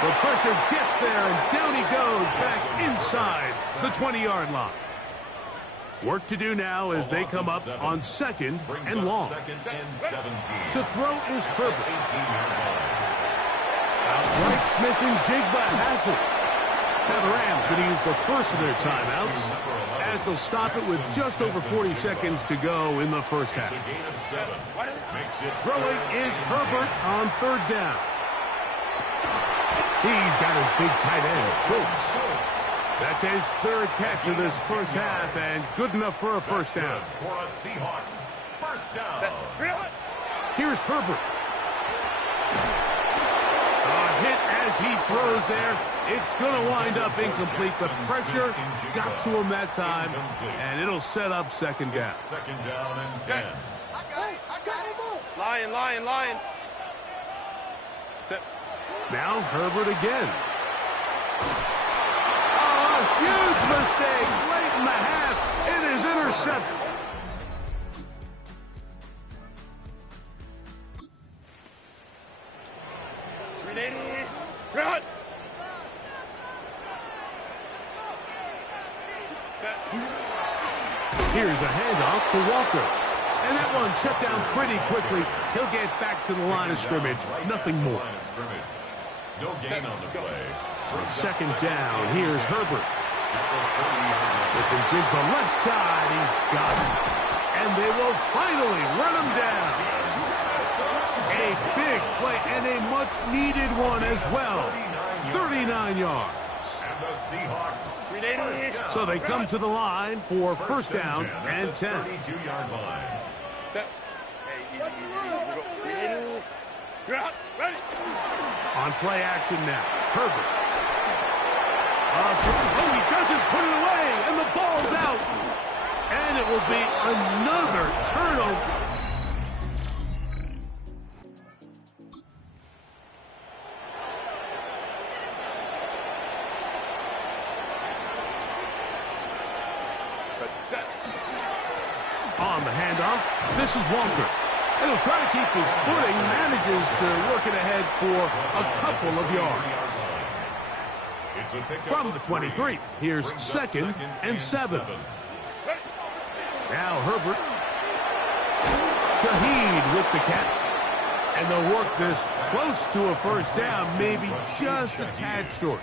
The pressure gets there, and down he goes back inside the 20-yard line. Work to do now as they come up on second and long. To throw is Herbert. Outright, Smith and Jigba has it. Now the Rams going to use the first of their timeouts as they'll stop it with just over 40 seconds to go in the first half. Throwing is Herbert on third down. He's got his big tight end, Schultz. That's his third catch of this first half, and good enough for a first down. For a Seahawks first down. Here's Herbert. A hit as he throws there. It's going to wind up incomplete. The pressure got to him that time, and it'll set up second down. Second down and 10. Lion. Now Herbert again. Oh, a huge mistake late in the half. It is intercepted. Here's a handoff to Walker. And that one shut down pretty quickly. He'll get back to the line of scrimmage. Nothing more. No gain on the play. Second down. Here's Herbert. Smith and Jigba left side. He's got it. And they will finally run him down. A big play and a much-needed one as well. 39 yards. And the Seahawks. So they come to the line for first down and 10. 32-yard line. On play action now. Herbert. Oh, he doesn't put it away, and the ball's out. And it will be another turnover. On the handoff, this is Walker. And he'll try to keep his footing, manages to work it ahead for a couple of yards. From the 23, here's 2nd and 7. Now Herbert. Shaheed with the catch. And they'll work this close to a first down, maybe just a tad short.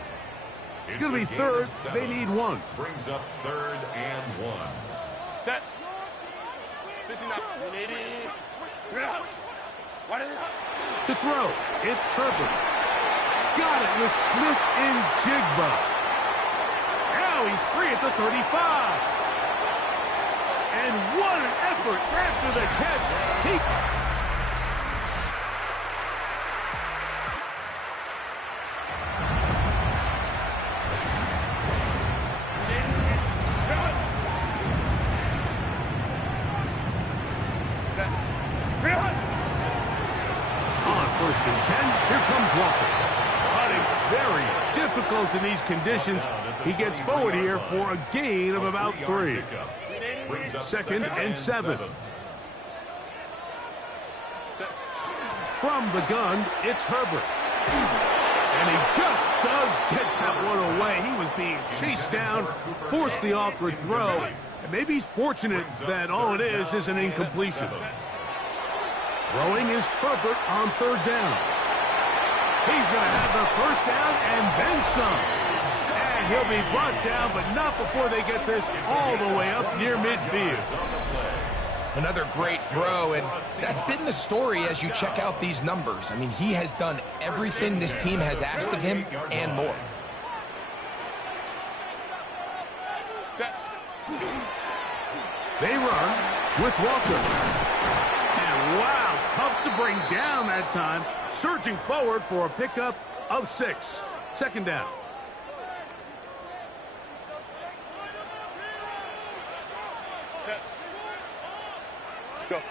It's going to be 3rd. They need 1. Brings up 3rd and 1. Set. To throw, it's Herbert. Got it with Smith and Jigba. Now he's free at the 35. And what an effort after the catch. On 1st and 10, here comes Walker. Running very difficult in these conditions. He gets forward here for a gain of about 3. 2nd and 7. From the gun, it's Herbert. And he just does get that one away. He was being chased down, forced the awkward throw. And maybe he's fortunate that all it is an incompletion. Throwing is Herbert on 3rd down. He's going to have the first down and then some. And he'll be brought down, but not before they get this all the way up near midfield. Another great throw, and that's been the story as you check out these numbers. I mean, he has done everything this team has asked of him and more. They run with Walker. And wow, tough to bring down that time. Surging forward for a pickup of 6. 2nd down. Go.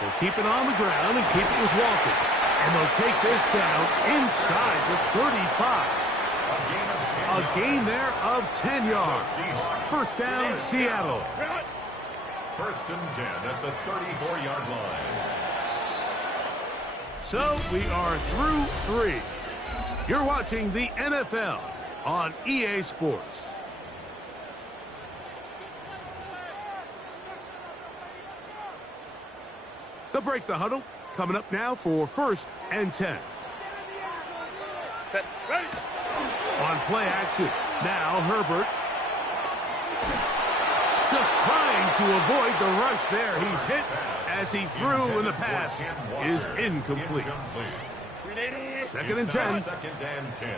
They'll keep it on the ground and keep it with Walker. And they'll take this down inside the 35. A gain there of 10 yards. 1st down, Seattle. 1st and 10 at the 34-yard line. So we are through 3. You're watching the NFL on EA Sports. They'll break the huddle. Coming up now for 1st and 10. Set. Ready. On play action. Now Herbert. Just trying to avoid the rush there. He's hit as he threw, and the pass is incomplete. 2nd and 10. 2nd and 10.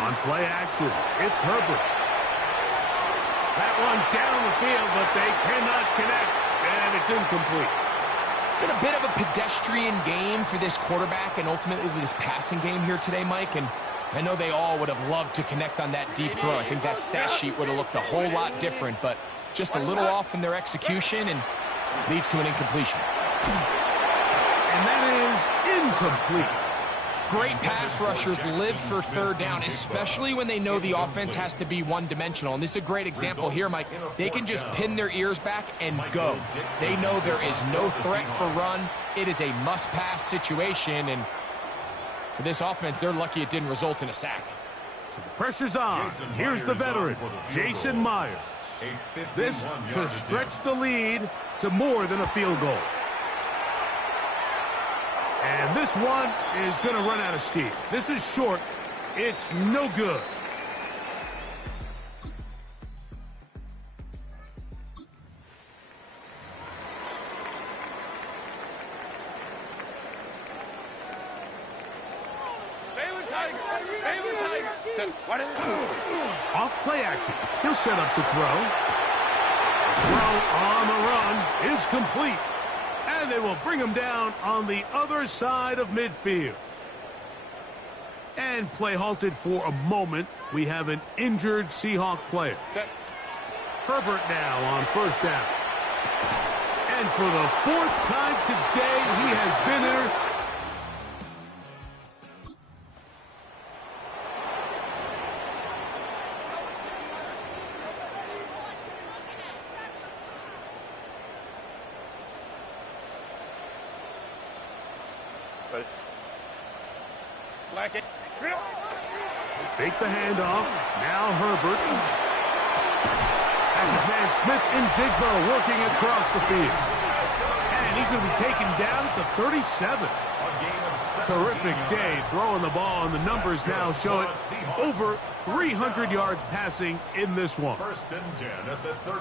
On play action, it's Herbert. That one down the field, but they cannot connect, and it's incomplete. It's been a bit of a pedestrian game for this quarterback and ultimately this passing game here today, Mike, and I know they all would have loved to connect on that deep throw. I think that stat sheet would have looked a whole lot different, but just a little off in their execution and leads to an incompletion. And that is incomplete. Great pass rushers live for 3rd down, especially when they know the offense has to be one-dimensional. And this is a great example here, Mike. They can just pin their ears back and go. They know there is no threat for run. It is a must-pass situation, and for this offense, they're lucky it didn't result in a sack. So the pressure's on. Here's the veteran, Jason Myers. This to stretch the lead to more than a field goal. And this one is going to run out of steam. This is short. It's no good. Off play action. He'll set up to throw. Throw on the run is complete. And they will bring him down on the other side of midfield. And play halted for a moment. We have an injured Seahawk player. Herbert now on 1st down. And for the 4th time today, he has been Black it. Fake the handoff. Now Herbert. That's his man Smith and Jigbo working across the field. And he's going to be taken down at the 37. Terrific day throwing the ball, and the numbers now show it. Over 300 yards passing in this one.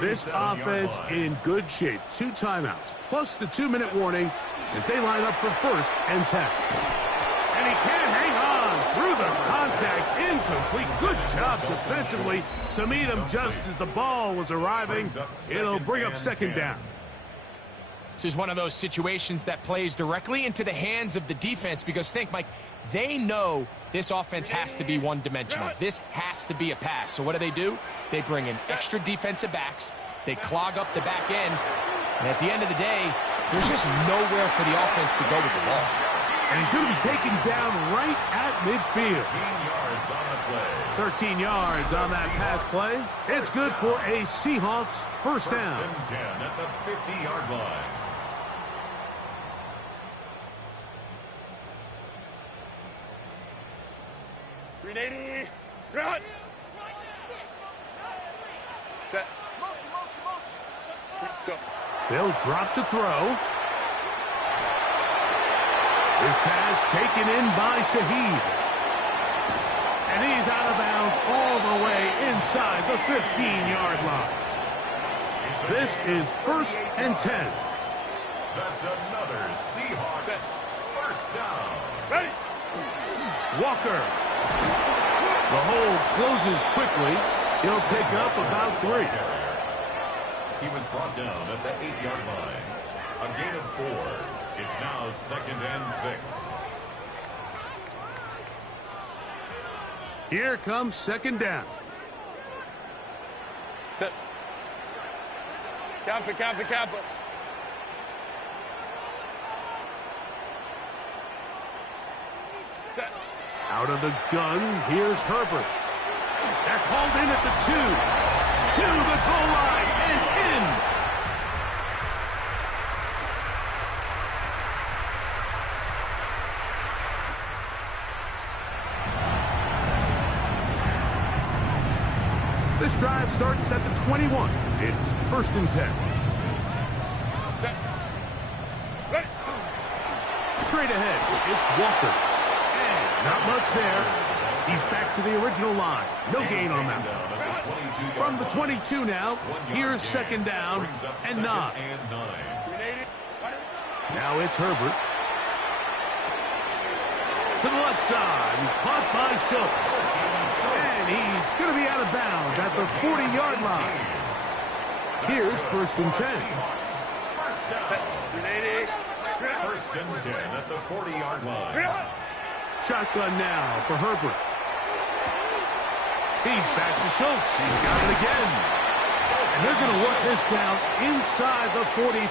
This offense in good shape. 2 timeouts, plus the 2-minute warning as they line up for 1st and 10. And he can't hang on through the contact. Incomplete. Good job defensively to meet him just as the ball was arriving. It'll bring up 2nd down. This is one of those situations that plays directly into the hands of the defense because think, Mike, they know this offense has to be one-dimensional. This has to be a pass. So what do? They bring in extra defensive backs. They clog up the back end. And at the end of the day, there's just nowhere for the offense to go with the ball. And he's going to be taken down right at midfield. 13 yards on that pass play. It's good for a Seahawks 1st down. 10 at the 50-yard line. Run. Set. Go. They'll drop to throw. This pass taken in by Shaheed. And he's out of bounds all the way inside the 15-yard line. This is 1st and 10. That's another Seahawks 1st down. Ready. Walker. The hold closes quickly. He'll pick up about 3. He was brought down at the 8-yard line. A gain of 4. It's now 2nd and 6. Here comes 2nd down. Set. Camper. Set. Out of the gun, here's Herbert. That's hauled in at the 2. To the goal line and in. This drive starts at the 21. It's 1st and 10. Set. Ready. Straight ahead, it's Walker. And not much there. He's back to the original line. No gain on that one. From the 22 now, here's 2nd down and 9. Now it's Herbert. To the left side, caught by Schultz. And he's going to be out of bounds at the 40-yard line. Here's 1st and 10. 1st and 10 at the 40-yard line. Shotgun now for Herbert. He's back to Schultz. He's got it again. And they're going to work this down inside the 45.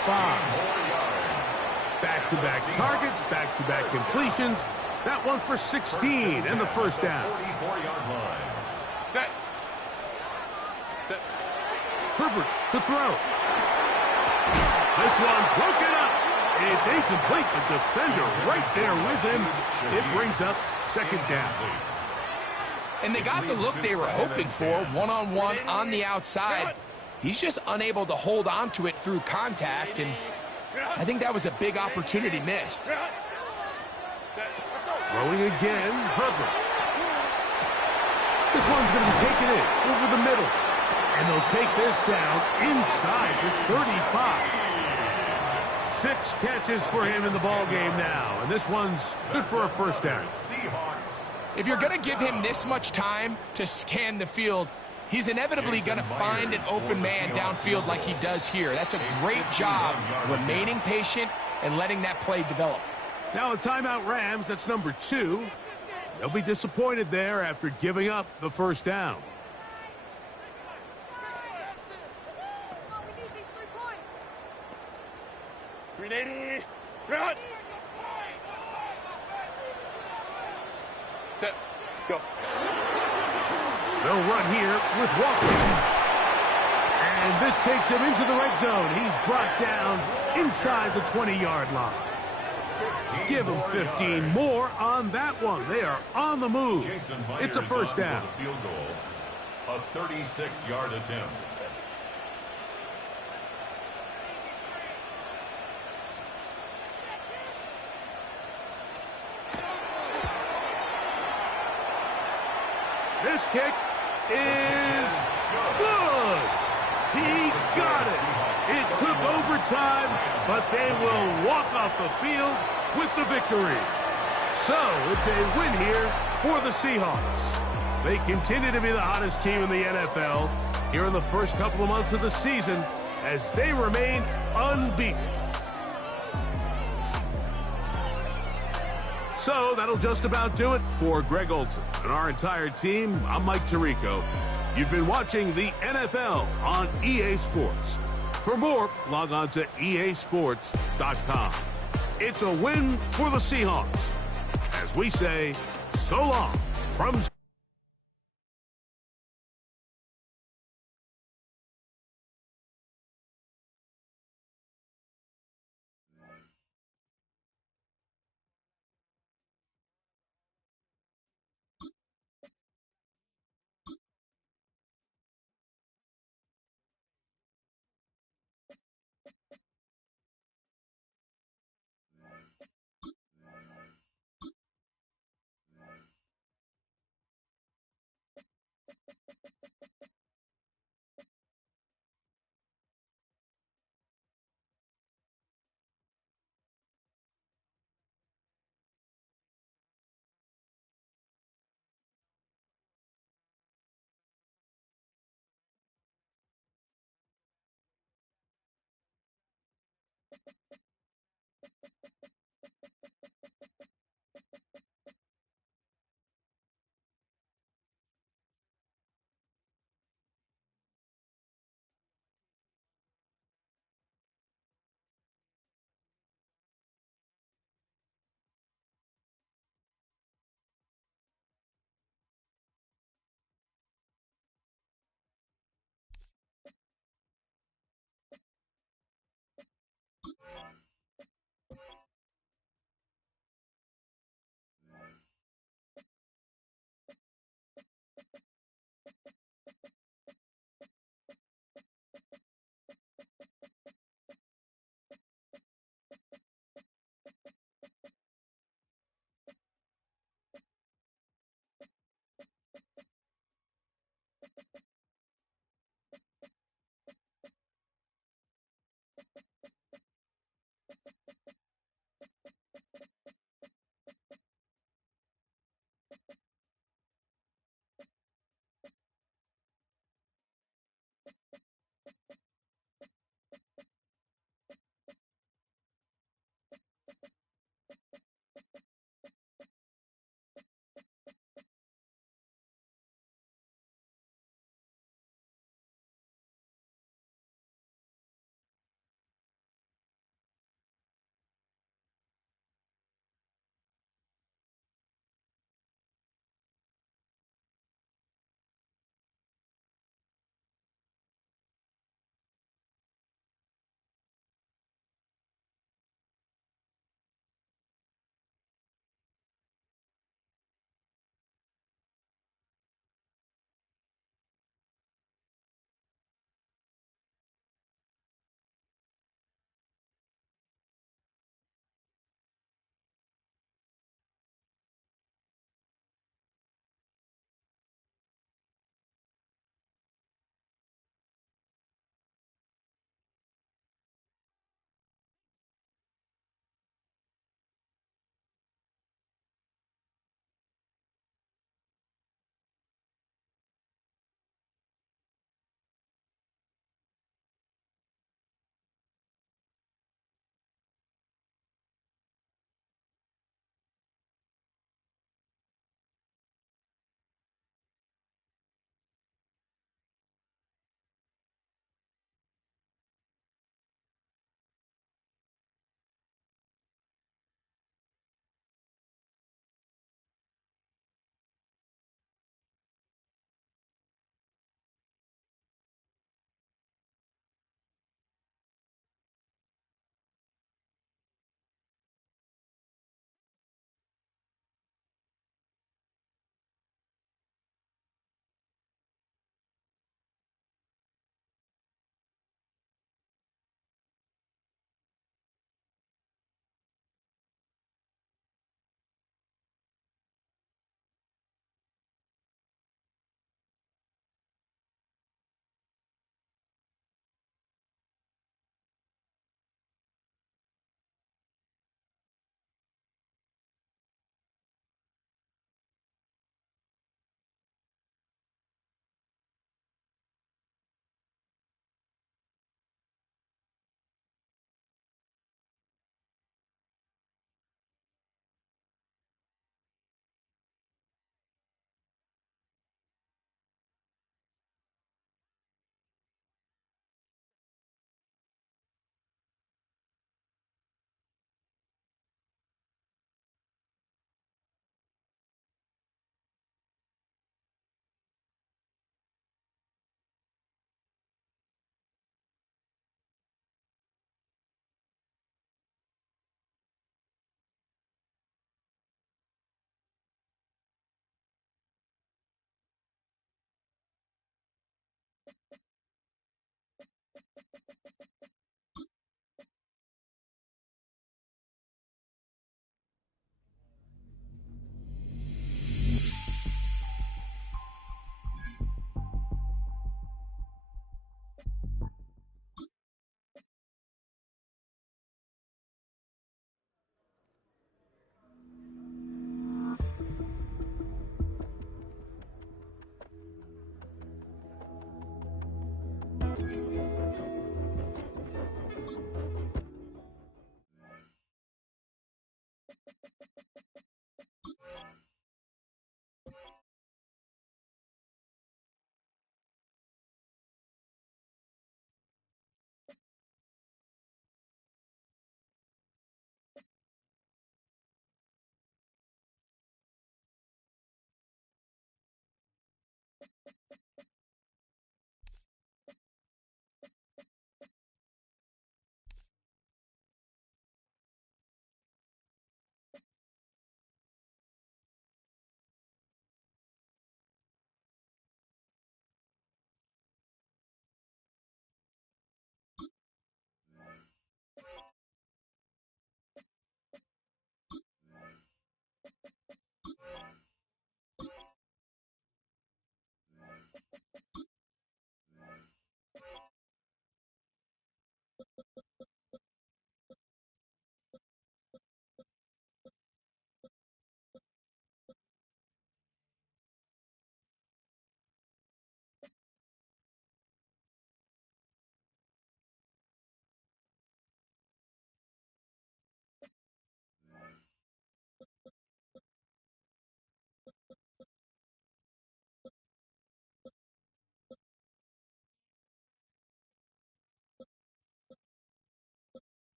Back-to-back targets, back-to-back completions. That one for 16 and the 1st down. 44-yard line. Set. Herbert to throw. This one broken up. It's incomplete. The defender right there with him. It brings up 2nd down. And they got the look they were hoping for, one-on-one on the outside. He's just unable to hold on to it through contact, and I think that was a big opportunity missed. Throwing again, Herbert. This one's going to be taken in over the middle. And they'll take this down inside the 35. 6 catches for him in the ball game now. And this one's good for a 1st down. If you're going to give him this much time to scan the field, he's inevitably going to find an open man downfield like he does here. That's a great job remaining patient and letting that play develop. Now a timeout Rams, that's number 2. They'll be disappointed there after giving up the 1st down. Run. Set. Go. They'll run here with Walker. And this takes him into the red zone. He's brought down inside the 20-yard line. Give them 15 more on that one. They are on the move. It's a first down. Field goal, a 36-yard attempt. This kick is good. He got it. It took overtime, but they will walk off the field with the victory. So it's a win here for the Seahawks. They continue to be the hottest team in the NFL here in the first couple of months of the season as they remain unbeaten. So that'll just about do it for Greg Olson and our entire team. I'm Mike Tirico. You've been watching the NFL on EA Sports. For more, log on to easports.com. It's a win for the Seahawks. As we say, so long from...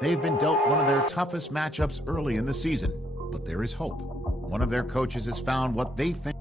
They've been dealt one of their toughest matchups early in the season, but there is hope. One of their coaches has found what they think.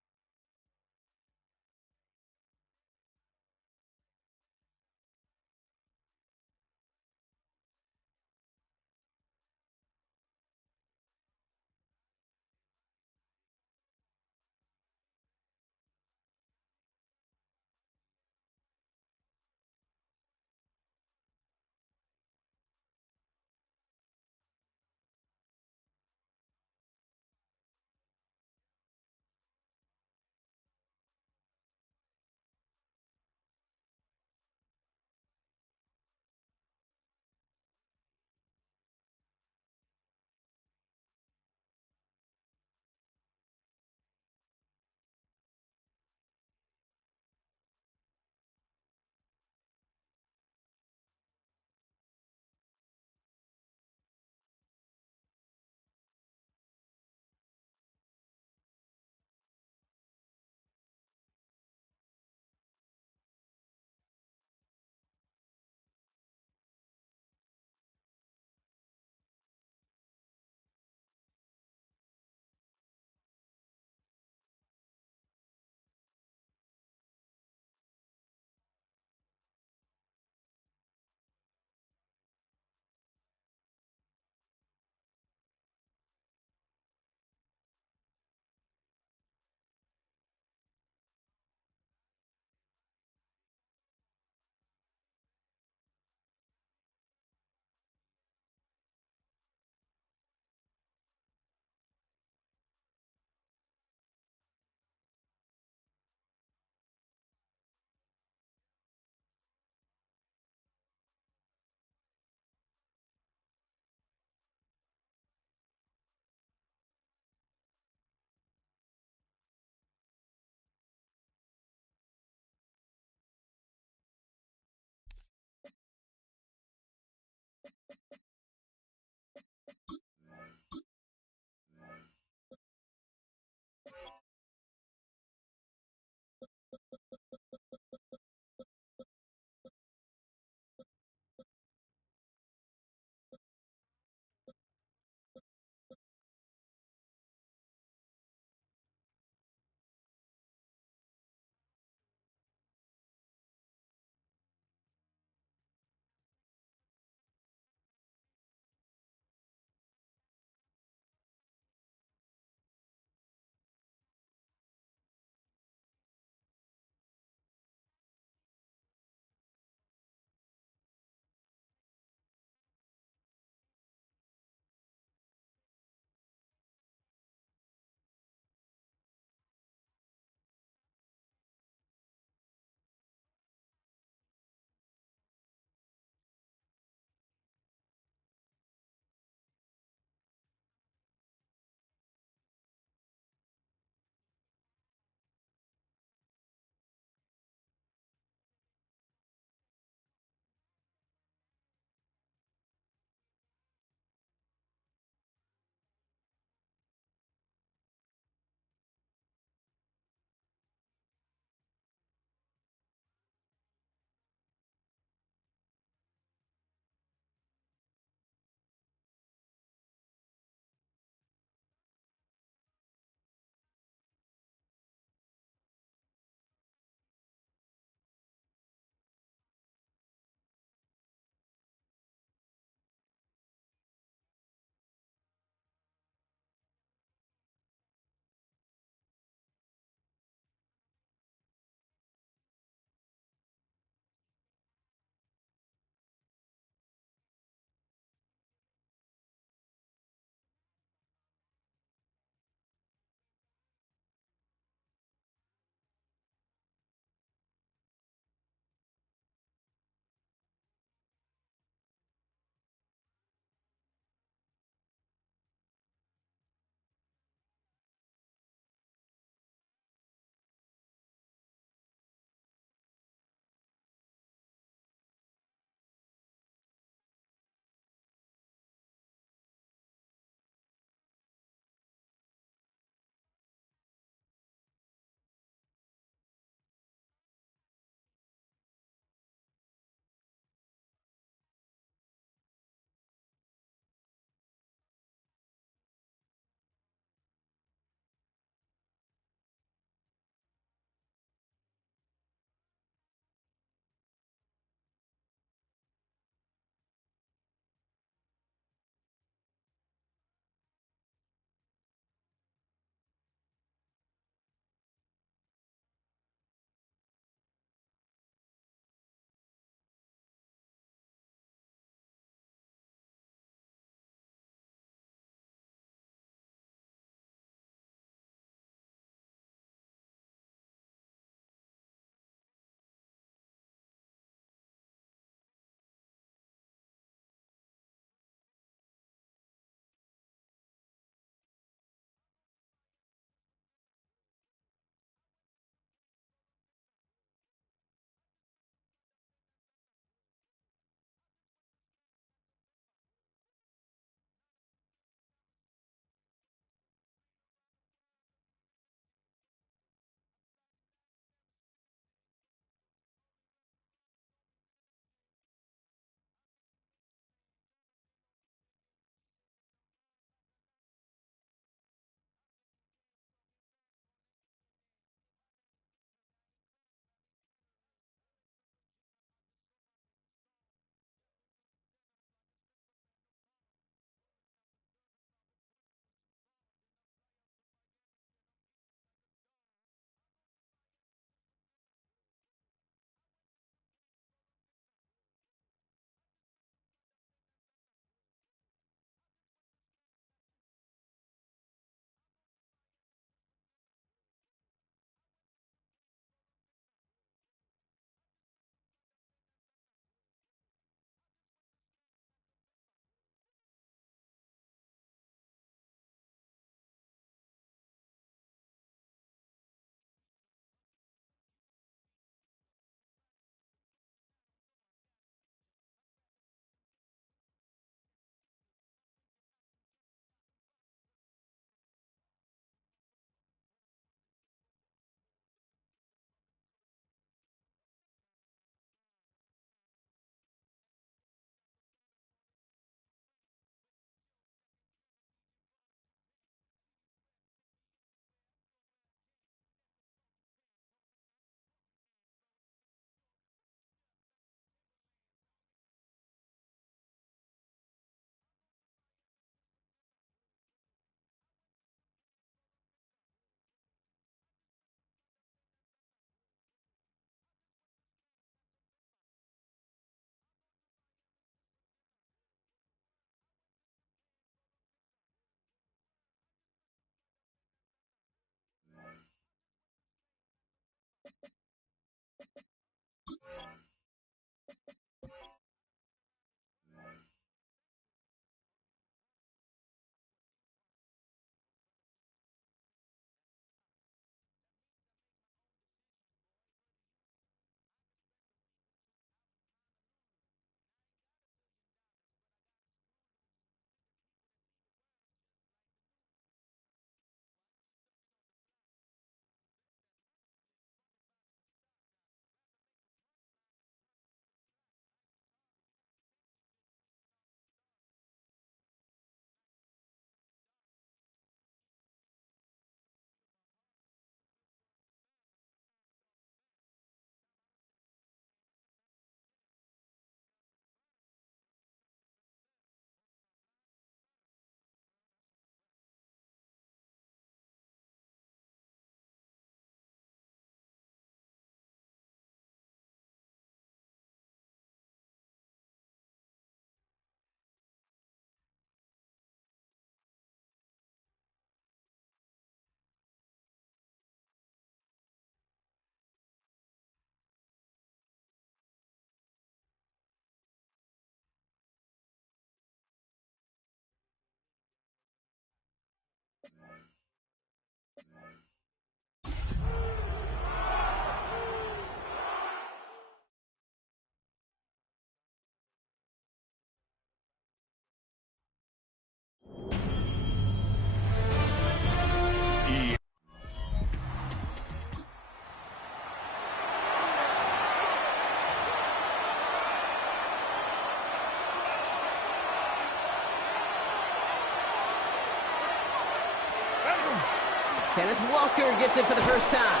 Kenneth Walker gets it for the first time.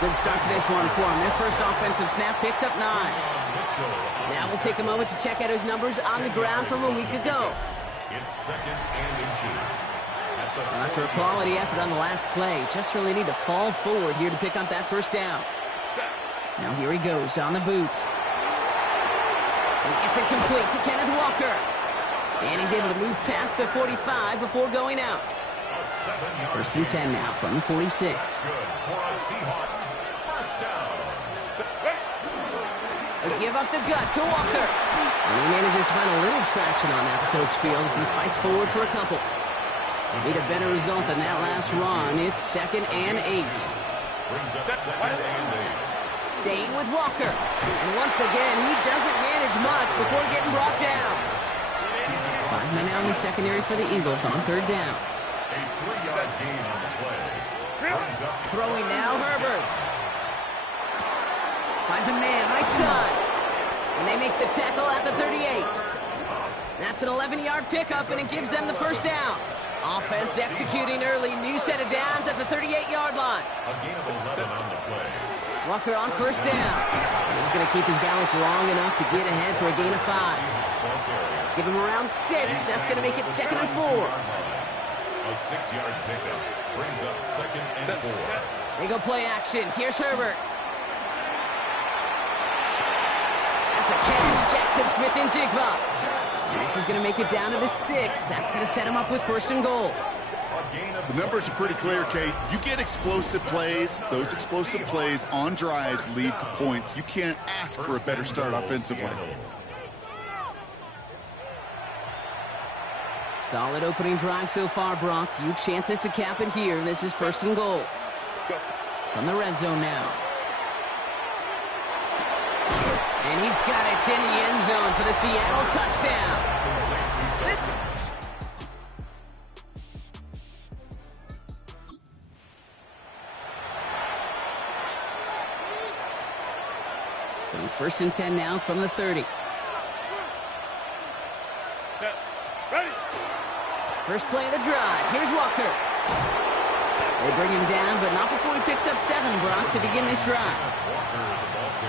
Good start to this one for him. Their first offensive snap picks up 9. Now we'll take a moment to check out his numbers on the ground from a week ago. It's second and inches. After a quality effort on the last play, just really need to fall forward here to pick up that first down. Now here he goes on the boot. It's incomplete to Kenneth Walker. And he's able to move past the 45 before going out. First and 10 now from the 46. Good for a Seahawks. First down. They give up the gut to Walker. And he manages to find a little traction on that soaked field as he fights forward for a couple. Need a better result than that last run. It's second and 8. Brings up second and 8. Staying with Walker. And once again, he doesn't manage much before getting brought down. 5 men out in the secondary for the Eagles on third down. A 3-yard gain on the play. Throwing now, Herbert. Finds a man right side. And they make the tackle at the 38. That's an 11-yard pickup, and it gives them the first down. Offense executing early. New set of downs at the 38-yard line. A gain of 11 on the play. Walker on first down. And he's going to keep his balance long enough to get ahead for a gain of 5. Give him around 6. That's going to make it second and 4. A 6-yard pickup brings up second and 4. They go play action. Here's Herbert. That's a catch. Jackson Smith and Jigba. This is going to make it down to the 6. That's going to set him up with first and goal. The numbers are pretty clear, Kate. You get explosive plays. Those explosive plays on drives lead to points. You can't ask for a better start offensively. Solid opening drive so far, Brock. Few chances to cap it here. This is first and goal. From the red zone now. And he's got it in the end zone for the Seattle touchdown. So first and 10 now from the 30. First play of the drive. Here's Walker. They bring him down, but not before he picks up 7, Brock, to begin this drive.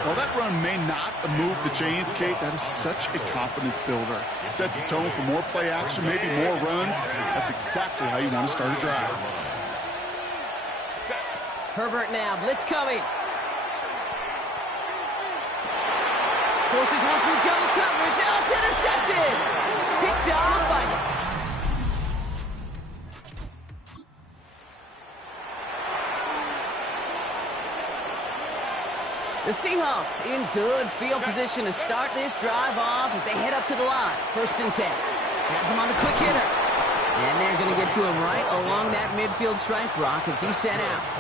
Well, that run may not move the chains, Kate. That is such a confidence builder. It sets the tone for more play action, maybe more runs. That's exactly how you want to start a drive. Herbert now. Blitz coming. Forces one through double coverage. Oh, it's intercepted. Picked off by... The Seahawks in good field position to start this drive off as they head up to the line. 1st and 10. Has him on the quick hitter. And they're going to get to him right along that midfield stripe, Brock, as he's sent out.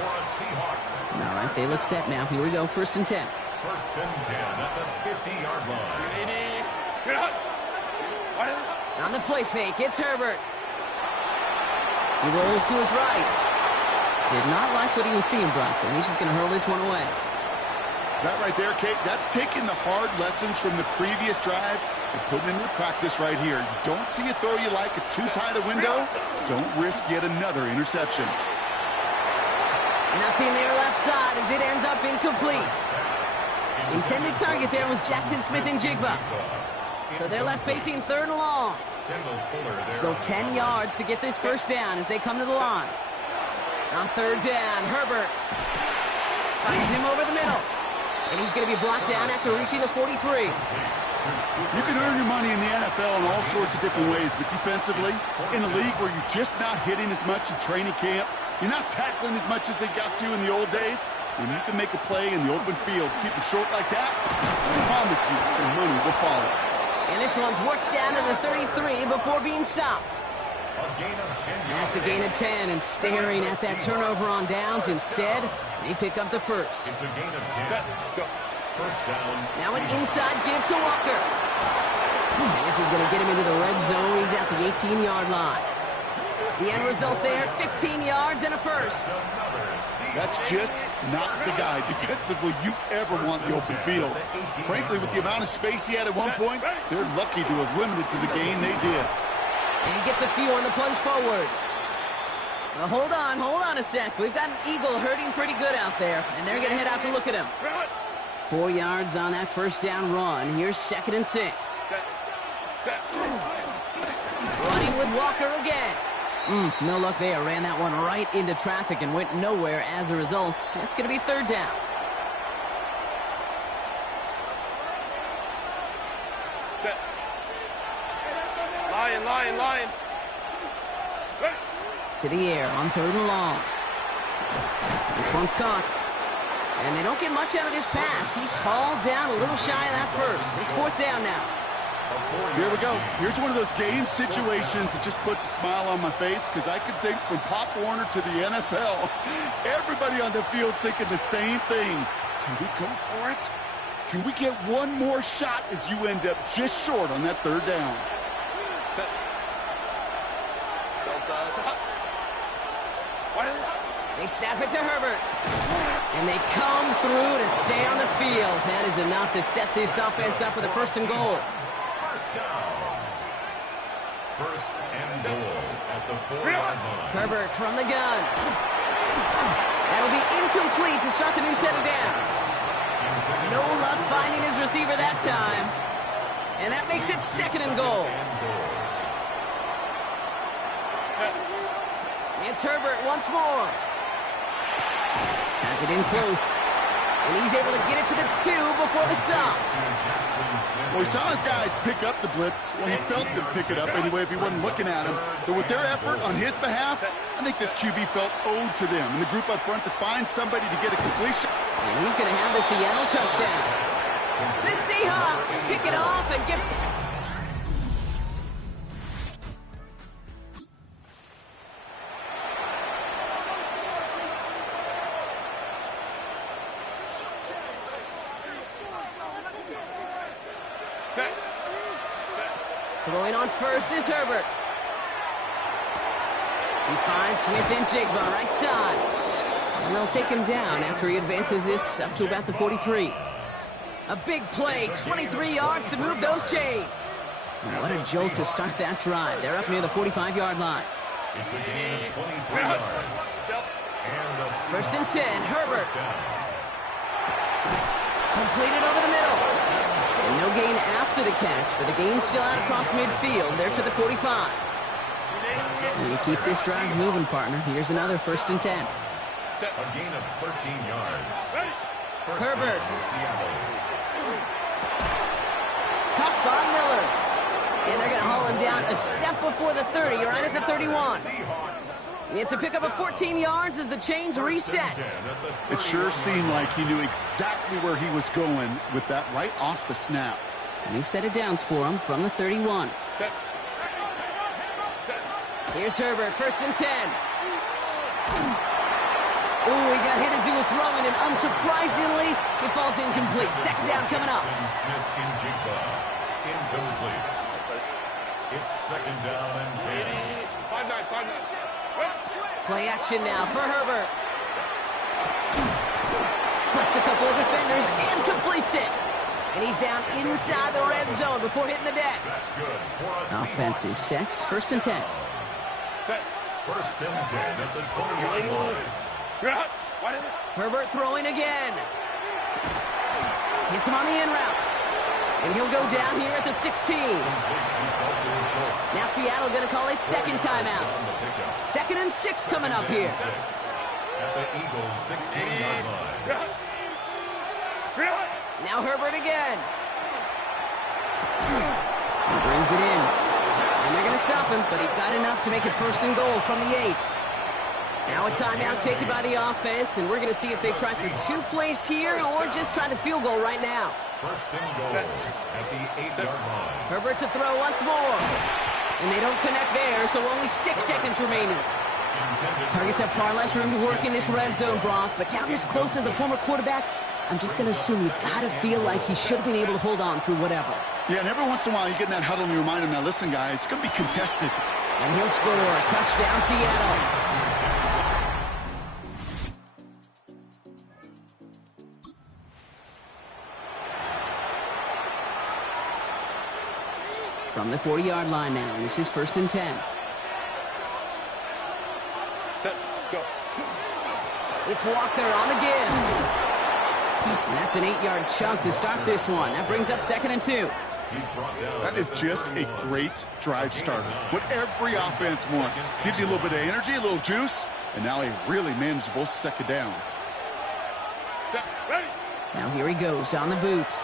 All right, they look set now. Here we go, 1st and 10. 1st and 10 at the 50-yard line. On the play fake, it's Herbert. He rolls to his right. Did not like what he was seeing, Brock, so he's just going to hurl this one away. That right there, Kate, that's taking the hard lessons from the previous drive and putting into practice right here. You don't see a throw you like, it's too tight a window. Don't risk yet another interception. Nothing there left side as it ends up incomplete. Intended target there was Jackson Smith and Jigba. So they're left facing 3rd and long. Still 10 yards to get this 1st down as they come to the line. On 3rd down, Herbert finds him over the middle. And he's going to be blocked down after reaching the 43. You can earn your money in the NFL in all sorts of different ways, but defensively, in a league where you're just not hitting as much in training camp, you're not tackling as much as they got to in the old days, when you can make a play in the open field, keep it short like that, I promise you some money will follow. And this one's worked down to the 33 before being stopped. That's a gain of 10, and staring at that turnover on downs instead, they pick up the 1st. It's a gain of 10. 1st down. Now an inside give to Walker. And this is going to get him into the red zone. He's at the 18-yard line. The end result there, 15 yards and a 1st. That's just not the guy defensively you ever want in the open field. Frankly, with the amount of space he had at one point, they're lucky to have limited to the game they did. And he gets a few on the plunge forward. Well, hold on a sec. We've got an eagle hurting pretty good out there, and they're going to head out to look at him. 4 yards on that 1st down run. Here's 2nd and 6. Running with Walker again. No luck there. Ran that one right into traffic and went nowhere as a result. It's going to be 3rd down. Lion. To the air on 3rd and long. This one's caught. And they don't get much out of this pass. He's hauled down a little shy of that 1st. It's 4th down now. Here we go. Here's one of those game situations that just puts a smile on my face because I can think from Pop Warner to the NFL. Everybody on the field thinking the same thing. Can we go for it? Can we get one more shot as you end up just short on that 3rd down? They snap it to Herbert. And they come through to stay on the field. That is enough to set this offense up with a 1st and goal. 1st down. 1st and goal at the 4-yard line. Herbert from the gun. That'll be incomplete to start the new set of downs. No luck finding his receiver that time. And that makes it 2nd and goal. It's Herbert once more. Has it in close. And he's able to get it to the 2 before the stop. Well, he saw his guys pick up the blitz. Well, he felt them pick it up anyway if he wasn't looking at him. But with their effort on his behalf, I think this QB felt owed to them and the group up front to find somebody to get a completion. And he's going to have the Seattle touchdown. The Seahawks pick it off and get... Throwing on 1st is Herbert. He finds Smith and Jigba right side. And they'll take him down after he advances this up to about the 43. A big play, 23 yards to move those chains. What a jolt to start that drive. They're up near the 45-yard line. It's a gain of 23 yards. And 1st and 10, Herbert. Completed over the middle. And no gain after the catch, but the gain's still out across midfield. They're to the 45. And you keep this drive moving, partner. Here's another 1st and 10. a gain of 13 yards. Herbert. Caught by Miller. And they're going to haul him down a step before the 30, right at the 31. It's a pickup of 14 yards as the chains reset. It sure seemed like he knew exactly where he was going with that right off the snap. New set of downs for him from the 31. Here's Herbert, 1st and 10. Ooh, he got hit as he was throwing, and unsurprisingly, he falls incomplete. 2nd down coming up. Incomplete. It's 2nd down and 10. 5-9. Play action now for Herbert. Splits a couple of defenders and completes it. And he's down inside the red zone before hitting the deck. That's good. Offense is set. 1st and 10. 1st and 10 at the 20-yard line. Herbert throwing again. Hits him on the in route. And he'll go down here at the 16. Now Seattle going to call it 2nd timeout. 2nd and 6 coming up here. At the Eagles' 16-yard line. Now Herbert again. He brings it in. And they're going to stop him, but he got enough to make it 1st and goal from the 8. Now a timeout taken by the offense, and we're going to see if they try for 2 plays here or just try the field goal right now. 1st and goal at the 8-yard line. Herbert to throw once more. And they don't connect there, so only 6 seconds remaining. Targets have far less room to work in this red zone, Brock, but down this close as a former quarterback, I'm just going to assume you got to feel like he should have been able to hold on through whatever. Yeah, and every once in a while you get in that huddle and you remind him, now listen, guys, it's going to be contested. And he'll score. Touchdown, Seattle. From the 40-yard line now, this is 1st and 10. Set, go. It's Walker on the give. And that's an 8-yard chunk to start this one. That brings up 2nd and 2. That is just a great drive starter. What every offense wants. Gives you a little bit of energy, a little juice, and now a really manageable 2nd down. Set, ready. Now here he goes on the boot.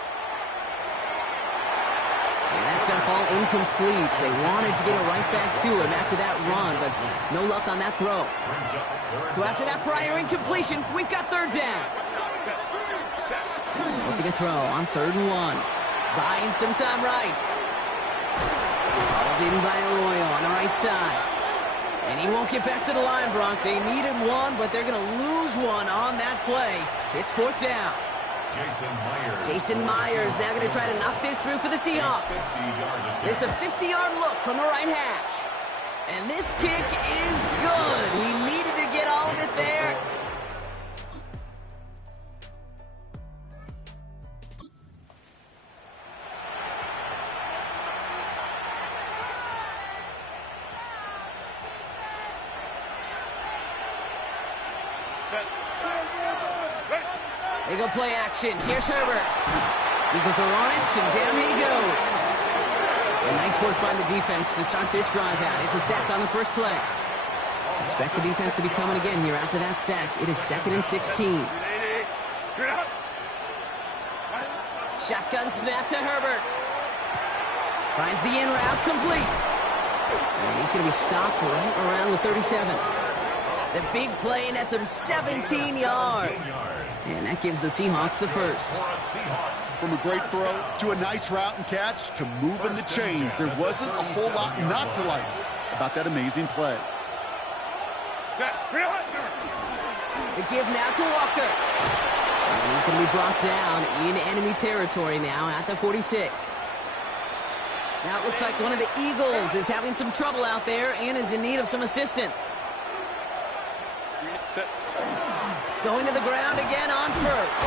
And that's going to fall incomplete. They wanted to get it right back to him after that run, but no luck on that throw. So after that prior incompletion, we've got 3rd down. Looking to throw on 3rd and 1. Buying some time right. Called in by Arroyo on the right side. And he won't get back to the line, Bronk. They needed one, but they're going to lose one on that play. It's 4th down. Jason Myers now going to try to knock this through for the Seahawks. There's a 50-yard look from the right hash. And this kick is good. He needed to get all of it there. They go play action. Here's Herbert. Eagles are on it, and down he goes. And nice work by the defense to start this drive out. It's a sack on the first play. Expect the defense to be coming again here after that sack. It is 2nd and 16. Shotgun snap to Herbert. Finds the in route complete. And he's going to be stopped right around the 37. The big play nets him 17 yards. And that gives the Seahawks the 1st. From a great throw to a nice route and catch to moving the chains, there wasn't a whole lot not to like about that amazing play. The give now to Walker. And he's going to be brought down in enemy territory now at the 46. Now it looks like one of the Eagles is having some trouble out there and is in need of some assistance. Going to the ground again on 1st.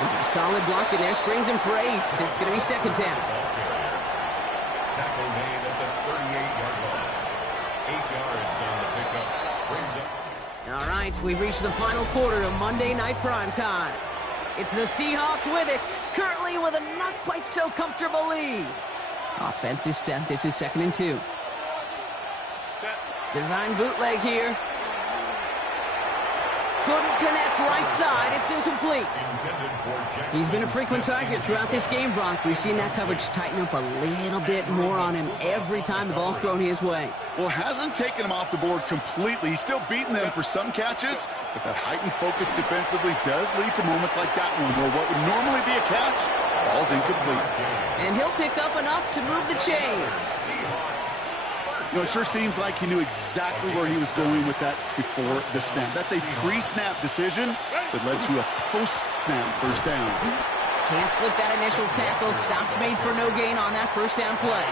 And some solid block in there. Springs him for 8. It's going to be 2nd down. Tackle made at the 38-yard line. 8 yards on the pickup. Brings up. All right, we've reached the final quarter of Monday Night Primetime. It's the Seahawks with it, currently with a not quite so comfortable lead. Offense is set. This is 2nd and 2. Design bootleg here. couldn't connect right side. It's incomplete. He's been a frequent target throughout this game, Brock. We've seen that coverage tighten up a little bit more on him every time the ball's thrown his way. Well, hasn't taken him off the board completely. He's still beating them for some catches, but that heightened focus defensively does lead to moments like that one where what would normally be a catch falls incomplete. And he'll pick up enough to move the chains. You know, it sure seems like he knew exactly where he was going with that before the snap. That's a pre-snap decision that led to a post-snap first down. Can't slip that initial tackle. Stops made for no gain on that first down play.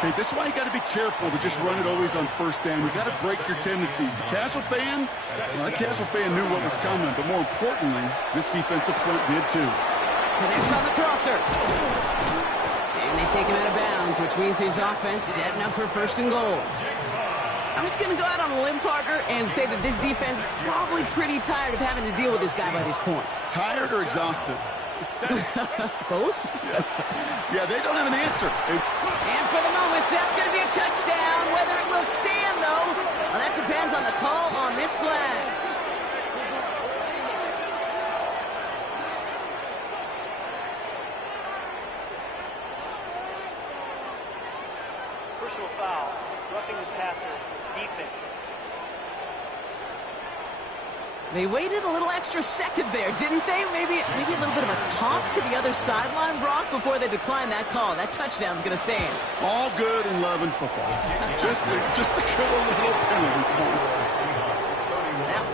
Okay, this is why you got to be careful to just run it always on first down. You got to break your tendencies. The casual fan, well, that casual fan knew what was coming, but more importantly, this defensive front did too. Connects on the crosser. And they take him out of bounds, which means his offense setting up for first and goal. I'm just going to go out on a limb, partner, and say that this defense is probably pretty tired of having to deal with this guy by these points. Tired or exhausted? Both? Yes. Yeah, they don't have an answer. And for the moment, that's going to be a touchdown. Whether it will stand, though, well, that depends on the call on this flag. Personal foul. Roughing the passer. Defense. They waited a little extra second there, didn't they? Maybe a little bit of a talk to the other sideline, Brock, before they decline that call. That touchdown's going to stand. All good in love and football. Just to kill a little penalty taunt. Now,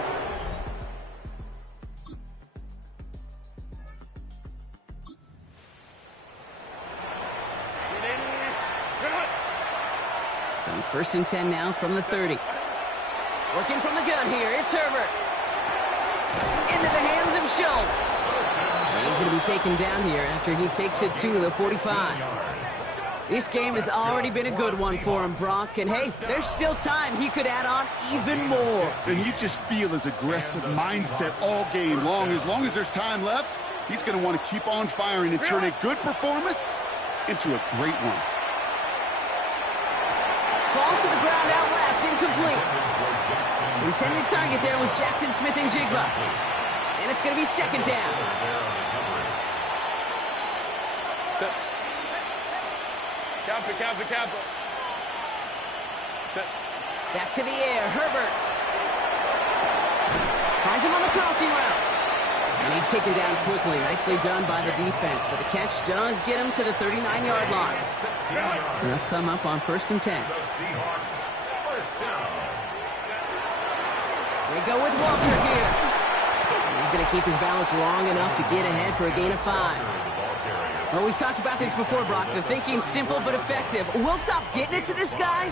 so first and 10 now from the 30. Working from the gun here, it's Herbert. Into the hands of Schultz. And he's going to be taken down here after he takes it to the 45. This game has already been a good one for him, Brock. And, hey, there's still time. He could add on even more. And you just feel his aggressive mindset all game long. As long as there's time left, he's going to want to keep on firing and turn a good performance into a great one. Falls to the ground out left, incomplete. The intended target there was Jackson Smith and Jigba. And it's going to be second down. Campo. Back to the air, Herbert. Finds him on the crossing route. And he's taken down quickly. Nicely done by the defense. But the catch does get him to the 39-yard line. They'll come up on first and 10. They go with Walker here. And he's going to keep his balance long enough to get ahead for a gain of 5. Well, we've talked about this before, Brock. The thinking's simple but effective. We'll stop getting it to this guy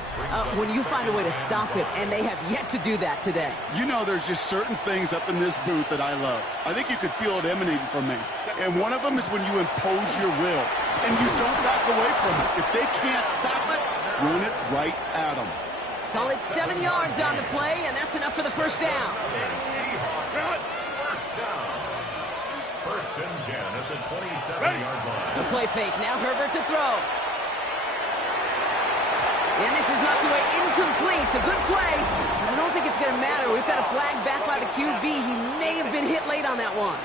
when you find a way to stop him, and they have yet to do that today. You know, there's just certain things up in this booth that I love. I think you could feel it emanating from me. And one of them is when you impose your will, and you don't back away from it. If they can't stop it, run it right at them. Call it 7 yards on the play, and that's enough for the first down. First and 10 at the 27-yard line. The play fake. Now Herbert to throw. And this is knocked away incomplete. It's a good play, but I don't think it's going to matter. We've got a flag back by the QB. He may have been hit late on that one.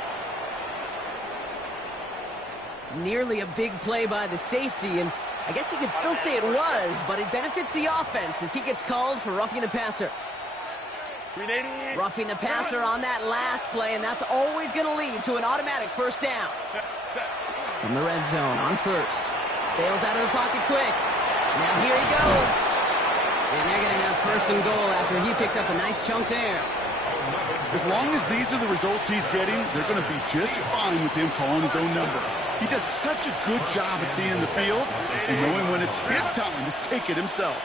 Nearly a big play by the safety, and I guess you could still say it was, but it benefits the offense as he gets called for roughing the passer. Roughing the passer on that last play, and that's always going to lead to an automatic first down. From the red zone on first. Bails out of the pocket quick. Now here he goes. And they're going to have first and goal after he picked up a nice chunk there. As long as these are the results he's getting, they're going to be just fine with him calling his own number. He does such a good job of seeing the field and knowing when it's his time to take it himself.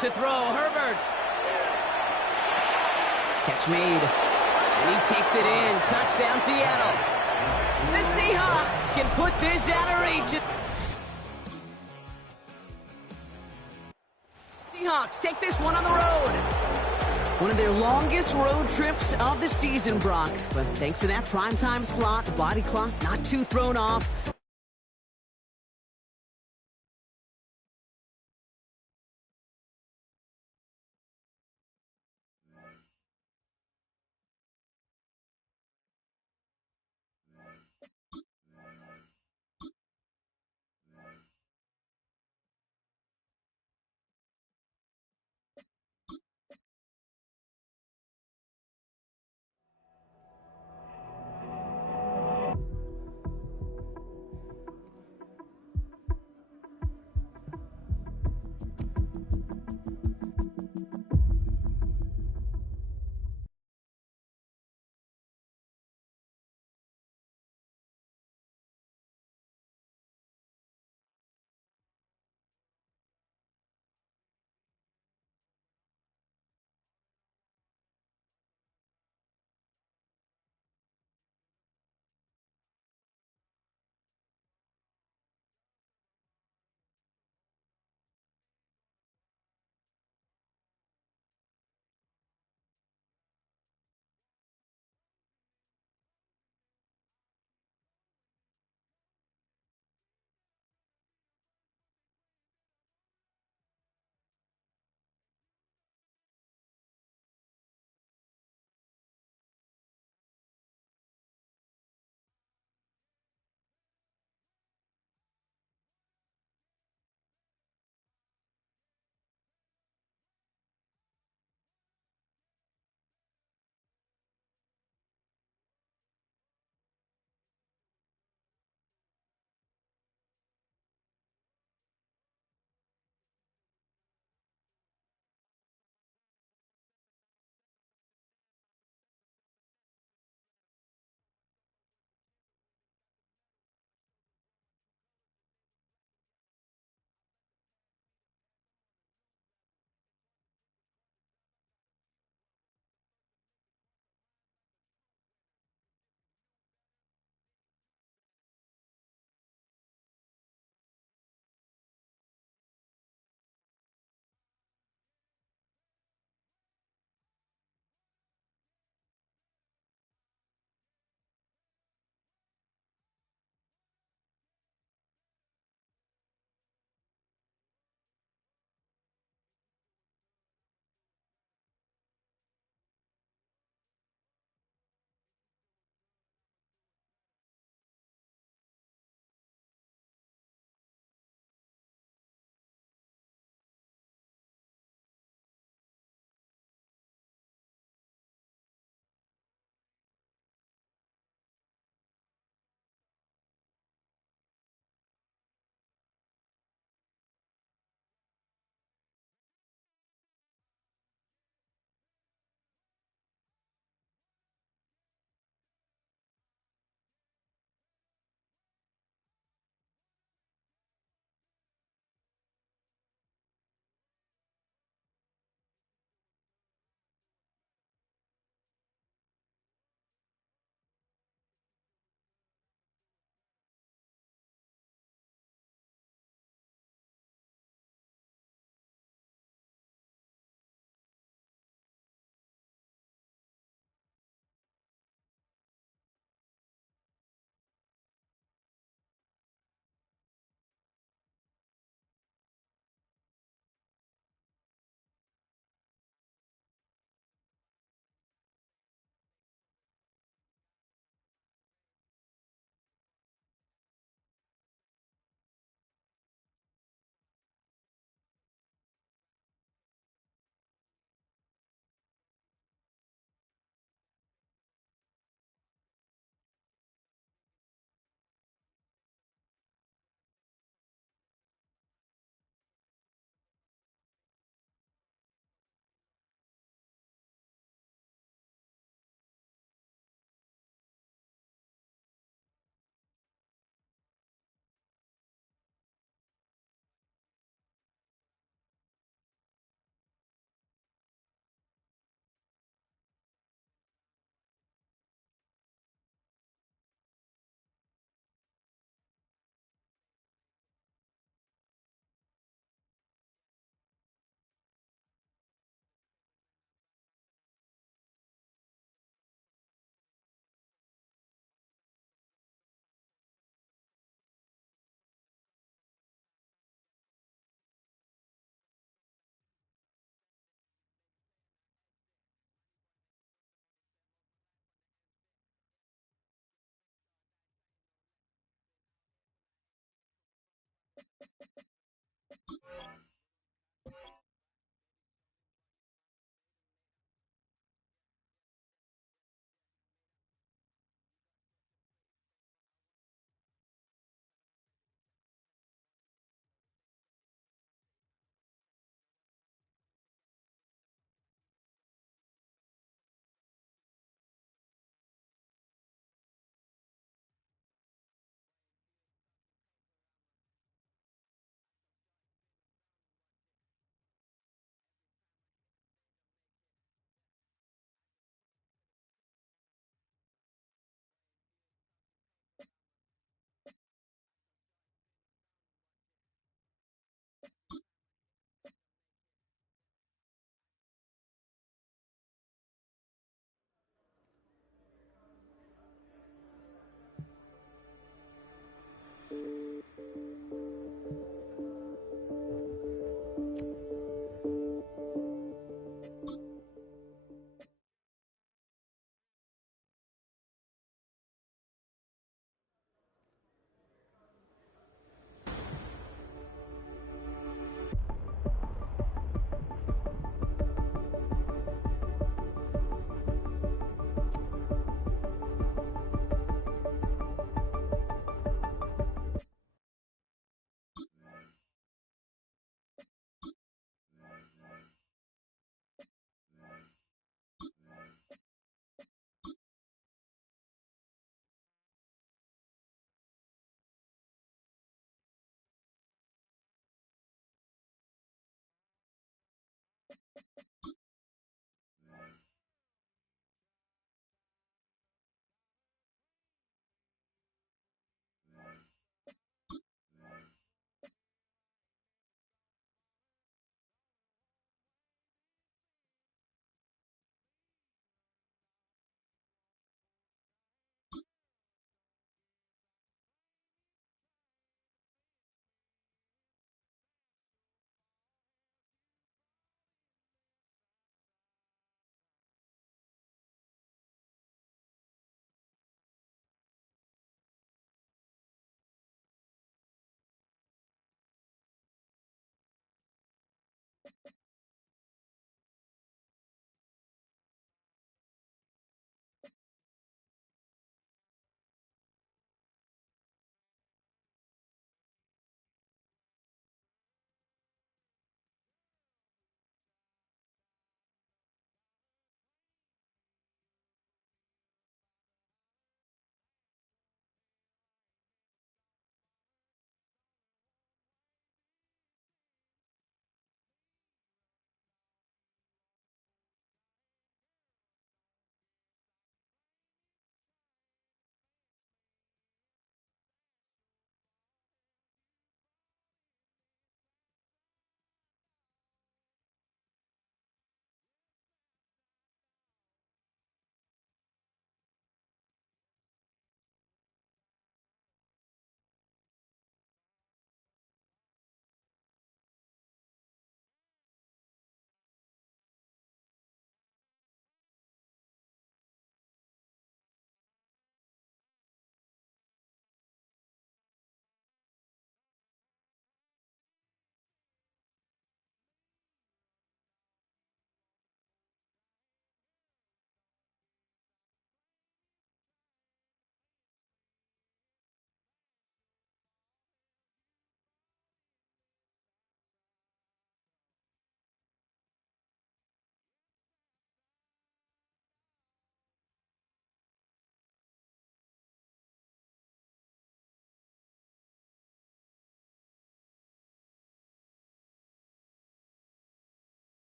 To throw, Herbert. Catch made. And he takes it in. Touchdown, Seattle. The Seahawks can put this out of reach. Seahawks take this one on the road. One of their longest road trips of the season, Brock. But thanks to that primetime slot, the body clock not too thrown off.